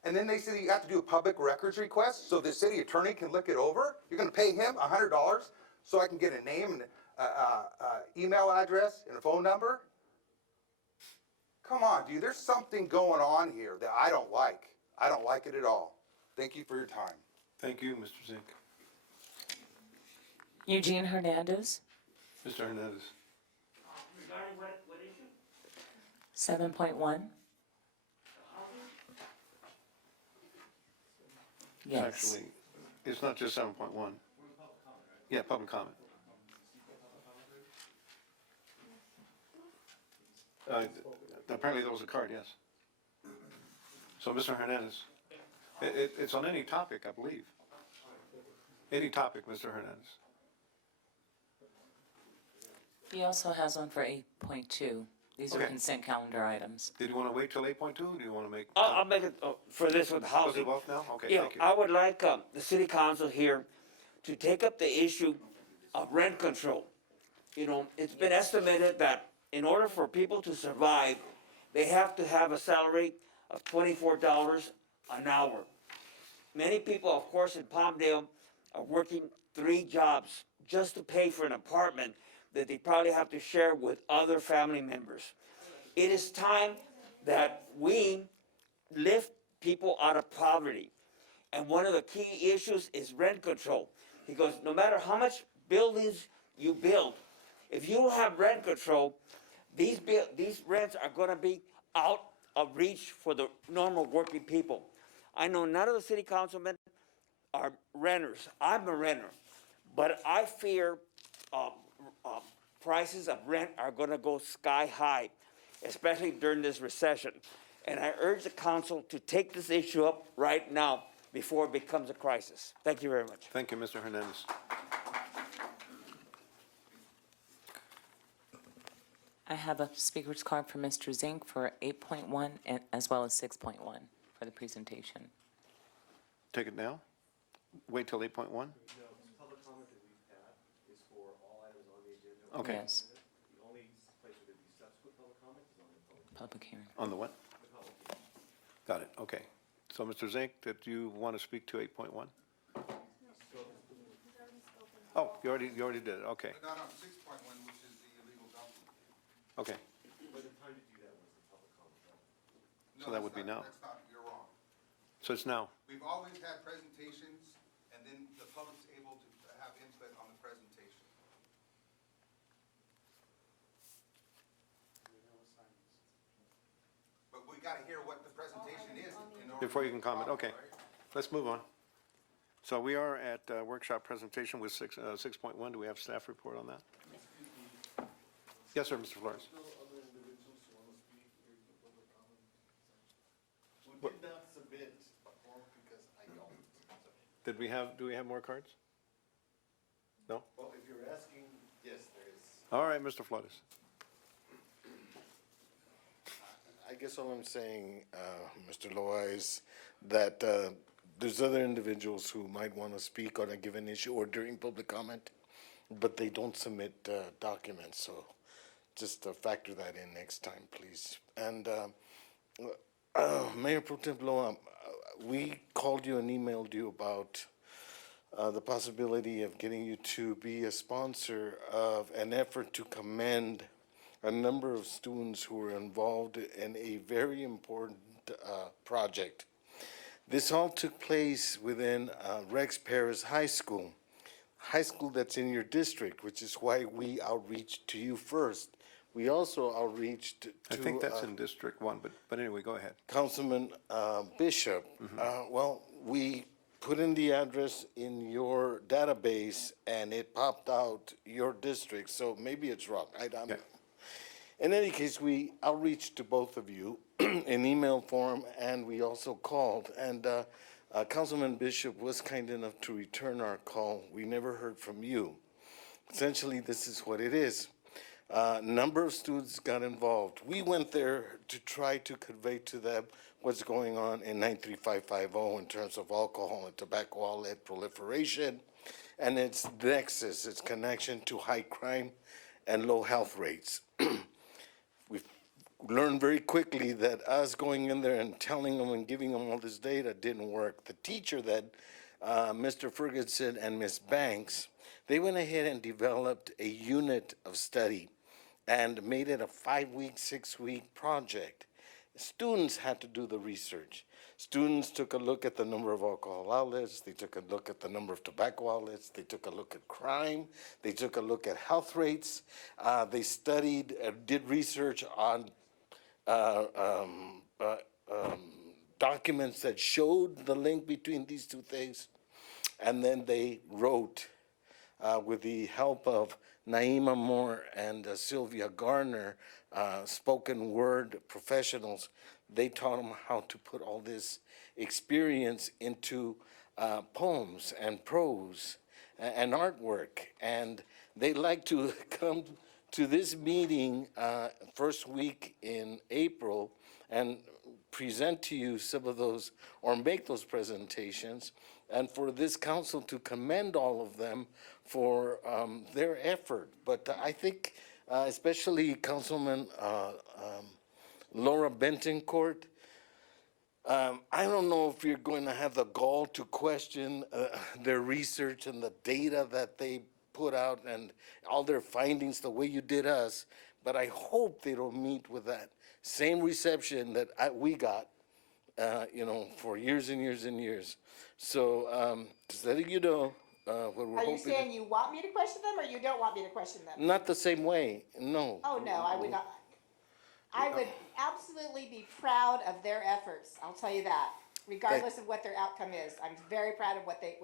And then they say you have to do a public records request so the city attorney can look it over. You're going to pay him $100 so I can get a name and email address and a phone number? Come on, dude, there's something going on here that I don't like. I don't like it at all. Thank you for your time. Thank you, Mr. Zink. Eugene Hernandez, Mr. Hernandez. Regarding what issue? 7.1. Yes. Actually, it's not just 7.1. Yeah, public comment. Apparently there was a card, yes. So, Mr. Hernandez, it's on any topic, I believe. Any topic, Mr. Hernandez. He also has one for 8.2. These are Okay. consent calendar items. Did you want to wait till 8.2, or do you want to make? I'll make it for this with Was housing. it both now? Okay, Yeah, thank you. I would like the city council here to take up the issue of rent control. You know, it's been estimated that in order for people to survive, they have to have a salary of $24 an hour. Many people, of course, in Palmdale are working 3 jobs just to pay for an apartment that they probably have to share with other family members. It is time that we lift people out of poverty. And one of the key issues is rent control. He goes, no matter how much buildings you build, if you don't have rent control, these rents are gonna be out of reach for the normal working people. I know none of the city councilmen are renters. I'm a renter, but I fear prices of rent are gonna go sky high, especially during this recession. And I urge the council to take this issue up right now before it becomes a crisis. Thank you very much. Thank you, Mr. Hernandez. I have a speaker's card for Mr. Zink for 8.1 and as well as 6.1 for the presentation. Take it now? Wait till 8.1? Public comment that we've had is for all items on the agenda. Okay. Yes, The only place where there'd be subsequent public comment is on the public hearing. On the what? Got it, okay. So, Mr. Zink, did you want to speak to 8.1? Oh, you already did it, okay, But not on 6.1, which is the illegal dumping. okay. But the time to do that was the public comment, right? So that would be now. That's not, you're wrong. So it's now. We've always had presentations, and then the public's able to have input on the presentation. But we gotta hear what the presentation is in order. Before to you can make a comment, comment, okay. right? Let's move on. So we are at workshop presentation with 6.1. Do we have staff report on that? Yes, sir, Mr. Flores. We did not submit a form because I don't. Do we have more cards? No? Well, if you're asking, yes, there is. All right, Mr. Flores. I guess all I'm saying, Mr. Loa, is that there's other individuals who might want to speak on a given issue or during public comment, but they don't submit documents, so just factor that in next time, please. And Mayor Pro Tem Loa, we called you and emailed you about the possibility of getting you to be a sponsor of an effort to commend a number of students who were involved in a very important project. This all took place within Rex Paris High School that's in your district, which is why we outreached to you first. We also outreached to I think that's in District 1, but anyway, go ahead. Councilman Bishop. Well, we put in the address in your database and it popped out your district, so maybe it's wrong. I don't know. In any case, we outreached to both of you in email form, and we also called. And Councilman Bishop was kind enough to return our call. We never heard from you. Essentially, this is what it is. Number of students got involved. We went there to try to convey to them what's going on in 93550 in terms of alcohol and tobacco outlet proliferation, and its nexus, its connection to high crime and low health rates. We learned very quickly that us going in there and telling them and giving them all this data didn't work. The teacher that Mr. Ferguson and Ms. Banks, they went ahead and developed a unit of study and made it a 5-week, 6-week project. Students had to do the research. Students took a look at the number of alcohol outlets, they took a look at the number of tobacco outlets, they took a look at crime, they took a look at health rates, they studied, did research on documents that showed the link between these two things, and then they wrote, with the help of Naima Moore and Sylvia Garner, spoken word professionals, they taught them how to put all this experience into poems and prose and artwork. And they like to come to this meeting first week in April and present to you some of those or make those presentations, and for this council to commend all of them for their effort. But I think especially Councilman Laura Bentoncourt, I don't know if you're going to have the gall to question their research and the data that they put out and all their findings the way you did us, but I hope they don't meet with that same reception that we got for years and years and years. So, just letting you know, what we're Are you hoping. saying you want me to question them or you don't want me to question them? Not the same way, no. Oh, no, I would not. I would absolutely be proud of their efforts, I'll tell you that, regardless of what their outcome is. I'm very proud of what they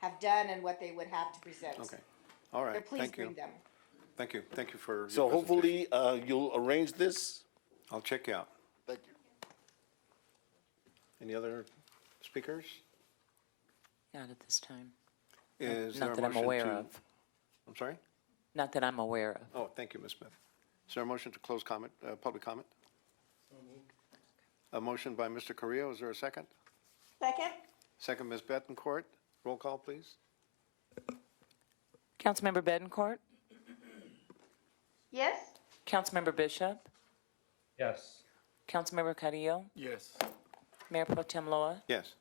have done and what they would have to present. Okay, all right, So please thank you. bring them. Thank you for your So presentation. hopefully, you'll arrange this? I'll check you out. Thank you. Any other speakers? Not at this time. Is there Not a that I'm motion aware to- of. I'm sorry? Not that I'm aware of. Oh, thank you, Ms. Smith. Is there a motion to close comment, public comment? A motion by Mr. Carrillo, is there a second? Second? Second, Ms. Bettencourt. Roll call, please. Councilmember Bedencourt, Yes? Councilmember Bishop, Yes. Councilmember Carrillo, Yes. Mayor Pro Tem Loa, Yes.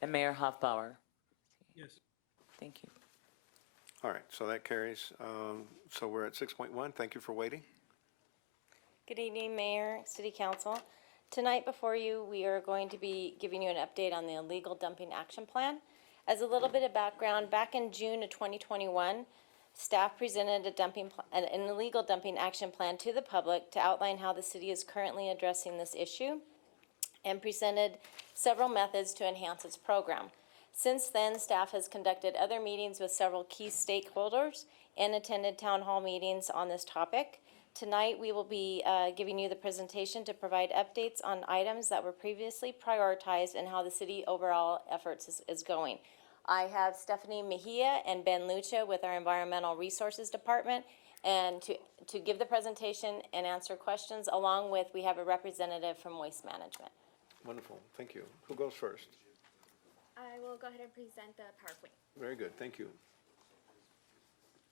and Mayor Hoffbauer. Yes. Thank you. All right, so that carries. So we're at 6.1. Thank you for waiting. Good evening, Mayor, City Council. Tonight before you, we are going to be giving you an update on the illegal dumping action plan. As a little bit of background, back in June of 2021, staff presented an illegal dumping action plan to the public to outline how the city is currently addressing this issue and presented several methods to enhance its program. Since then, staff has conducted other meetings with several key stakeholders and attended town hall meetings on this topic. Tonight, we will be giving you the presentation to provide updates on items that were previously prioritized and how the city overall efforts is going. I have Stephanie Mejia and Ben Lucha with our Environmental Resources Department and to give the presentation and answer questions, along with, we have a representative from Waste Management. Wonderful, thank you. Who goes first? I will go ahead and present the PowerPoint. Very good, thank you.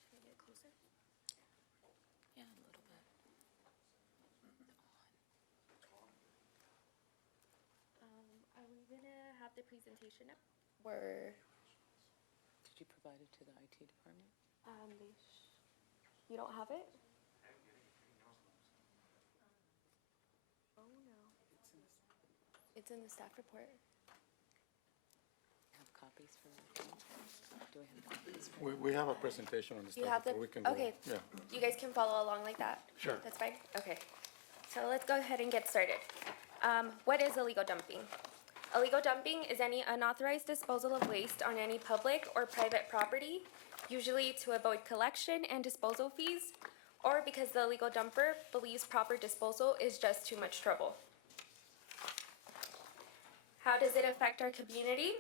Can I get closer? Yeah, a little bit. Are we gonna have the presentation up? Or, Did you provide it to the IT department? you don't have it? Oh, no. It's in the staff report. Have copies for that? Do we have copies? We have a presentation on the You staff, have the, report. We can go. okay. Yeah. You guys can follow along like that? Sure. That's fine? Okay. So let's go ahead and get started. What is illegal dumping? Illegal dumping is any unauthorized disposal of waste on any public or private property, usually to avoid collection and disposal fees, or because the illegal dumper believes proper disposal is just too much trouble. How does it affect our community?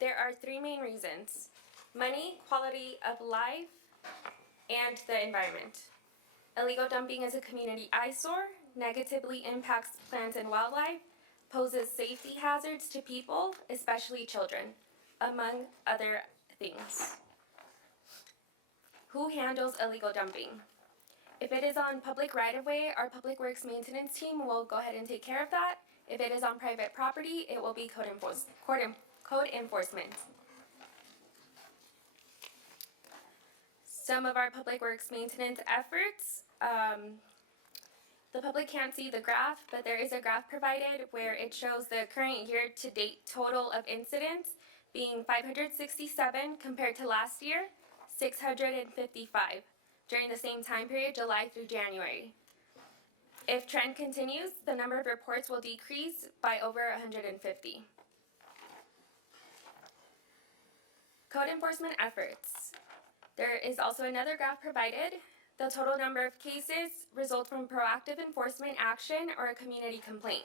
There are three main reasons: money, quality of life, and the environment. Illegal dumping is a community eyesore, negatively impacts plants and wildlife, poses safety hazards to people, especially children, among other things. Who handles illegal dumping? If it is on public right-of-way, our Public Works Maintenance team will go ahead and take care of that. If it is on private property, it will be code enforcement. Some of our Public Works Maintenance efforts, the public can't see the graph, but there is a graph provided where it shows the current year-to-date total of incidents being 567 compared to last year, 655 during the same time period, July through January. If trend continues, the number of reports will decrease by over 150. Code enforcement efforts. There is also another graph provided. The total number of cases result from proactive enforcement action or a community complaint.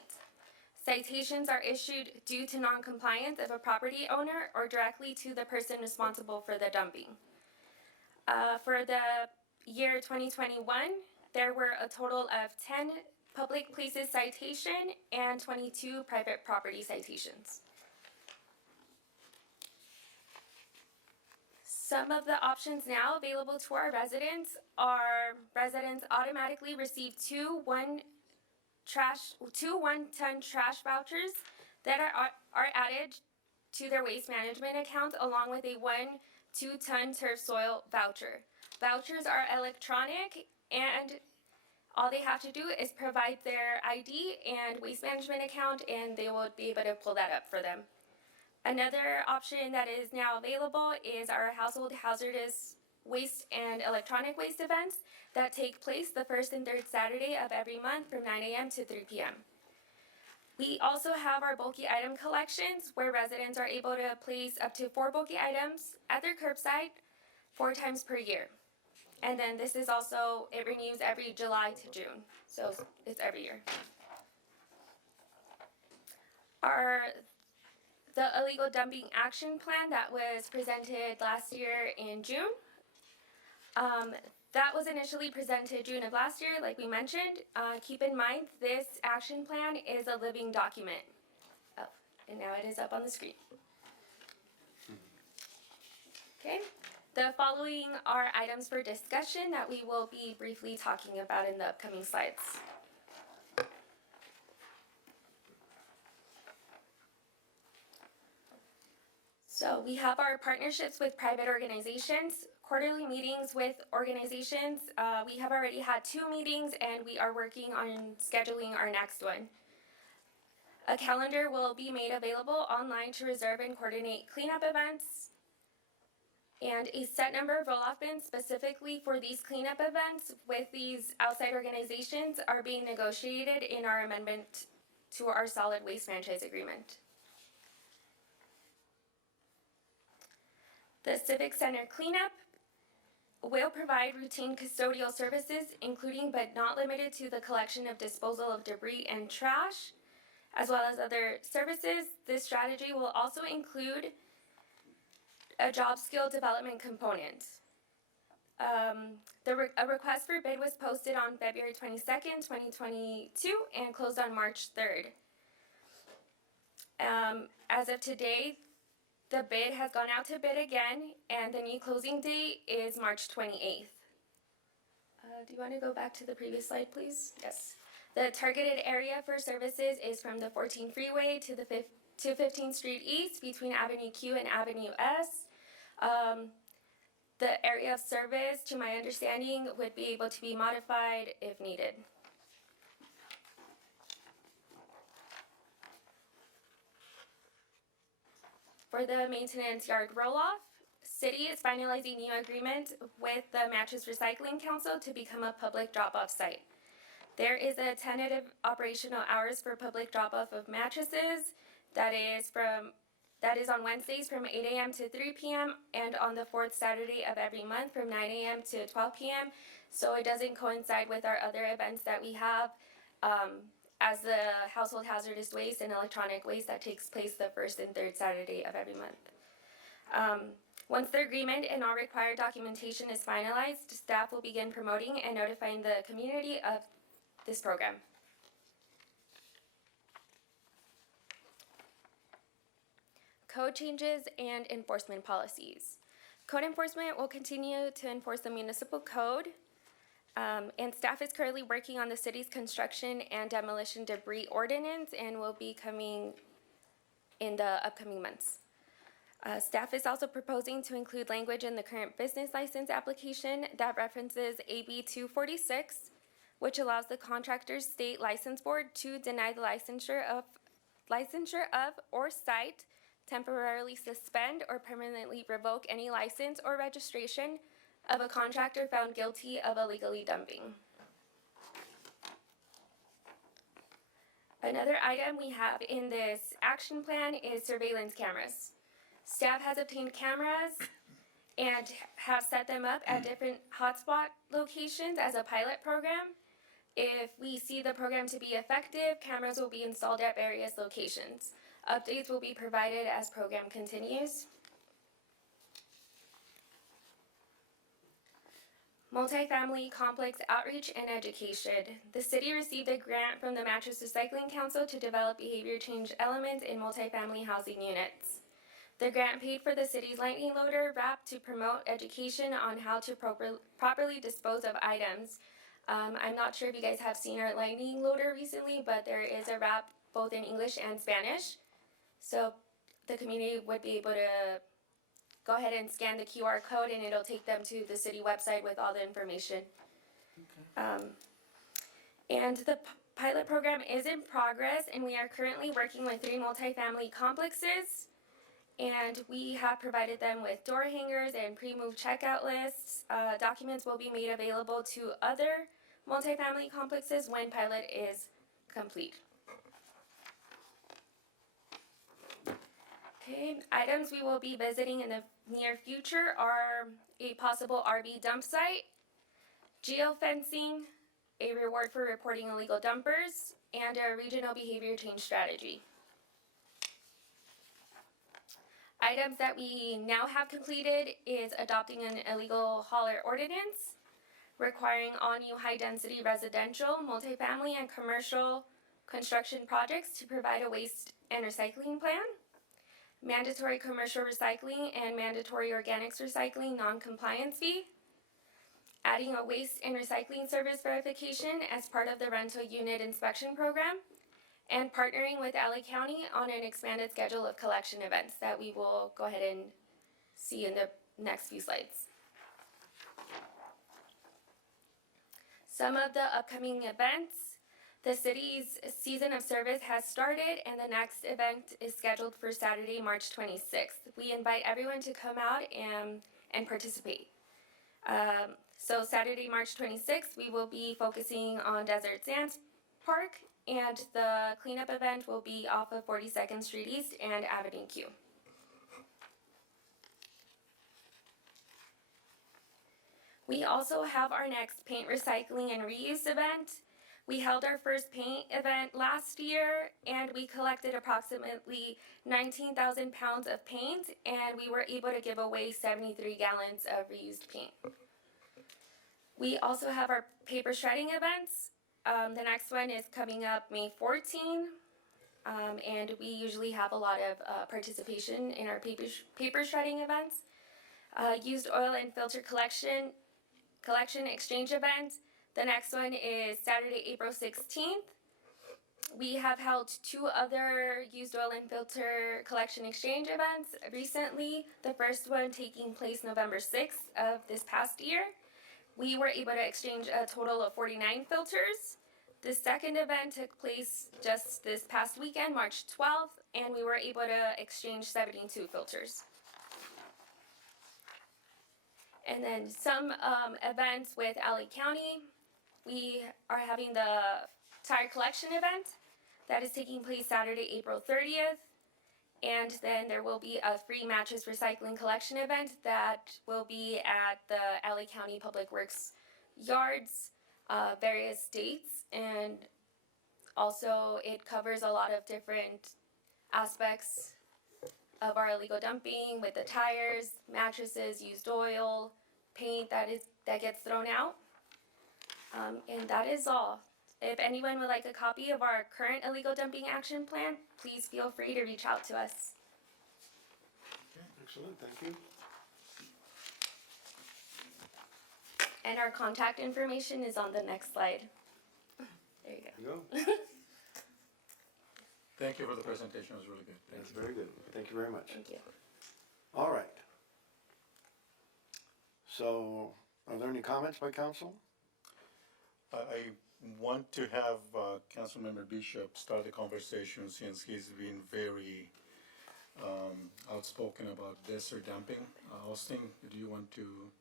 Citations are issued due to non-compliance of a property owner or directly to the person responsible for the dumping. For the year 2021, there were a total of 10 public places citation and 22 private property citations. Some of the options now available to our residents are residents automatically receive two one-ton trash vouchers that are added to their waste management account, along with a 1 2-ton turf soil voucher. Vouchers are electronic and All they have to do is provide their ID and waste management account, and they will be able to pull that up for them. Another option that is now available is our household hazardous waste and electronic waste events that take place the first and third Saturday of every month from 9 a.m. to 3 p.m. We also have our bulky item collections where residents are able to place up to 4 bulky items at their curbside 4 times per year. And then this is also, it renews every July to June, so it's every year. The illegal dumping action plan that was presented last year in June. That was initially presented June of last year, like we mentioned. Keep in mind, this action plan is a living document. Oh, and now it is up on the screen. Okay, the following are items for discussion that we will be briefly talking about in the upcoming slides. So we have our partnerships with private organizations, quarterly meetings with organizations. We have already had 2 meetings and we are working on scheduling our next one. A calendar will be made available online to reserve and coordinate cleanup events. And a set number of roll-off bins specifically for these cleanup events with these outside organizations are being negotiated in our amendment to our solid waste franchise agreement. The Civic Center cleanup will provide routine custodial services, including but not limited to the collection of disposal of debris and trash, as well as other services. This strategy will also include a job skill development component. A request for bid was posted on February 22nd, 2022, and closed on March 3rd. As of today, the bid has gone out to bid again, and the new closing date is March 28th. Do you want to go back to the previous slide, please? Yes. The targeted area for services is from the 14 freeway to the 15th Street East between Avenue Q and Avenue S. The area of service, to my understanding, would be able to be modified if needed. For the maintenance yard roll-off, City is finalizing new agreement with the Mattress Recycling Council to become a public drop-off site. There is a tentative operational hours for public drop-off of mattresses that is on Wednesdays from 8 a.m. to 3 p.m. and on the 4th Saturday of every month from 9 a.m. to 12 p.m. So it doesn't coincide with our other events that we have, as the household hazardous waste and electronic waste that takes place the 1st and 3rd Saturday of every month. Once the agreement and all required documentation is finalized, staff will begin promoting and notifying the community of this program. Code changes and enforcement policies. Code enforcement will continue to enforce the municipal code, and staff is currently working on the city's construction and demolition debris ordinance and will be coming in the upcoming months. Staff is also proposing to include language in the current business license application that references AB 246, which allows the contractor's state license board to deny the licensure of or cite, temporarily suspend, or permanently revoke any license or registration of a contractor found guilty of illegally dumping. Another item we have in this action plan is surveillance cameras. Staff has obtained cameras and have set them up at different hotspot locations as a pilot program. If we see the program to be effective, cameras will be installed at various locations. Updates will be provided as program continues. Multifamily complex outreach and education. The city received a grant from the Mattress Recycling Council to develop behavior change elements in multifamily housing units. The grant paid for the city's lightning loader wrap to promote education on how to properly dispose of items. I'm not sure if you guys have seen our lightning loader recently, but there is a wrap both in English and Spanish. So the community would be able to go ahead and scan the QR code and it'll take them to the city website with all the information. And the pilot program is in progress, and we are currently working with 3 multifamily complexes. And we have provided them with door hangers and pre-move checkout lists. Documents will be made available to other multifamily complexes when pilot is complete. Okay, items we will be visiting in the near future are a possible RV dump site, geofencing, a reward for reporting illegal dumpers, and a regional behavior change strategy. Items that we now have completed is adopting an illegal hauler ordinance, requiring all new high-density residential, multifamily, and commercial construction projects to provide a waste and recycling plan, mandatory commercial recycling and mandatory organics recycling non-compliance fee, adding a waste and recycling service verification as part of the rental unit inspection program, and partnering with LA County on an expanded schedule of collection events that we will go ahead and see in the next few slides. Some of the upcoming events. The city's season of service has started, and the next event is scheduled for Saturday, March 26th. We invite everyone to come out and participate. So Saturday, March 26th, we will be focusing on Desert Sands Park, and the cleanup event will be off of 42nd Street East and Avenue Q. We also have our next paint recycling and reuse event. We held our first paint event last year, and we collected approximately 19,000 pounds of paint, and we were able to give away 73 gallons of reused paint. We also have our paper shredding events. The next one is coming up May 14, and we usually have a lot of participation in our paper shredding events. Used oil and filter collection exchange event. The next one is Saturday, April 16th. We have held 2 other used oil and filter collection exchange events recently. The first one taking place November 6th of this past year. We were able to exchange a total of 49 filters. The second event took place just this past weekend, March 12th, and we were able to exchange 72 filters. And then some events with LA County. We are having the tire collection event that is taking place Saturday, April 30th. And then there will be a free mattress recycling collection event that will be at the LA County Public Works yards, various dates. And also it covers a lot of different aspects of our illegal dumping with the tires, mattresses, used oil, paint that gets thrown out. And that is all. If anyone would like a copy of our current illegal dumping action plan, please feel free to reach out to us. Okay, excellent, thank you. And our contact information is on the next slide. There you go. Thank you for the presentation, it was really good. That's very good, thank you very much. Thank you. All right. So, are there any comments by council? I want to have Councilmember Bishop start the conversation since he's been very outspoken about desert dumping. Austin, do you want to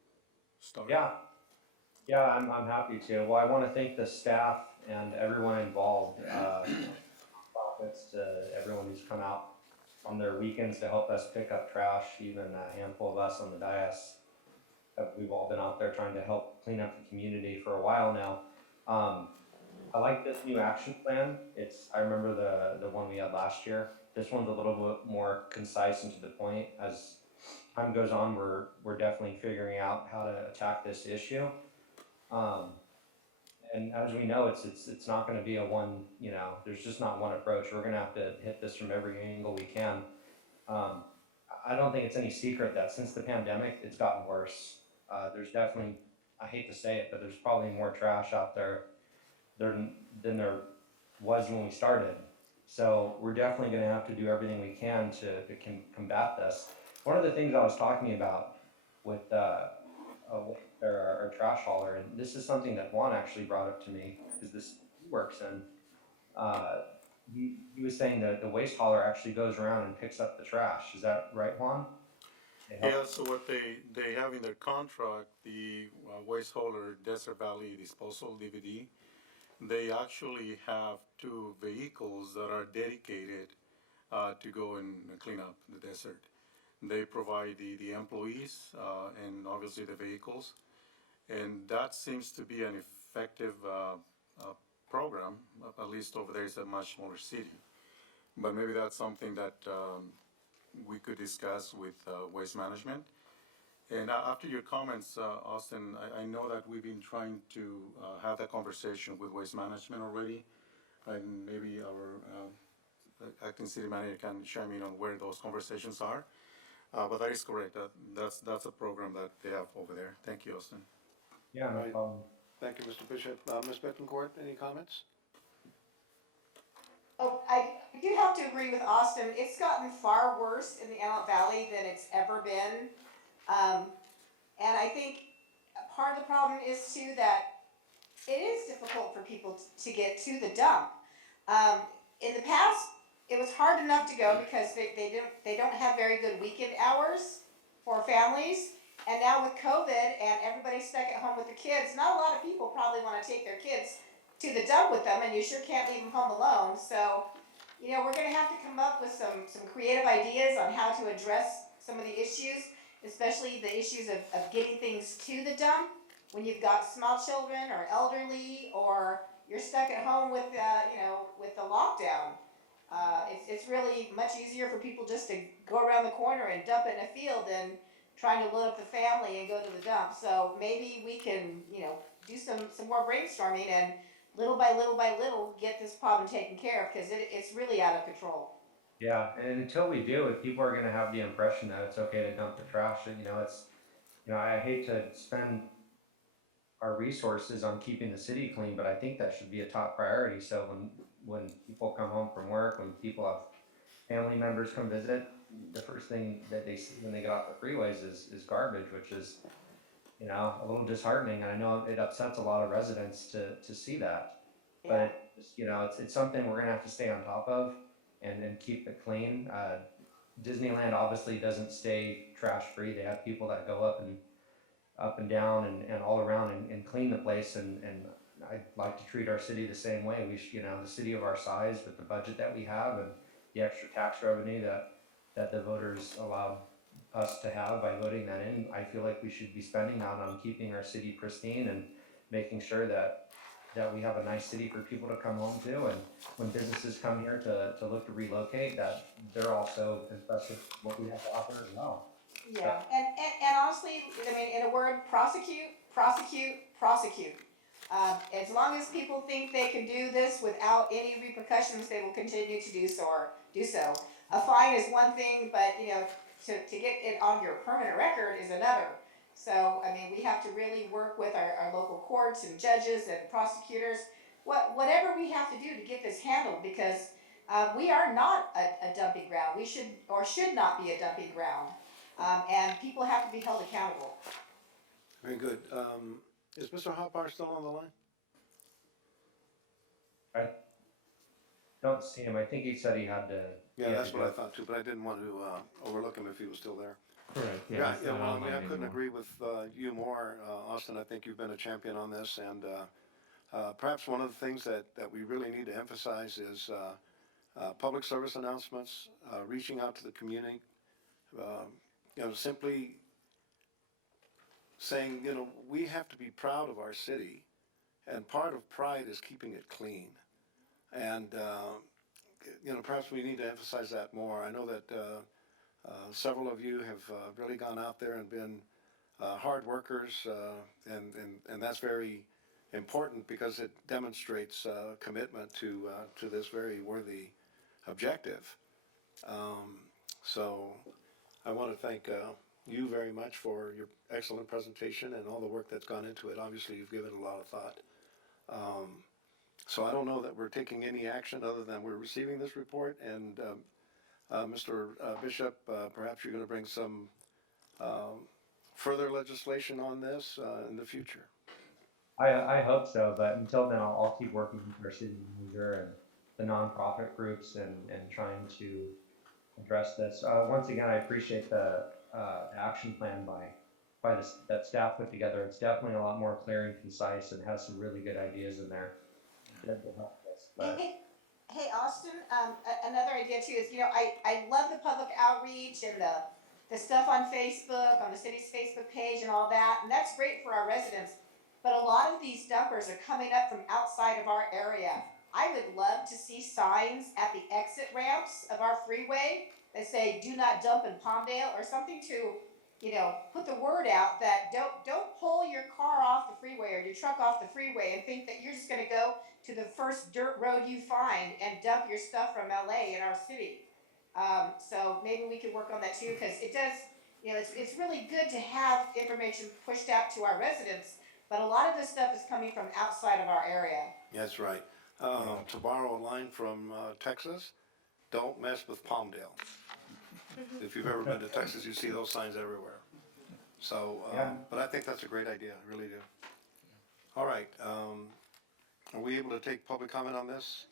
start? Yeah, I'm happy to. Well, I want to thank the staff and everyone involved, profits to everyone who's come out on their weekends to help us pick up trash, even a handful of us on the dais. We've all been out there trying to help clean up the community for a while now. I like this new action plan. I remember the one we had last year. This one's a little bit more concise and to the point. As time goes on, we're definitely figuring out how to attack this issue. And as we know, it's not going to be there's just not one approach. We're going to have to hit this from every angle we can. I don't think it's any secret that since the pandemic, it's gotten worse. There's definitely, I hate to say it, but there's probably more trash out there than there was when we started. So we're definitely going to have to do everything we can to combat this. One of the things I was talking about with our trash hauler, and this is something that Juan actually brought up to me, is works in, he was saying that the waste hauler actually goes around and picks up the trash. Is that right, Juan? They help- Yeah, so what they have in their contract, the waste hauler Desert Valley Disposal DVD, they actually have two vehicles that are dedicated to go and clean up the desert. They provide the employees and obviously the vehicles. And that seems to be an effective program, at least over there. It's a much smaller city. But maybe that's something that we could discuss with Waste Management. And after your comments, Austin, I know that we've been trying to have that conversation with Waste Management already. And maybe our acting city manager can chime in on where those conversations are. But that is correct. That's a program that they have over there. Thank you, Austin. Yeah, no Right. problem. Thank you, Mr. Bishop. Ms. Bettencourt, any comments? Oh, I do have to agree with Austin. It's gotten far worse in the Antelope Valley than it's ever been. And I think part of the problem is too that it is difficult for people to get to the dump. In the past, it was hard enough to go because they don't have very good weekend hours for families. And now with COVID and everybody stuck at home with the kids, not a lot of people probably want to take their kids to the dump with them, and you sure can't leave them home alone. So, we're going to have to come up with some creative ideas on how to address some of the issues, especially the issues of getting things to the dump when you've got small children or elderly, or you're stuck at home with with the lockdown. It's really much easier for people just to go around the corner and dump it in a field than trying to load up the family and go to the dump. So maybe we can, do some more brainstorming and little by little get this problem taken care of, because it's really out of control. Yeah, and until we do, people are going to have the impression that it's okay to dump the trash. And, I hate to spend our resources on keeping the city clean, but I think that should be a top priority. So when people come home from work, when people have family members come visit, the first thing that they see when they get off the freeways is garbage, which is, a little disheartening. And I know it upsets a lot of residents to see that. Yeah. But it's something we're gonna have to stay on top of and keep it clean. Disneyland obviously doesn't stay trash free. They have people that go up and down and all around and clean the place. And I'd like to treat our city the same way. The city of our size with the budget that we have and the extra tax revenue that the voters allowed us to have by voting that in, I feel like we should be spending that on keeping our city pristine and making sure that we have a nice city for people to come home to, and when businesses come here to look to relocate, that they're also impressed with what we have to offer as well. Yeah, and honestly, in a word, prosecute. As long as people think they can do this without any repercussions, they will continue to do so. A fine is one thing, but to get it on your permanent record is another. So, we have to really work with our local courts and judges and prosecutors, whatever we have to do to get this handled, because we are not a dumping ground. We should not be a dumping ground. And people have to be held accountable. Very good. Is Mr. Hopper still on the line? I don't see him. I think he said he had to. Yeah, that's what I thought too, but I didn't want to overlook him if he was still there. Correct, Yeah, he's not well, online I couldn't anymore. agree with you more, Austin. I think you've been a champion on this, and perhaps one of the things that we really need to emphasize is public service announcements, reaching out to the community, simply saying, we have to be proud of our city, and part of pride is keeping it clean. And, perhaps we need to emphasize that more. I know that several of you have really gone out there and been hard workers, and that's very important because it demonstrates commitment to this very worthy objective. So I want to thank you very much for your excellent presentation and all the work that's gone into it. Obviously, you've given a lot of thought. So I don't know that we're taking any action other than we're receiving this report. And Mr. Bishop, perhaps you're going to bring some further legislation on this in the future. I hope so, but until then, I'll keep working with our city manager and the nonprofit groups and trying to address this. Once again, I appreciate the action plan by that staff put together. It's definitely a lot more clear and concise and has some really good ideas in there that will help us. But Hey, Austin, another idea too is, I love the public outreach and the stuff on Facebook, on the city's Facebook page and all that, and that's great for our residents. But a lot of these dumpers are coming up from outside of our area. I would love to see signs at the exit ramps of our freeway that say, "Do not dump in Palmdale," or something to, put the word out that don't pull your car off the freeway or your truck off the freeway and think that you're just gonna go to the first dirt road you find and dump your stuff from LA in our city. So maybe we could work on that too, because it does, it's really good to have information pushed out to our residents, but a lot of this stuff is coming from outside of our area. That's right. To borrow a line from Texas, don't mess with Palmdale. If you've ever been to Texas, you see those signs everywhere. So, but I think that's a great idea, I really do. All right, are we able to take public comment on this?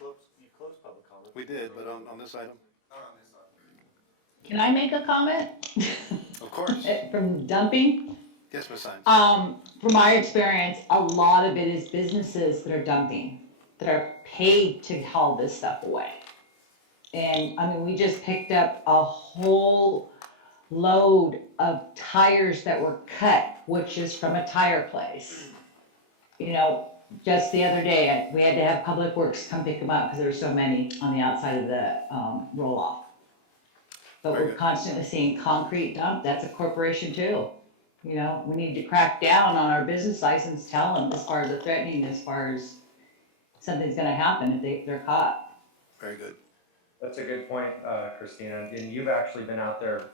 You closed public comment. We did, but on this item? Can I make a comment? Of course. From dumping? Yes, Ms. Sines. From my experience, a lot of it is businesses that are dumping, that are paid to haul this stuff away. And I mean, we just picked up a whole load of tires that were cut, which is from a tire place. Just the other day, we had to have Public Works come pick them up because there were so many on the outside of the roll-off. But we're constantly seeing concrete dump, that's a corporation too. We need to crack down on our business license, tell them as far as the threatening, as far as something's gonna happen if they're caught. Very good. that's a good point, Christina. And you've actually been out there.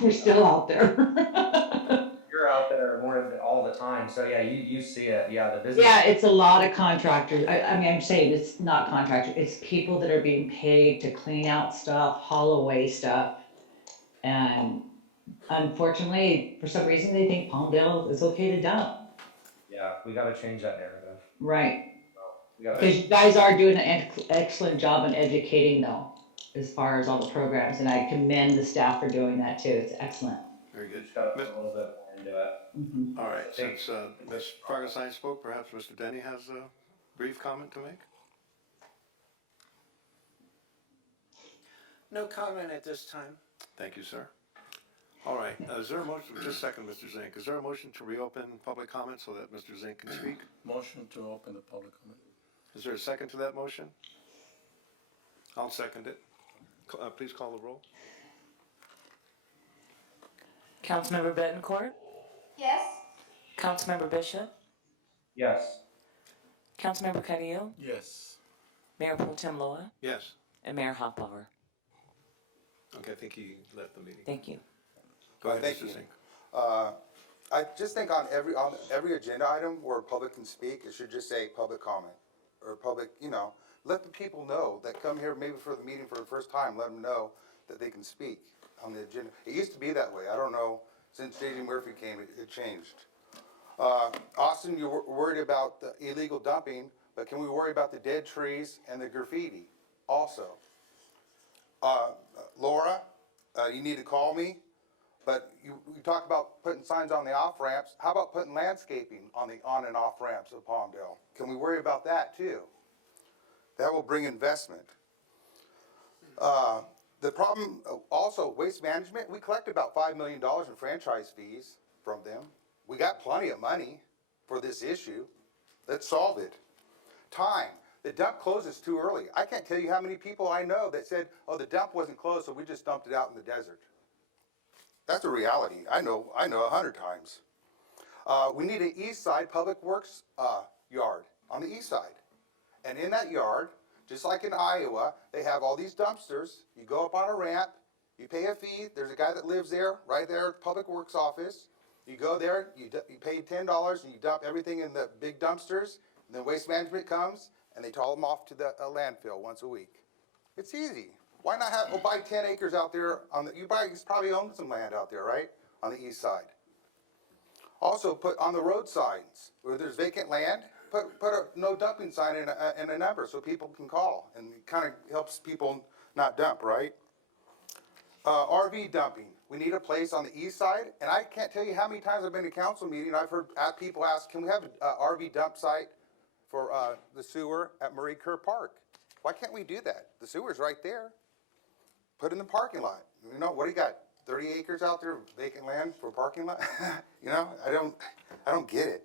We're still out there. You're out there more than all the time, so yeah, you see it. Yeah, the business. Yeah, it's a lot of contractors. I mean, I'm saying it's not contractors, it's people that are being paid to clean out stuff, haul away stuff. And unfortunately, for some reason, they think Palmdale is okay to dump. Yeah, we got to change that narrative. Right. We got Because you guys are doing an excellent job in educating though, as far as all the programs, and I commend the staff for doing that too. It's excellent. Very good. Got to put a little bit more into it. All right, since Ms. Fargasine spoke, perhaps Mr. Denny has a brief comment to make? No comment at this time. Thank you, sir. All right, is there a motion, just a second, Mr. Zink, is there a motion to reopen public comment so that Mr. Zink can speak? Motion to open the public comment. Is there a second to that motion? I'll second it. Please call the roll. Councilmember Bettencourt, Yes? Councilmember Bishop, Yes. Councilmember Carrillo, Yes. Mayor Pro Tem Loa, Yes. and Mayor Hoffbauer. Okay, I think he left the meeting. Thank you. Go ahead, Thank Mr. you. Zink. I just think on every agenda item where public can speak, it should just say public comment or public, let the people know that come here maybe for the meeting for the first time, let them know that they can speak on the agenda. It used to be that way. I don't know, since J.D. Murphy came, it changed. Austin, you're worried about the illegal dumping, but can we worry about the dead trees and the graffiti also? Laura, you need to call me. But you talk about putting signs on the off ramps. How about putting landscaping on the on and off ramps of Palmdale? Can we worry about that too? That will bring investment. The problem also, waste management, we collect about $5 million in franchise fees from them. We got plenty of money for this issue. Let's solve it. Time. The dump closes too early. I can't tell you how many people I know that said, oh, the dump wasn't closed, so we just dumped it out in the desert. That's a reality. I know 100 times. We need an east side public works yard on the east side. And in that yard, just like in Iowa, they have all these dumpsters. You go up on a ramp, you pay a fee. There's a guy that lives there, right there at the public works office. You go there, you pay $10 and you dump everything in the big dumpsters. And then waste management comes and they haul them off to the landfill once a week. It's easy. Why not buy 10 acres out there you probably own some land out there, right? On the east side. Also, put on the road signs, where there's vacant land, put a no dumping sign and a number so people can call, and it kind of helps people not dump, right? RV dumping, we need a place on the east side, and I can't tell you how many times I've been to council meeting, I've heard people ask, can we have a RV dump site for the sewer at Marie Kerr Park? Why can't we do that? The sewer's right there. Put it in the parking lot. You know, what do you got? 30 acres out there, vacant land for a parking lot? You know, I don't get it.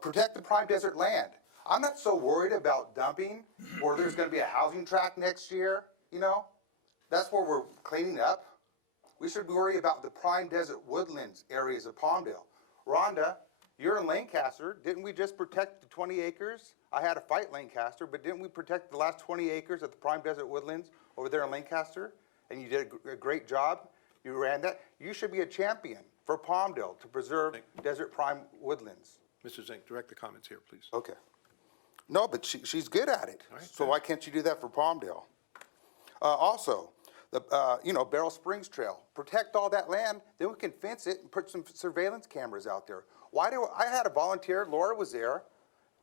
Protect the prime desert land. I'm not so worried about dumping, or there's gonna be a housing tract next year, you know? That's where we're cleaning up. We should worry about the prime desert woodlands areas of Palmdale. Rhonda, you're in Lancaster. Didn't we just protect the 20 acres? I had to fight Lancaster, but didn't we protect the last 20 acres of the prime desert woodlands over there in Lancaster? And you did a great job. You ran that. You should be a champion for Palmdale to preserve desert prime woodlands. Mr. Zink, direct the comments here, please. Okay. No, but she's good at it. All right, So why can't you do that for Palmdale? Also, the Beryl Springs Trail. Protect all that land, then we can fence it and put some surveillance cameras out there. I had a volunteer, Laura was there,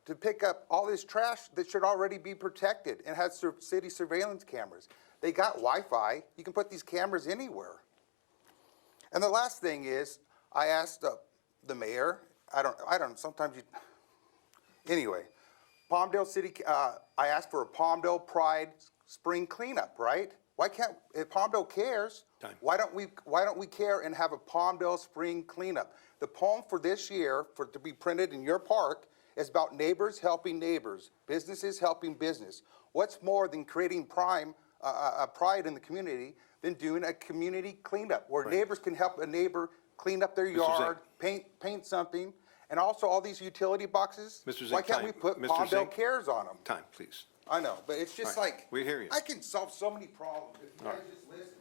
to pick up all this trash that should already be protected and has city surveillance cameras. They got Wi-Fi. You can put these cameras anywhere. And the last thing is, I asked the mayor. I don't. Sometimes you. Anyway, Palmdale City. I asked for a Palmdale Pride spring cleanup. Right? Why can't? If Palmdale cares, why don't we care and have a Palmdale spring cleanup? The poem for this year, to be printed in your park, is about neighbors helping neighbors, businesses helping business. What's more than creating pride in the community than doing a community cleanup where neighbors can help a neighbor clean up their yard, paint something, and also all these utility boxes. Mr. Zink, why can't we put Palmdale Cares on them? Time, please. I know, but it's just All right, like, we hear you. I can solve so many problems if you All guys right. just listen.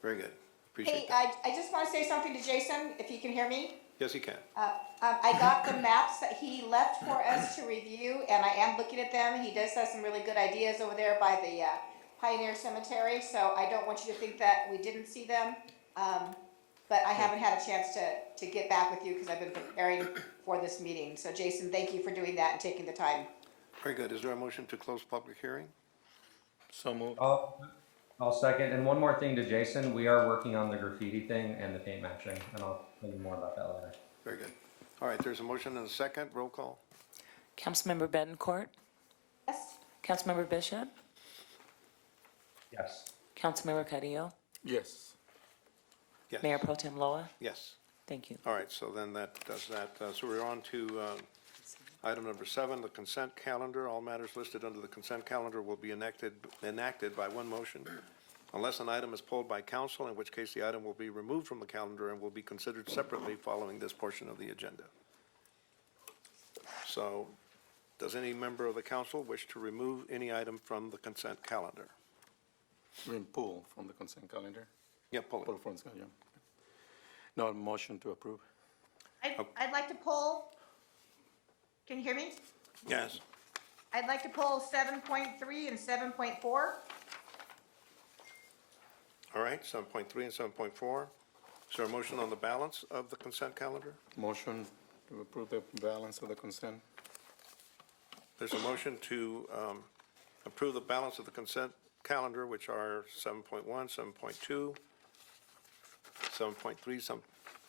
Very good. Hey, Appreciate that. I just want to say something to Jason, if you can hear me. Yes, he can. I got the maps that he left for us to review, and I am looking at them. He does have some really good ideas over there by the Pioneer Cemetery, so I don't want you to think that we didn't see them. But I haven't had a chance to get back with you because I've been preparing for this meeting. So Jason, thank you for doing that and taking the time. Very good. Is there a motion to close public hearing? So moved. I'll second. And one more thing to Jason, we are working on the graffiti thing and the paint matching, and I'll tell you more about that later. Very good. All right, there's a motion and a second. Roll call. Councilmember Betancourt? Yes. Councilmember Bishop? Yes. Councilmember Carrillo? Yes. Yes. Mayor Pro Tem Loa? Yes. Thank you. All right, so then that does that. So we're on to item number 7, the consent calendar. All matters listed under the consent calendar will be enacted by one motion, unless an item is pulled by council, in which case the item will be removed from the calendar and will be considered separately following this portion of the agenda. So, does any member of the council wish to remove any item from the consent calendar? Pull from the consent calendar. Yeah, pull it. Pull from, yeah. No, motion to approve. I'd like to pull, can you hear me? Yes. I'd like to pull 7.3 and 7.4. All right, 7.3 and 7.4. Is there a motion on the balance of the consent calendar? Motion to approve the balance of the consent. There's a motion to approve the balance of the consent calendar, which are 7.1, 7.2, 7.3,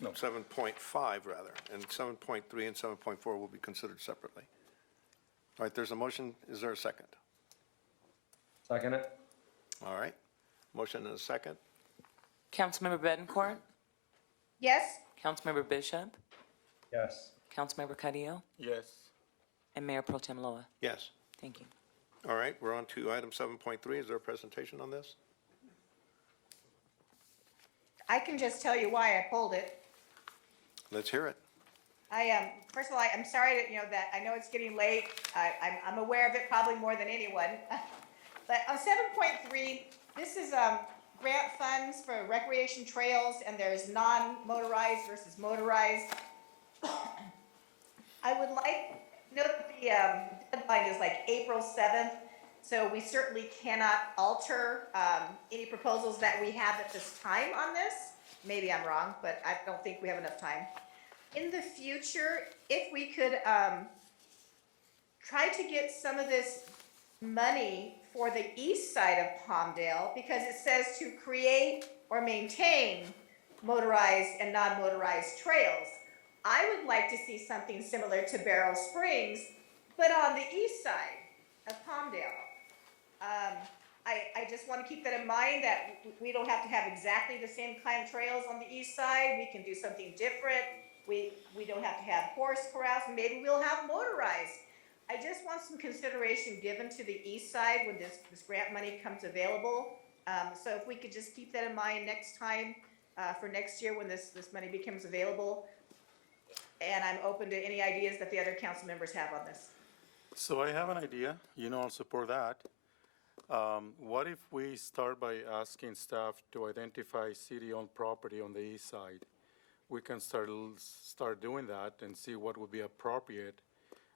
No. 7.5 rather, and 7.3 and 7.4 will be considered separately. All right, there's a motion. Is there a second? Second it? All right, motion and a second. Councilmember Betancourt? Yes. Councilmember Bishop? Yes. Councilmember Carrillo? Yes. And Mayor Pro Tem Loa? Yes. Thank you. All right, we're on to item 7.3. Is there a presentation on this? I can just tell you why I pulled it. Let's hear it. First of all, I'm sorry that I know it's getting late. I'm aware of it probably more than anyone. But on 7.3, this is grant funds for recreation trails, and there's non-motorized versus motorized. I would like to note that the deadline is like April 7th, so we certainly cannot alter any proposals that we have at this time on this. Maybe I'm wrong, but I don't think we have enough time. in the future, if we could, try to get some of this money for the east side of Palmdale, because it says to create or maintain motorized and non-motorized trails. I would like to see something similar to Barrel Springs, but on the east side of Palmdale. I just want to keep that in mind, that we don't have to have exactly the same kind of trails on the east side. We can do something different. We don't have to have horse corrals. Maybe we'll have motorized. I just want some consideration given to the east side when this grant money comes available. So if we could just keep that in mind next time, for next year when this money becomes available. And I'm open to any ideas that the other council members have on this. So I have an idea, I'll support that. What if we start by asking staff to identify city-owned property on the east side? We can start doing that and see what would be appropriate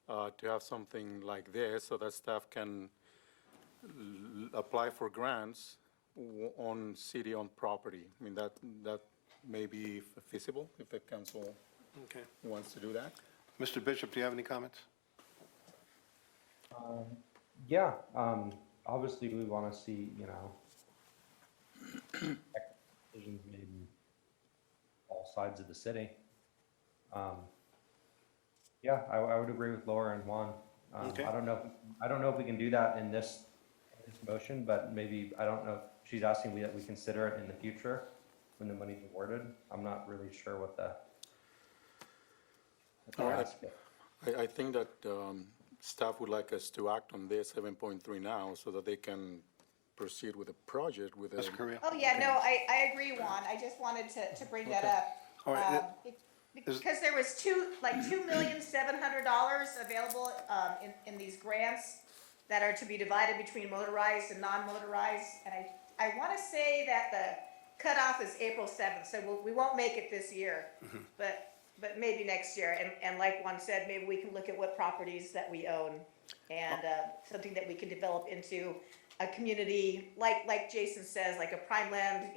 to have something like this, so that staff can apply for grants on city-owned property. I mean, that may be feasible if the council Okay. wants to do that. Mr. Bishop, do you have any comments? Yeah, obviously we want to see, decisions made in all sides of the city. Yeah, I would agree with Laura and Juan. Okay. I don't know if we can do that in this motion, but maybe, I don't know, she's asking that we consider it in the future when the money's awarded. I'm not really sure what the. All right. I think that staff would like us to act on this 7.3 now so that they can proceed with the project with Ms. Correa? Oh, yeah, no, I agree, Juan. I just wanted to bring that up. All right. Because there was $2,700,000 available in these grants that are to be divided between motorized and non-motorized. And I want to say that the cutoff is April 7th, so we won't make it this year, but maybe next year. And like Juan said, maybe we can look at what properties that we own and something that we can develop into a community, like Jason says, like a prime land,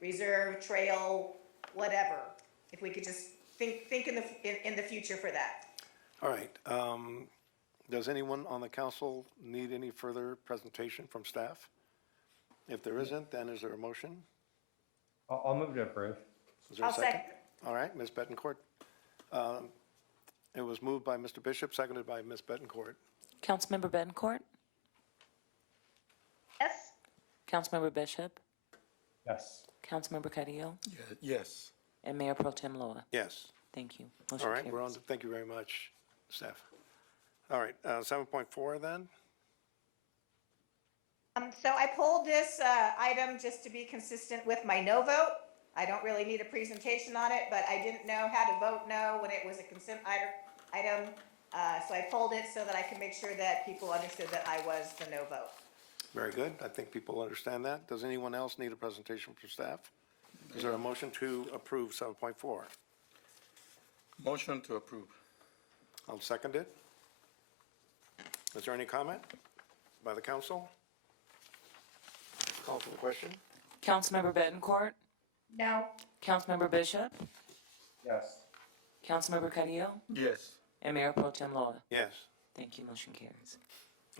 reserve, trail, whatever. If we could just think in the future for that. All right. Does anyone on the council need any further presentation from staff? If there isn't, then is there a motion? I'll move to approve. Is there a I'll second. All right, Ms. Betancourt. It was moved by Mr. Bishop, seconded by Ms. Betancourt. Councilmember Betancourt? Yes? Councilmember Bishop? Yes. Councilmember Carrillo? Yes. And Mayor Pro Tem Loa? Yes. Thank you. All Motion right, we're on, carries. thank you very much, staff. All right, 7.4 then? So I pulled this item just to be consistent with my no vote. I don't really need a presentation on it, but I didn't know how to vote no when it was a consent item. So I pulled it so that I could make sure that people understood that I was the no vote. Very good. I think people understand that. Does anyone else need a presentation from staff? Is there a motion to approve 7.4? Motion to approve. I'll second it. Is there any comment by the council? Call for the question. Councilmember Betancourt? No. Councilmember Bishop? Yes. Councilmember Carrillo? Yes. And Mayor Pro Tem Loa? Yes. Thank you. Motion carries.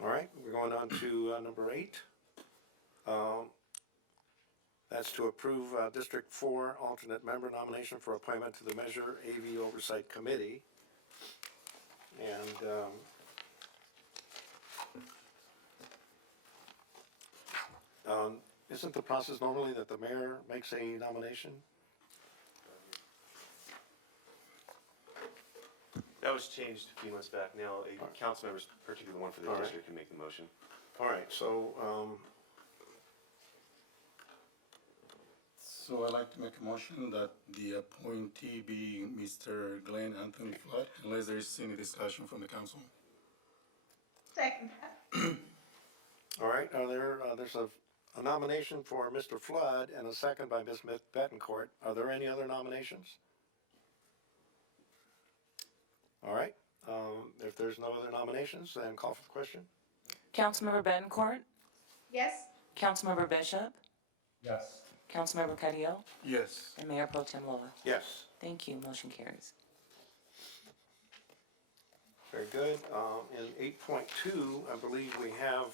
All right, we're going on to number 8. That's to approve District 4 alternate member nomination for appointment to the Measure AV Oversight Committee. And isn't the process normally that the mayor makes a nomination? That was changed a few months back. Now, a council member, particularly the one for the All right. district, can make the motion. All right, so So I'd like to make a motion that the appointee be Mr. Glenn Anthony Flood, unless there is any discussion from the council. Second. all right, there's a nomination for Mr. Flood and a second by Ms. Betancourt. Are there any other nominations? All right, if there's no other nominations, then call for the question. Councilmember Betancourt? Yes? Councilmember Bishop? Yes. Councilmember Carrillo? Yes. And Mayor Pro Tem Loa? Yes. Thank you. Motion carries. Very good. In 8.2, I believe we have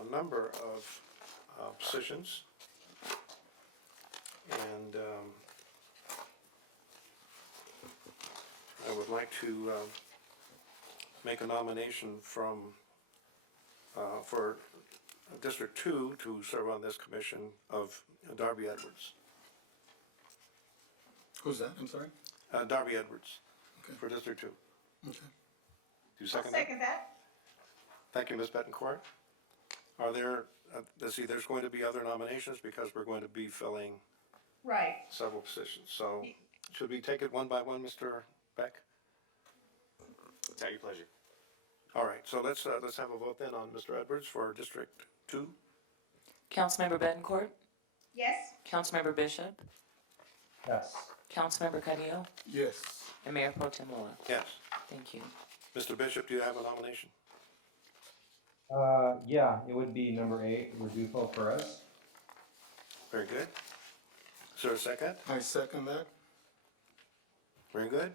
a number of positions. And I would like to make a nomination for District 2 to serve on this commission of Darby Edwards. Who's that? I'm sorry? Darby Edwards Okay. for District 2. Okay. Do you I'll second that? second that. Thank you, Ms. Bettencourt. Are there, let's see, there's going to be other nominations because we're going to be filling Right. several positions. So should we take it one by one, Mr. Beck? It's at your pleasure. All right, so let's have a vote then on Mr. Edwards for District 2. Councilmember Bettencourt, Yes? Councilmember Bishop, Yes. Councilmember Carrillo, Yes. and Mayor Pro Tem Loa. Yes. Thank you. Mr. Bishop, do you have a nomination? Yeah, it would be number 8, Rodolfo Perez. Very good. Is there a second? I second that. Very good.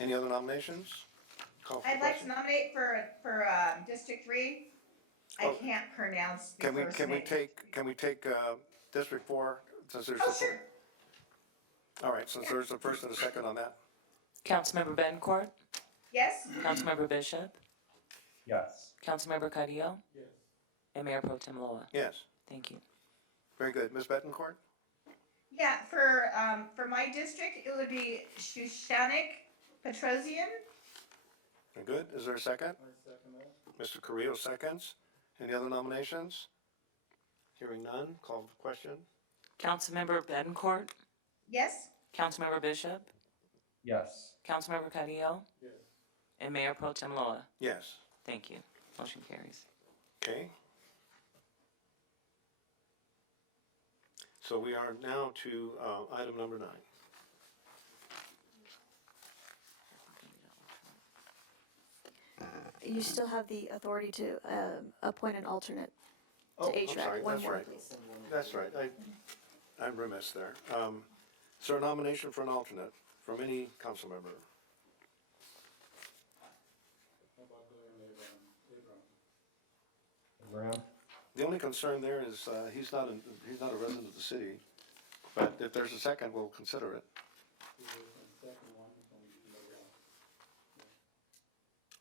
Any other nominations? Call for the I'd like to question. nominate for District 3. I Oh. can't pronounce the Can we, first can we name. take District 4 since there's Oh, a, sure. all right, since there's a first and a second on that? Councilmember Bettencourt, Yes? Councilmember Bishop, Yes. Councilmember Carrillo, Yes. and Mayor Pro Tem Loa. Yes. Thank you. Very good. Ms. Bettencourt? Yeah, for my district, it would be Shushanik Petrosian. Very good. Is there a second? I second that. Mr. Carrillo seconds. Any other nominations? Hearing none, call for the question. Councilmember Bettencourt, Yes? Councilmember Bishop, Yes. Councilmember Carrillo, Yes. and Mayor Pro Tem Loa. Yes. Thank you. Motion carries. Okay. So we are now to item number 9. You still have the authority to appoint an alternate Oh, to I'm HVAC. sorry, One that's more, right. please. That's right. I'm remiss there. Is there a nomination for an alternate from any council member? How about doing Abraham? Abraham? The only concern there is he's not a resident of the city, but if there's a second, we'll consider it.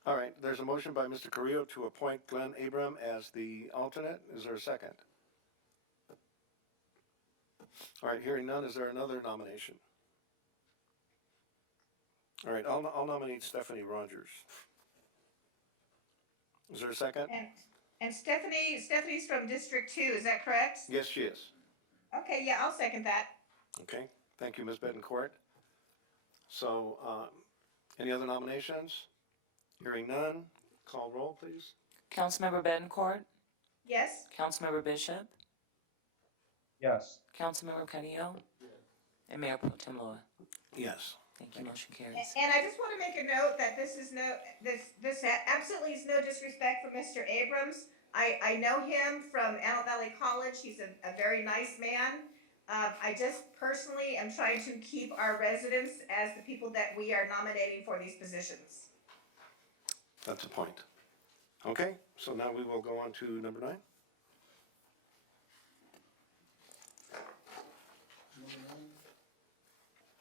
All right, there's a motion by Mr. Carrillo to appoint Glenn Abram as the alternate. Is there a second? All right, hearing none, is there another nomination? All right, I'll nominate Stephanie Rogers. Is there a second? And Stephanie's from District 2, is that correct? Yes, she is. Okay, yeah, I'll second that. Okay, thank you, Ms. Bettencourt. So, any other nominations? Hearing none, call roll, please. Councilmember Bettencourt, Yes? Councilmember Bishop, Yes. Councilmember Carrillo, and Mayor Pro Tem Loa. Yes. Thank you. Motion carries. And I just want to make a note that this absolutely is no disrespect for Mr. Abrams. I know him from Antelope Valley College. He's a very nice man. I just personally am trying to keep our residents as the people that we are nominating for these positions. That's a point. Okay, so now we will go on to number 9.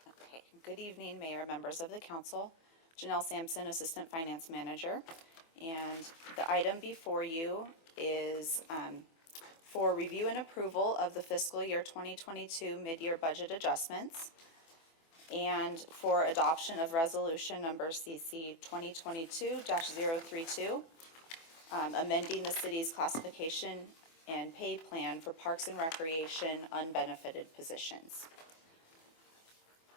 Okay, good evening, Mayor, members of the council. Janelle Sampson, Assistant Finance Manager. And the item before you is for review and approval of the fiscal year 2022 mid-year budget adjustments and for adoption of resolution number CC 2022-032, amending the city's classification and pay plan for Parks and Recreation unbenefited positions.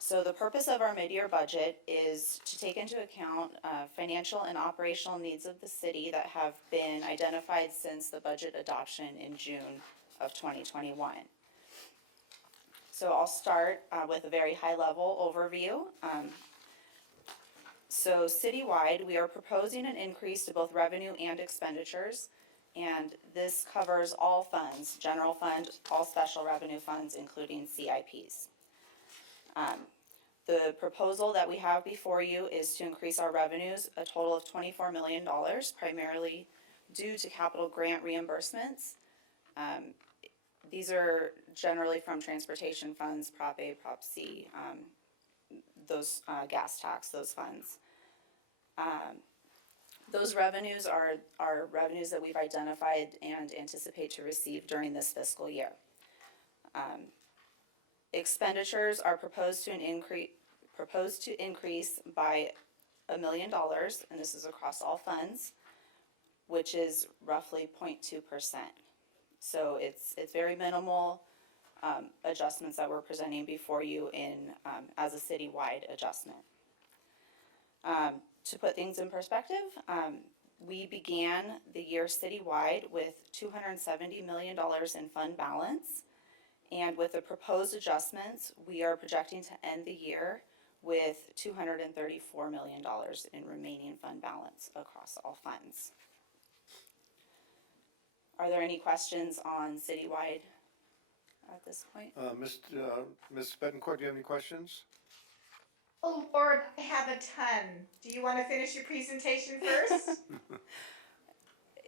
So the purpose of our mid-year budget is to take into account financial and operational needs of the city that have been identified since the budget adoption in June of 2021. So I'll start with a very high-level overview. So citywide, we are proposing an increase to both revenue and expenditures, and this covers all funds, general fund, all special revenue funds, including CIPs. The proposal that we have before you is to increase our revenues a total of $24 million, primarily due to capital grant reimbursements. These are generally from transportation funds, Prop A, Prop C, those gas tax, those funds. Those revenues are revenues that we've identified and anticipate to receive during this fiscal year. Expenditures are proposed to increase by $1 million, and this is across all funds, which is roughly 0.2%. So it's very minimal adjustments that we're presenting before you in as a citywide adjustment. To put things in perspective, we began the year citywide with $270 million in fund balance, and with the proposed adjustments, we are projecting to end the year with $234 million in remaining fund balance across all funds. Are there any questions on citywide at this point? Ms. Betancourt, do you have any questions? Oh, Lord, I have a ton. Do you want to finish your presentation first?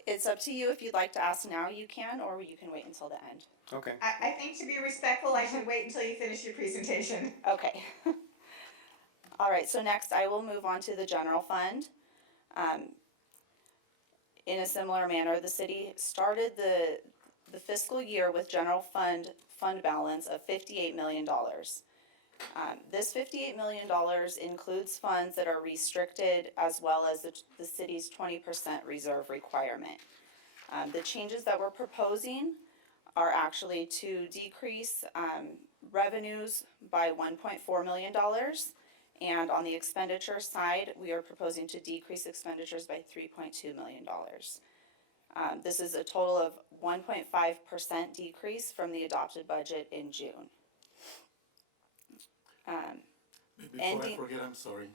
It's up to you. If you'd like to ask now, you can, or you can wait until the end. Okay. I think to be respectful, I should wait until you finish your presentation. Okay. All right, so next I will move on to the general fund. In a similar manner, the city started the fiscal year with general fund balance of $58 million. This $58 million includes funds that are restricted as well as the city's 20% reserve requirement. The changes that we're proposing are actually to decrease revenues by $1.4 million, and on the expenditure side, we are proposing to decrease expenditures by $3.2 million. This is a total of 1.5% decrease from the adopted budget in June. Before I forget, I'm sorry.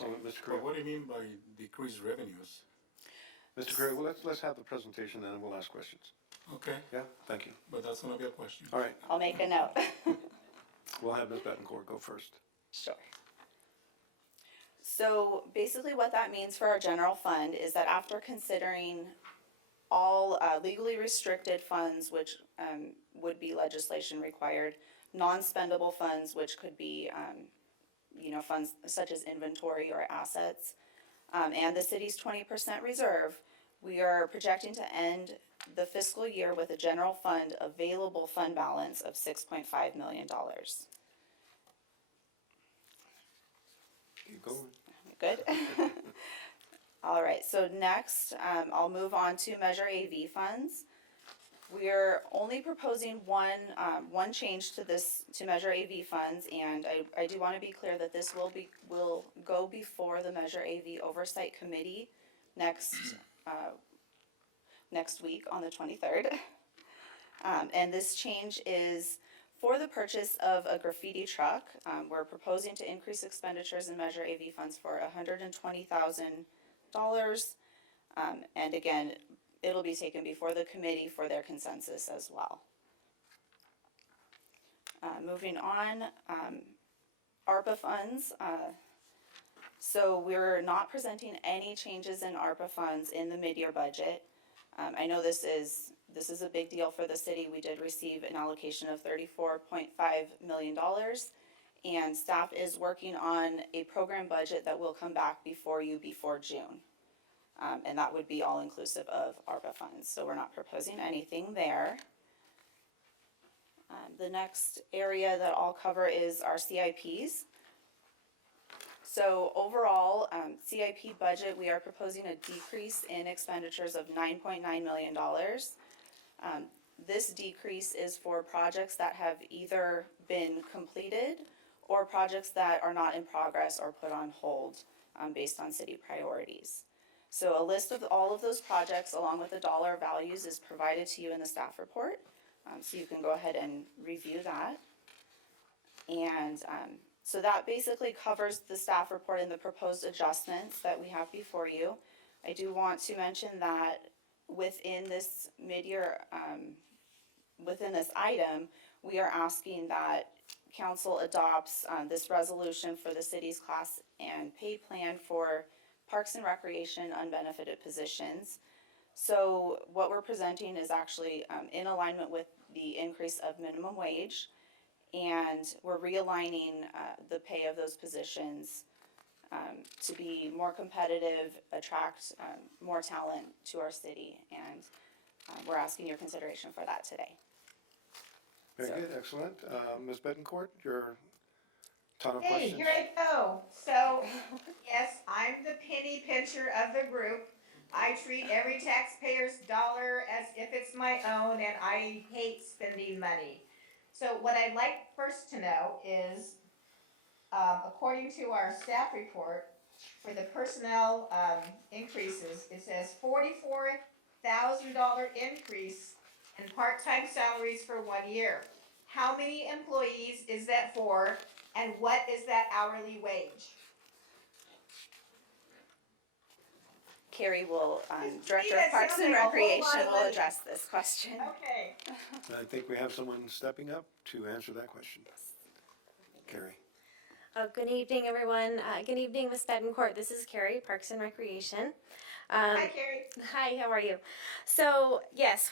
Oh, Mr. Curry. What do you mean by decreased revenues? Mr. Curry, well, let's have the presentation and then we'll ask questions. Okay, Yeah, thank you. but that's gonna be a question. All right, I'll make a note. we'll have Ms. Betancourt go first. Sure. So basically what that means for our general fund is that after considering all legally restricted funds, which would be legislation required, non-spendable funds, which could be funds such as inventory or assets, and the city's 20% reserve, we are projecting to end the fiscal year with a general fund available fund balance of $6.5 million. Keep going. Good. All right, so next, I'll move on to Measure AV funds. We're only proposing one change to Measure AV funds, and I do want to be clear that this will go before the Measure AV Oversight Committee next week on the 23rd. And this change is for the purchase of a graffiti truck. We're proposing to increase expenditures in Measure AV funds for $120,000. And again, it'll be taken before the committee for their consensus as well. Moving on, ARPA funds. So we're not presenting any changes in ARPA funds in the mid-year budget. I know this is a big deal for the city. We did receive an allocation of $34.5 million, and staff is working on a program budget that will come back before you before June. And that would be all inclusive of ARPA funds, so we're not proposing anything there. The next area that I'll cover is our CIPs. So overall, CIP budget, we are proposing a decrease in expenditures of $9.9 million. This decrease is for projects that have either been completed or projects that are not in progress or put on hold based on city priorities. So a list of all of those projects along with the dollar values is provided to you in the staff report. So you can go ahead and review that. And so that basically covers the staff report and the proposed adjustments that we have before you. I do want to mention that within this mid-year, within this item, we are asking that council adopts this resolution for the city's class and pay plan for Parks and Recreation unbenefited positions. So what we're presenting is actually in alignment with the increase of minimum wage, and we're realigning the pay of those positions to be more competitive, attract more talent to our city, and we're asking your consideration for that today. Very good, excellent. Ms. Betancourt, your ton of Hey, questions? here I go. So, yes, I'm the penny pincher of the group. I treat every taxpayer's dollar as if it's my own, and I hate spending money. So what I'd like first to know is, according to our staff report, for the personnel increases, it says $44,000 increase in part-time salaries for 1 year. How many employees is that for, and what is that hourly wage? Carrie will, Just Director that of Parks sounds and like a whole lot Recreation of will money. address this question. Okay. I think we have someone stepping up to answer that question. Carrie. Good evening, everyone. Good evening, Ms. Betancourt. This is Carrie, Parks and Recreation. Hi, Carrie. Hi, how are you? So yes,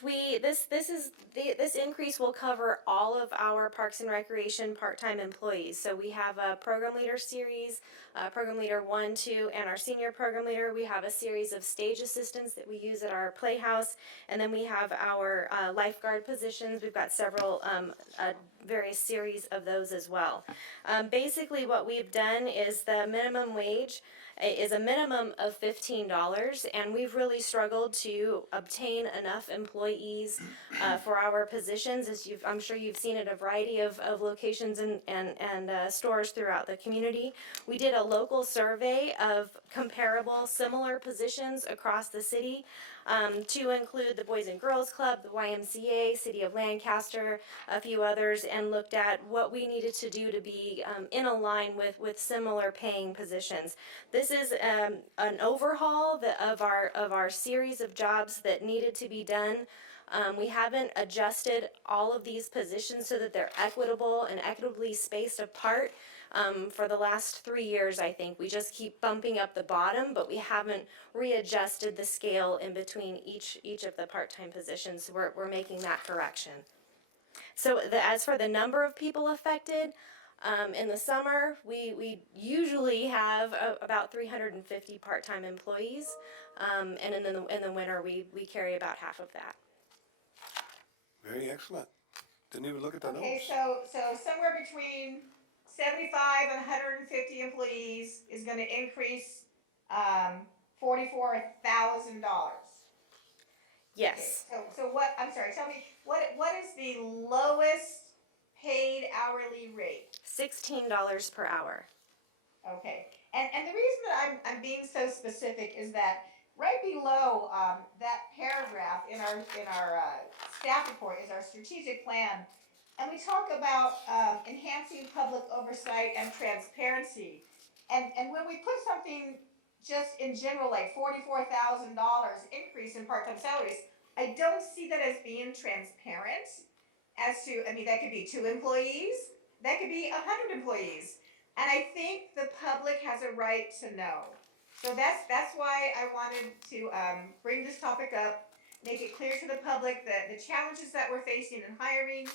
this increase will cover all of our Parks and Recreation part-time employees. So we have a program leader series, program leader 1, 2, and our senior program leader. We have a series of stage assistants that we use at our playhouse, and then we have our lifeguard positions. We've got several various series of those as well. Basically, what we've done is the minimum wage is a minimum of $15, and we've really struggled to obtain enough employees for our positions. As I'm sure you've seen at a variety of locations and stores throughout the community. We did a local survey of comparable, similar positions across the city, to include the Boys and Girls Club, the YMCA, City of Lancaster, a few others, and looked at what we needed to do to be in a line with similar paying positions. This is an overhaul of our series of jobs that needed to be done. We haven't adjusted all of these positions so that they're equitable and equitably spaced apart. For the last 3 years, I think. We just keep bumping up the bottom, but we haven't readjusted the scale in between each of the part-time positions. We're making that correction. So as for the number of people affected, in the summer, we usually have about 350 part-time employees, and in the winter, we carry about half of that. Very excellent. Didn't even look at the notes. Okay, so somewhere between 75 and 150 employees is gonna increase, $44,000. Yes. Okay, so what, I'm sorry, tell me, what is the lowest paid hourly rate? $16 per hour. Okay, and the reason that I'm being so specific is that right below, that paragraph in our staff report is our strategic plan. And we talk about enhancing public oversight and transparency. And when we put something just in general, like $44,000 increase in part-time salaries, I don't see that as being transparent as to, I mean, that could be 2 employees, that could be 100 employees. And I think the public has a right to know. So that's why I wanted to bring this topic up, make it clear to the public that the challenges that we're facing in hiring,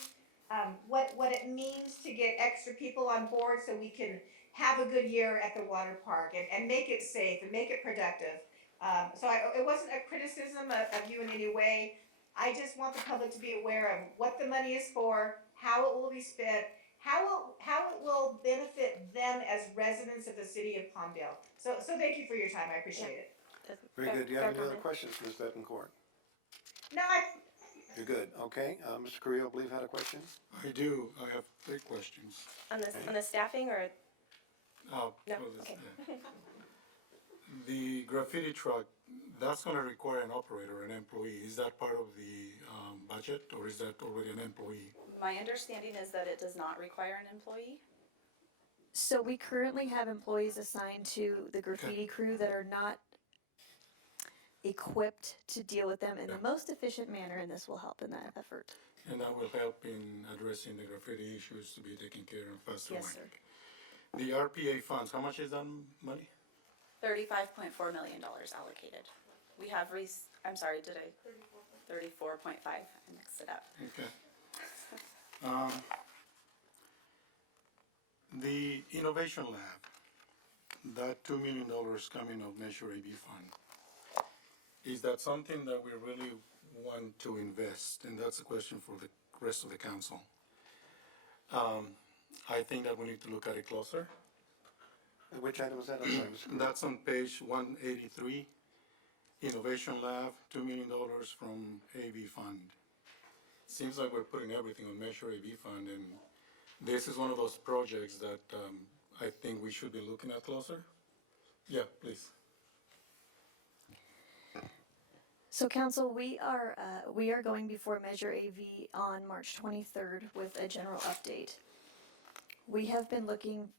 what it means to get extra people on board so we can have a good year at the water park and make it safe and make it productive. It wasn't a criticism of you in any way. I just want the public to be aware of what the money is for, how it will be spent, how it will benefit them as residents of the city of Palmdale. So thank you for your time, I appreciate it. Very good. Do you have any other questions, Ms. Betancourt? No, You're good. Okay. Mr. Carrillo, I believe, had a question? I do. I have 3 questions. On the staffing or? No. Okay. The graffiti truck, that's gonna require an operator, an employee. Is that part of the budget, or is that already an employee? My understanding is that it does not require an employee. So we currently have employees assigned to the graffiti crew that are not equipped to deal with them in the most efficient manner, and this will help in that effort. And that will help in addressing the graffiti issues to be taken care of faster. Yes, sir. The RPA funds, how much is that money? $35.4 million allocated. We have I'm sorry, did I? 34.5, I mixed it up. Okay. The Innovation Lab, that $2 million coming of Measure AB fund, is that something that we really want to invest? And that's a question for the rest of the council. I think that we need to look at it closer. Which item was that? I'm sorry, Mr. Clerk. That's on page 183, Innovation Lab, $2 million from AB fund. Seems like we're putting everything on Measure AB fund, and this is one of those projects that I think we should be looking at closer. Yeah, please. So council, we are going before Measure AV on March 23rd with a general update. We have been looking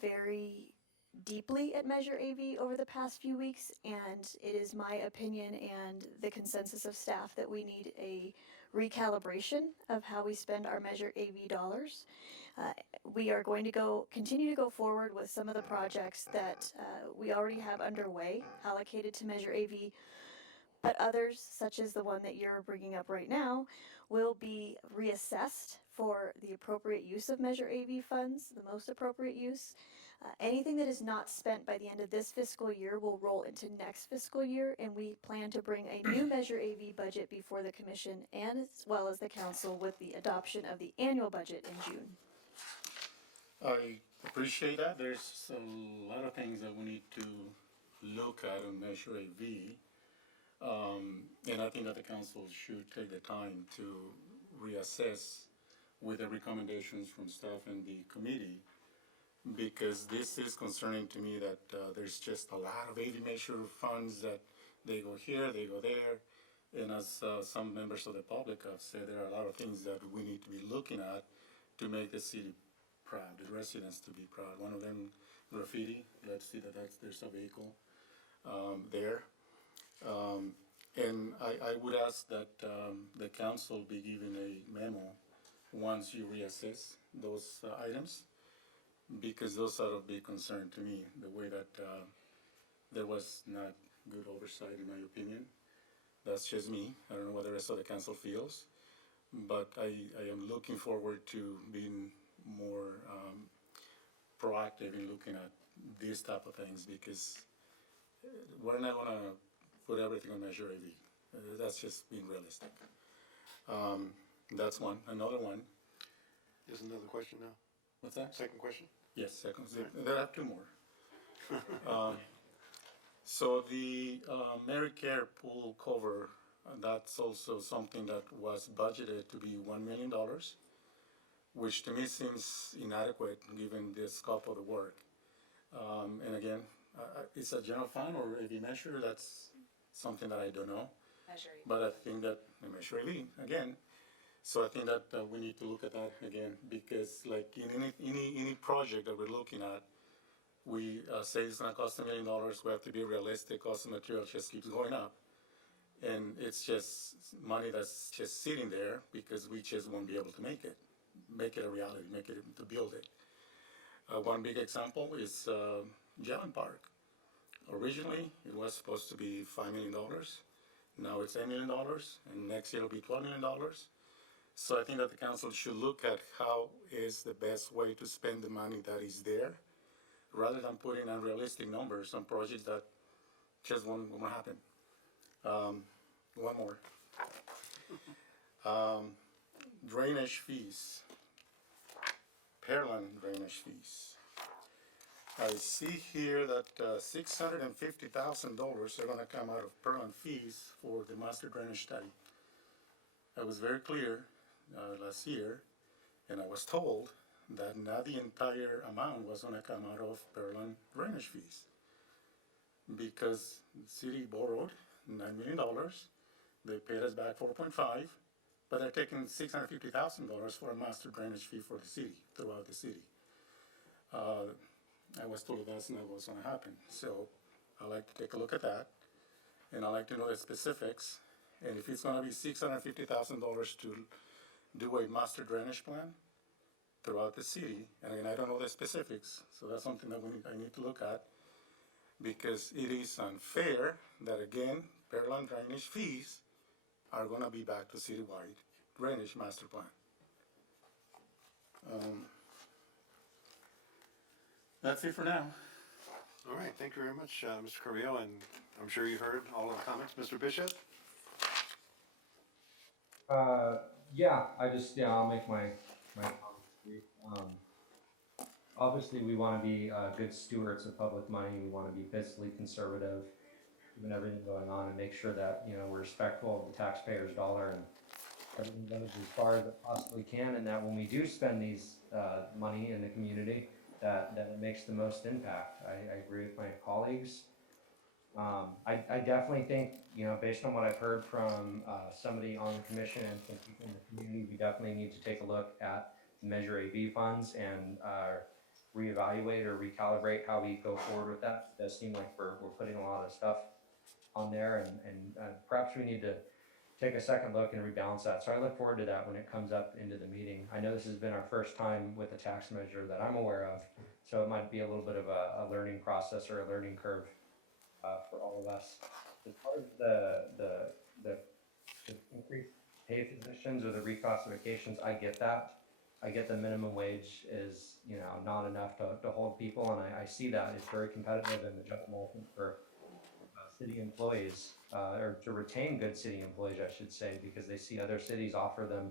very deeply at Measure AV over the past few weeks, and it is my opinion and the consensus of staff that we need a recalibration of how we spend our Measure AV dollars. We are going to continue to go forward with some of the projects that we already have underway allocated to Measure AV, but others, such as the one that you're bringing up right now, will be reassessed for the appropriate use of Measure AV funds, the most appropriate use. Anything that is not spent by the end of this fiscal year will roll into next fiscal year, and we plan to bring a new Measure AV budget before the commission and as well as the council with the adoption of the annual budget in June. I appreciate that. There's a lot of things that we need to look at on Measure AV. And I think that the council should take the time to reassess with the recommendations from staff and the committee, because this is concerning to me that there's just a lot of AV measure funds that they go here, they go there. And as some members of the public have said, there are a lot of things that we need to be looking at to make the city proud, the residents to be proud. One of them, graffiti. Let's see that there's a vehicle there. And I would ask that the council be given a memo once you reassess those items, because those are of big concern to me, the way that there was not good oversight, in my opinion. That's just me. I don't know what the rest of the council feels, but I am looking forward to being more proactive in looking at these type of things, because we're not gonna put everything on Measure AV. That's just being realistic. That's one. Another one. There's another question now. What's that? Second question? Yes, second. There are two more. So the Medicare pool cover, that's also something that was budgeted to be $1 million, which to me seems inadequate given the scope of the work. And again, it's a general fund or AV measure, that's something that I don't know. Measure AV. But I think that the Measure AV, again, so I think that we need to look at that again, because like in any project that we're looking at, we say it's gonna cost $1 million, we have to be realistic, cost of material just keeps going up. And it's just money that's just sitting there because we just won't be able to make it a reality, to build it. One big example is Jelen Park. Originally, it was supposed to be $5 million. Now it's $8 million, and next year it'll be $12 million. So I think that the council should look at how is the best way to spend the money that is there, rather than putting unrealistic numbers on projects that just won't happen. One more. Drainage fees. Pearland drainage fees. I see here that $650,000 are gonna come out of Pearland fees for the master drainage study. I was very clear last year, and I was told that not the entire amount was gonna come out of Pearland drainage fees, because the city borrowed $9 million, they paid us back 4.5, but they're taking $650,000 for a master drainage fee for the city, throughout the city. I was told that's not what's gonna happen, so I'd like to take a look at that. and I'd like to know the specifics. And if it's gonna be $650,000 to do a master drainage plan throughout the city, and again, I don't know the specifics, so that's something that I need to look at, because it is unfair that again, Pearland drainage fees are gonna be back to citywide drainage master plan. That's it for now. All right, thank you very much, Mr. Carrillo, and I'm sure you heard all of the comments. Mr. Bishop? I'll make my comments brief. Obviously, we want to be good stewards of public money. We want to be fiscally conservative, given everything going on, and make sure that, we're respectful of the taxpayer's dollar and everything goes as far as it possibly can, and that when we do spend these money in the community, that it makes the most impact. I agree with my colleagues. I definitely think, based on what I've heard from somebody on the commission and some people in the community, we definitely need to take a look at Measure AB funds and reevaluate or recalibrate how we go forward with that. It does seem like we're putting a lot of stuff on there, and perhaps we need to take a second look and rebalance that. So I look forward to that when it comes up into the meeting. I know this has been our first time with a tax measure that I'm aware of, so it might be a little bit of a learning process or a learning curve for all of us. As far as the increased pay positions or the reclassifications, I get that. I get the minimum wage is, not enough to hold people, and I see that. It's very competitive in the general market for city employees, or to retain good city employees, I should say, because they see other cities offer them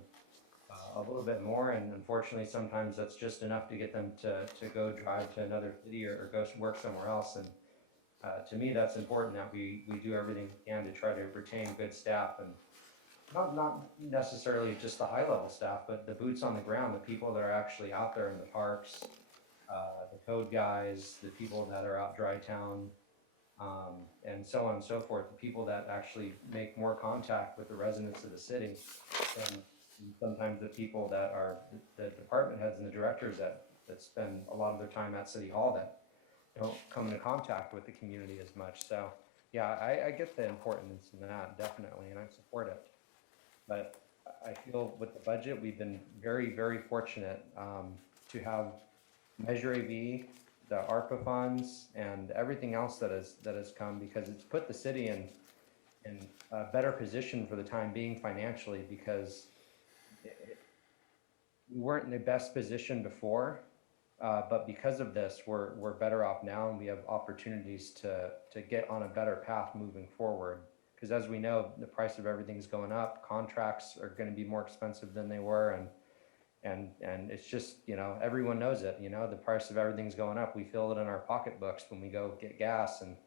a little bit more, and unfortunately, sometimes that's just enough to get them to go drive to another city or go work somewhere else. And to me, that's important that we do everything we can to try to retain good staff, and not necessarily just the high level staff, but the boots on the ground, the people that are actually out there in the parks, the code guys, the people that are out dry town, and so on and so forth, the people that actually make more contact with the residents of the city than sometimes the people that are the department heads and the directors that spend a lot of their time at City Hall that don't come into contact with the community as much. So yeah, I get the importance in that, definitely, and I support it. But I feel with the budget, we've been very, very fortunate to have Measure AV, the ARPA funds, and everything else that has come, because it's put the city in a better position for the time being financially, because we weren't in the best position before, but because of this, we're better off now, and we have opportunities to get on a better path moving forward. Because as we know, the price of everything's going up. Contracts are going to be more expensive than they were, and it's just, everyone knows it. The price of everything's going up. We feel it in our pocketbooks when we go get gas, and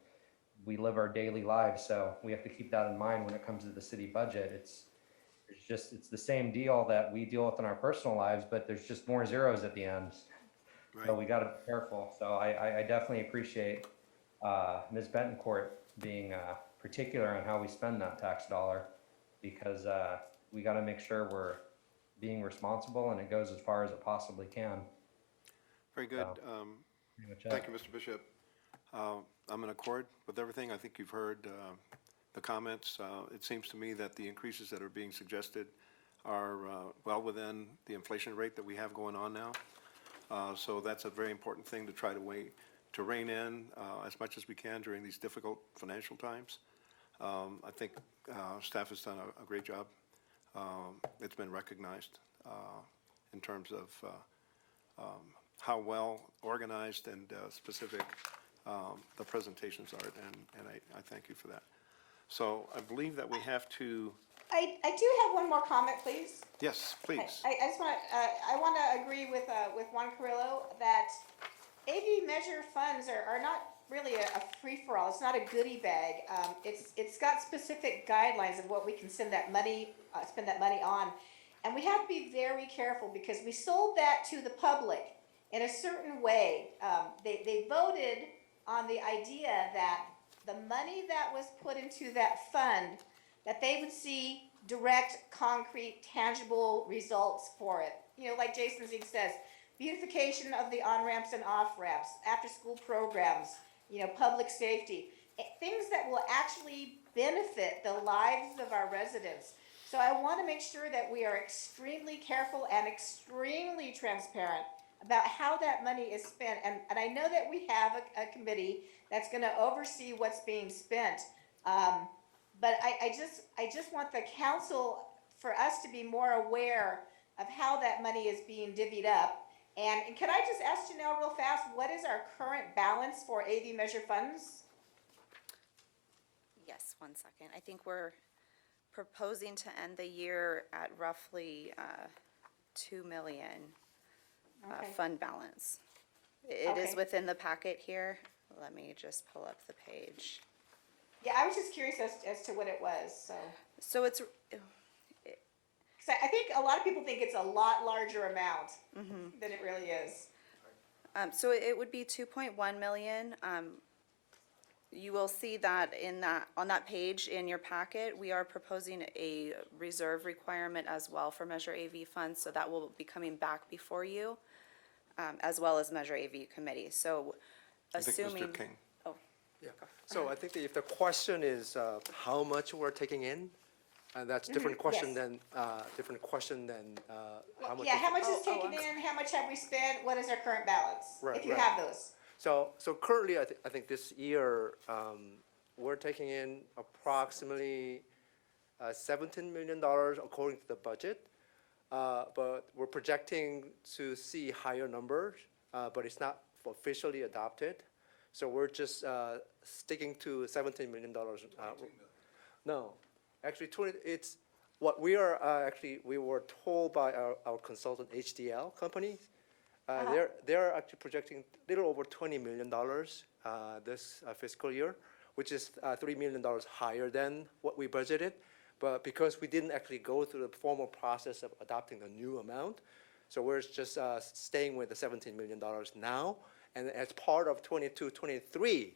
we live our daily lives. So we have to keep that in mind when it comes to the city budget. It's the same deal that we deal with in our personal lives, but there's just more zeros at the end. Right. So we got to be careful. So I definitely appreciate Ms. Betancourt being particular on how we spend that tax dollar, because we got to make sure we're being responsible and it goes as far as it possibly can. Very good. Pretty much it. Thank you, Mr. Bishop. I'm in accord with everything. I think you've heard the comments. It seems to me that the increases that are being suggested are well within the inflation rate that we have going on now. So that's a very important thing to try to rein in as much as we can during these difficult financial times. I think staff has done a great job. It's been recognized in terms of how well organized and specific the presentations are, and I thank you for that. So I believe that we have to. I do have one more comment, please. Yes, please. I just want to, I want to agree with Juan Carrillo that AV measure funds are not really a free-for-all. It's not a goodie bag. It's got specific guidelines of what we can spend that money on. And we have to be very careful, because we sold that to the public in a certain way. They voted on the idea that the money that was put into that fund, that they would see direct, concrete, tangible results for it. Like Jason Zeke says, beautification of the on-ramps and off-ramps, after-school programs, public safety, things that will actually benefit the lives of our residents. So I want to make sure that we are extremely careful and extremely transparent about how that money is spent. And I know that we have a committee that's going to oversee what's being spent. But I just want the council, for us to be more aware of how that money is being divvied up. And can I just ask Janelle real fast, what is our current balance for AV measure funds? Yes, 1 second. I think we're proposing to end the year at roughly 2 million Okay. fund balance. It is Okay. within the packet here. Let me just pull up the page. Yeah, I was just curious as to what it was, so. So it's, 'Cause I think a lot of people think it's a lot larger amount than it really is. so it would be 2.1 million. You will see that on that page in your packet, we are proposing a reserve requirement as well for Measure AV funds, so that will be coming back before you, as well as Measure AV committee. So I think assuming. Mr. King. Oh, Yeah, so I think that if the question is how much we're taking in, that's different question yes. than, how much. Yeah, how much is oh, taken in, how much have we spent, what is our current balance? Right, If you right. have those. So currently, I think this year, we're taking in approximately $17 million according to the budget. But we're projecting to see higher numbers, but it's not officially adopted. So we're just sticking to $17 million. No, actually, it's what we are we were told by our consultant HDL company. They're actually projecting a little over $20 million this fiscal year, which is $3 million higher than what we budgeted. But because we didn't actually go through the formal process of adopting a new amount, so we're just staying with the $17 million now. And as part of 22-23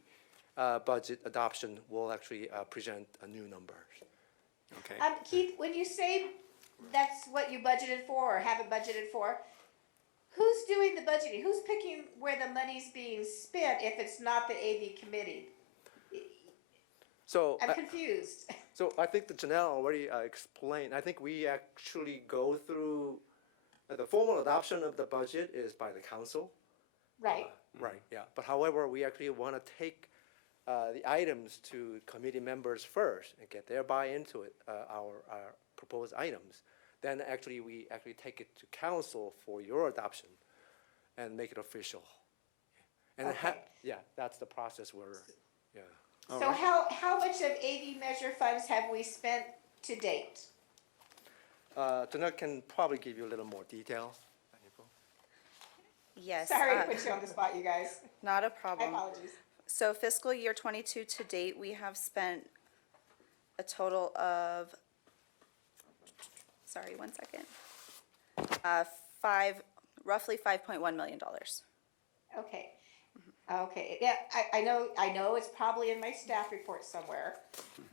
budget adoption, we'll actually present a new number. Okay. Keith, when you say that's what you budgeted for or haven't budgeted for, who's doing the budgeting? Who's picking where the money's being spent if it's not the AV committee? So I'm confused. So I think that Janelle already explained. I think we actually go through the formal adoption of the budget is by the council. Right. Right. Yeah. But however, we actually want to take the items to committee members first and get their buy-in to it, our proposed items. Then we actually take it to council for your adoption and make it official. And that's the process where, yeah. So how much of AV measure funds have we spent to date? Janelle can probably give you a little more detail. yes. Sorry to put you on the spot, you guys. Not a My problem. apologies. So fiscal year 22 to date, we have spent a total of, sorry, 1 second, roughly $5.1 million. Okay. Okay, yeah, I know it's probably in my staff report somewhere.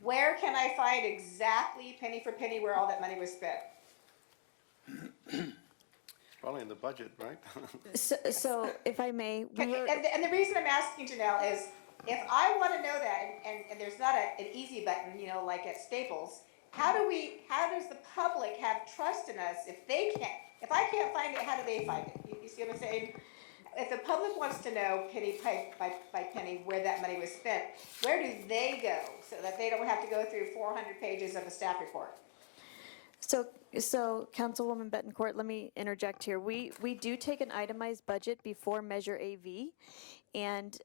Where can I find exactly penny for penny where all that money was spent? Probably in the budget, right? So if I may, And the reason I'm asking, Janelle, is if I want to know that, and there's not an easy button, like at Staples, how does the public have trust in us if I can't find it, how do they find it? You see what I'm saying? If the public wants to know penny by penny where that money was spent, where do they go so that they don't have to go through 400 pages of a staff report? So Councilwoman Betancourt, let me interject here. We do take an itemized budget before Measure AV, and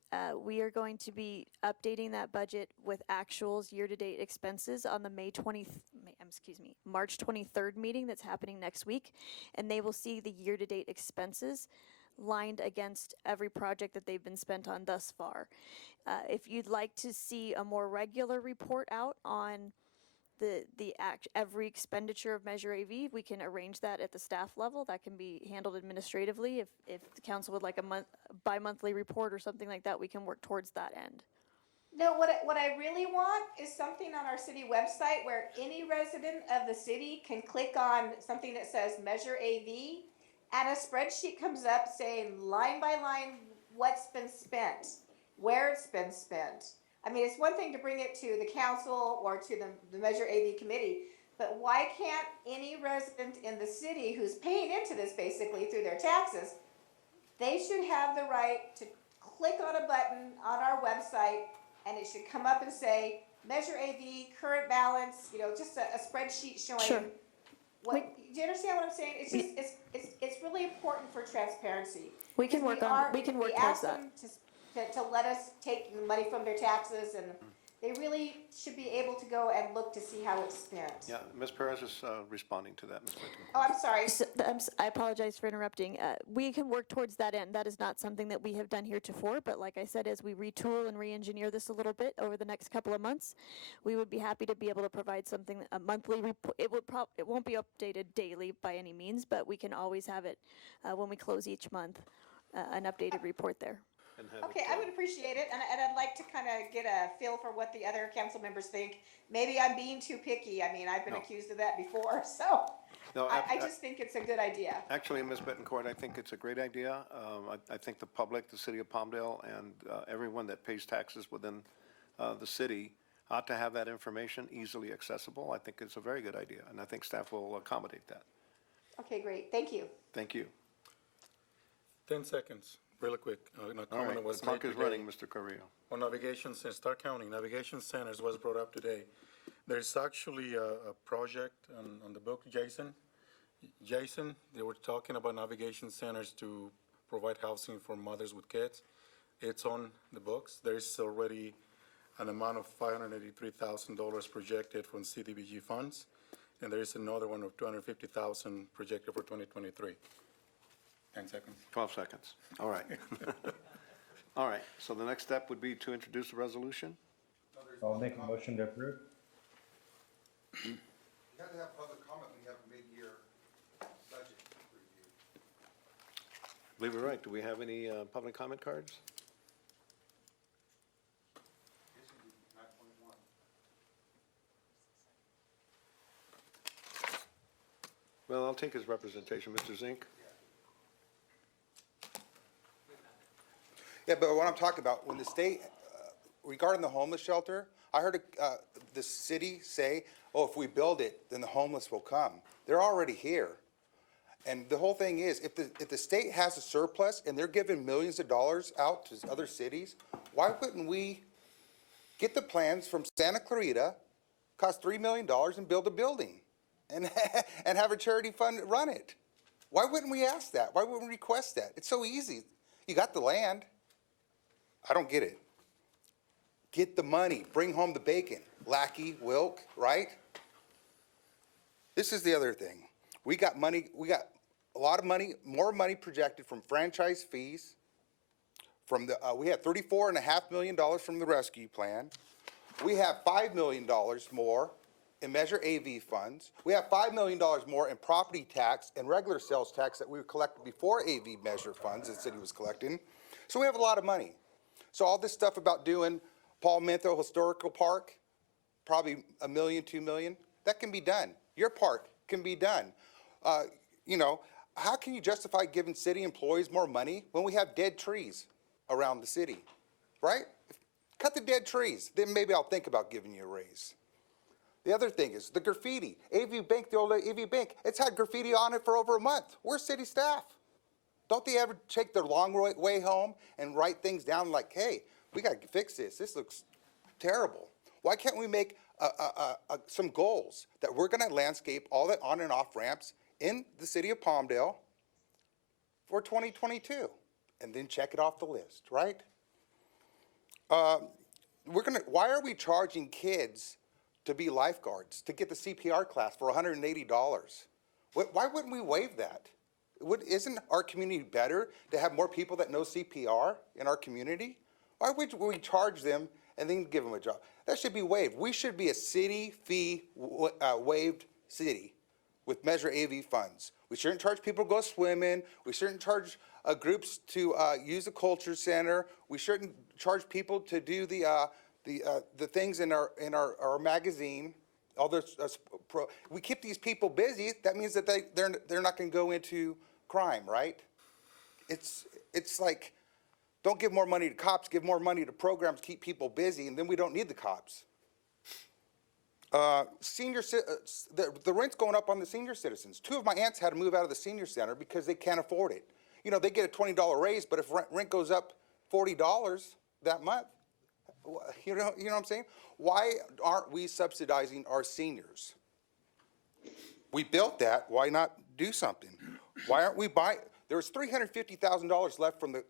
we are going to be updating that budget with actuals year-to-date expenses on the March 23rd meeting that's happening next week, and they will see the year-to-date expenses lined against every project that they've been spent on thus far. If you'd like to see a more regular report out on every expenditure of Measure AV, we can arrange that at the staff level. That can be handled administratively. If the council would like a bi-monthly report or something like that, we can work towards that end. No, what I really want is something on our city website where any resident of the city can click on something that says Measure AV, and a spreadsheet comes up saying line by line what's been spent, where it's been spent. I mean, it's one thing to bring it to the council or to the Measure AV committee, but why can't any resident in the city who's paying into this basically through their taxes, they should have the right to click on a button on our website and it should come up and say, Measure AV, current balance, you know, just a spreadsheet showing. Sure. What, do you understand what I'm saying? It's just, it's really important for transparency. We can Because work we towards asked that. them to let us take money from their taxes, and they really should be able to go and look to see how it's spent. Yeah, Ms. Perez is responding to that, Ms. Whitten. Oh, I'm sorry. I apologize for interrupting. We can work towards that end. That is not something that we have done heretofore, but like I said, as we retool and re-engineer this a little bit over the next couple of months, we would be happy to be able to provide something, a monthly report. It won't be updated daily by any means, but we can always have it when we close each month, an updated report there. Okay, I would appreciate it, and I'd like to kind of get a feel for what the other council members think. Maybe I'm being too picky. I mean, I've been accused of that before, so No, I just think it's a good idea. Actually, Ms. Bettencourt, I think it's a great idea. I think the public, the city of Palmdale, and everyone that pays taxes within the city ought to have that information easily accessible. I think it's a very good idea, and I think staff will accommodate that. Okay, great. Thank you. Thank you. 10 seconds, really quick. A All comment right, was the clock made is today running, Mr. Carrillo. on navigation, start counting. Navigation centers was brought up today. There's actually a project on the book, Jason, they were talking about navigation centers to provide housing for mothers with kids. It's on the books. There's already an amount of $583,000 projected from CDBG funds, and there is another one of $250,000 projected for 2023. 10 seconds. 12 seconds. All right. All right, so the next step would be to introduce a resolution? I'll make a motion to approve. You have to have public comment when you have mid-year budget review. I believe you're right. Do we have any public comment cards? Yes, you do, 9.1. Well, I'll take his representation. Mr. Zink? Yeah, but what I'm talking about, when the state, regarding the homeless shelter, I heard the city say, oh, if we build it, then the homeless will come. They're already here. And the whole thing is, if the state has a surplus and they're giving millions of dollars out to other cities, why wouldn't we get the plans from Santa Clarita, cost $3 million, and build a building and, and have a charity fund run it? Why wouldn't we ask that? Why wouldn't we request that? It's so easy. You got the land. I don't get it. Get the money, bring home the bacon. Lackey, Wilk, right? This is the other thing. We got money, we got a lot of money, more money projected from franchise fees. From the, we had $34.5 million from the rescue plan. We have $5 million more in Measure AV funds. We have $5 million more in property tax and regular sales tax that we collected before AV Measure funds the city was collecting. So we have a lot of money. So all this stuff about doing Palmdale Historical Park, probably $1 million, $2 million, that can be done. Your part can be done. You know, how can you justify giving city employees more money when we have dead trees around the city, right? Cut the dead trees, then maybe I'll think about giving you a raise. The other thing is the graffiti. AV Bank, the old AV Bank, it's had graffiti on it for over a month. Where's city staff? Don't they ever take their long way home and write things down like, hey, we got to fix this. This looks terrible. Why can't we make some goals that we're going to landscape all the on and off ramps in the city of Palmdale for 2022 and then check it off the list, right? Why are we charging kids to be lifeguards, to get the CPR class for $180? Why wouldn't we waive that? Isn't our community better to have more people that know CPR in our community? Why would we charge them and then give them a job? That should be waived. We should be a city fee waived city with Measure AV funds. We shouldn't charge people to go swimming. We shouldn't charge groups to use the culture center. We shouldn't charge people to do the things in our magazine. All those, we keep these people busy. That means that they're not going to go into crime, right? It's like Don't give more money to cops, give more money to programs, keep people busy, and then we don't need the cops. The rent's going up on the senior citizens. 2 of my aunts had to move out of the senior center because they can't afford it. You know, they get a $20 raise, but if rent goes up $40 that month, you know what I'm saying? Why aren't we subsidizing our seniors? We built that, why not do something? Why aren't we buying? There was $350,000 left from the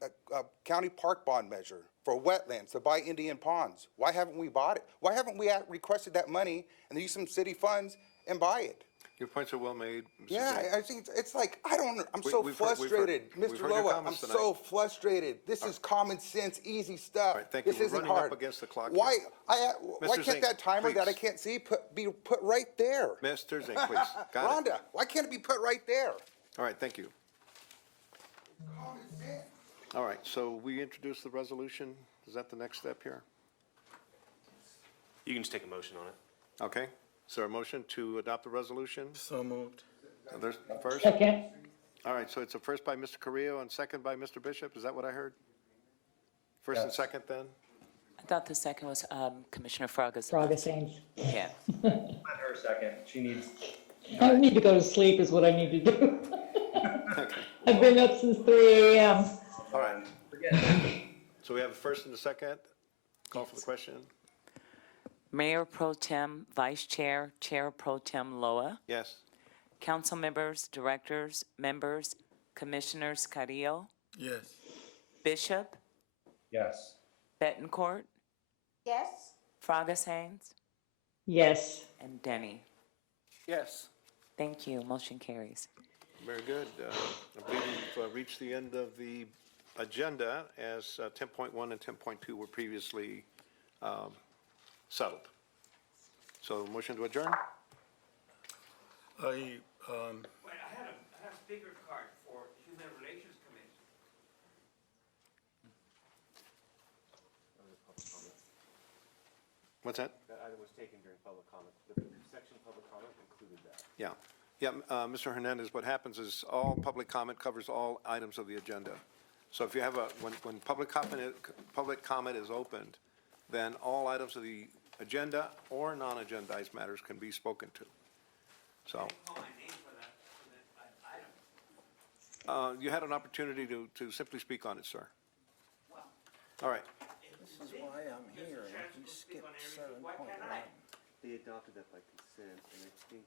county park bond measure for wetlands to buy Indian ponds. Why haven't we bought it? Why haven't we requested that money and use some city funds and buy it? Your points are well made, Mr. Yeah, James. I think I'm We- so we've heard- frustrated, we've Mr. heard your Loa. I'm comments tonight. so frustrated. This is common sense, easy stuff. All right, thank you. This We're isn't running up hard. against the clock Why? here. Why Mr. can't that Zink, timer that I please. can't see be put right there? Mr. Zink, please. Got it. Rhonda, why can't it be put right there? All right, thank you. All right, so we introduced the resolution. Is that the next step here? You can just take a motion on it. Okay. Is there a motion to adopt the resolution? So moved. There's first? Second. All right, so it's a first by Mr. Carrillo and second by Mr. Bishop. Is that what I heard? First and Yes. second then? I thought the second was Commissioner Fraga's. Saying. Yeah. Let her second. She needs. I need to go to sleep is what I need to do. Okay. I've been up since 3 a.m. All right. So we have a first and a second. Call for the question. Mayor Pro Tem, Vice Chair, Chair Pro Tem Loa, Yes. council members, directors, members, Commissioners Carrillo, Yes. Bishop, Yes. Betancourt, Yes? Fragas Haynes, Yes. and Denny. Yes. Thank you. Motion carries. Very good. I believe we've reached the end of the agenda as 10.1 and 10.2 were previously settled. So motion to adjourn? I, Wait, I had a speaker card for Human Relations Committee. What's that? That item was taken during public comment. The section public comment included that. Yeah. Yeah, Mr. Hernandez, what happens is all public comment covers all items of the agenda. So if you have when public comment is opened, then all items of the agenda or non-agendized matters can be spoken to. So. Call my name for that item. You had an opportunity to simply speak on it, sir. All right. This is why I'm here, and he skipped 7.1. They adopted that by consent, and I think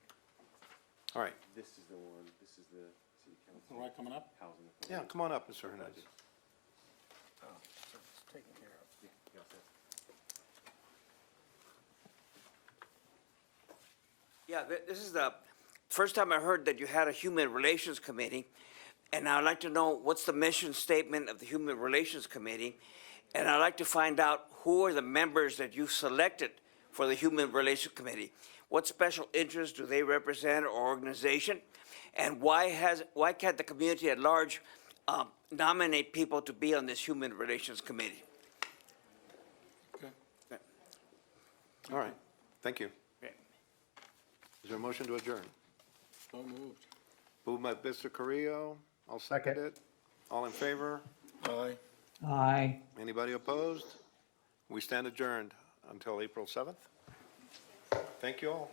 All right. this is the one, this is the city council. All right, coming up? Housing. Yeah, come on up, Mr. Hernandez. Oh, so it's taken care of. Yeah, you all set? Yeah, this is the first time I heard that you had a Human Relations Committee, and I'd like to know what's the mission statement of the Human Relations Committee, and I'd like to find out who are the members that you selected for the Human Relations Committee. What special interests do they represent or organization, and why can't the community at large nominate people to be on this Human Relations Committee? Okay. All right. Thank you. Okay. Is there a motion to adjourn? So moved. Moved by Mr. Carrillo. I'll second it. All in favor? Aye. Aye. Anybody opposed? We stand adjourned until April 7th. Thank you all.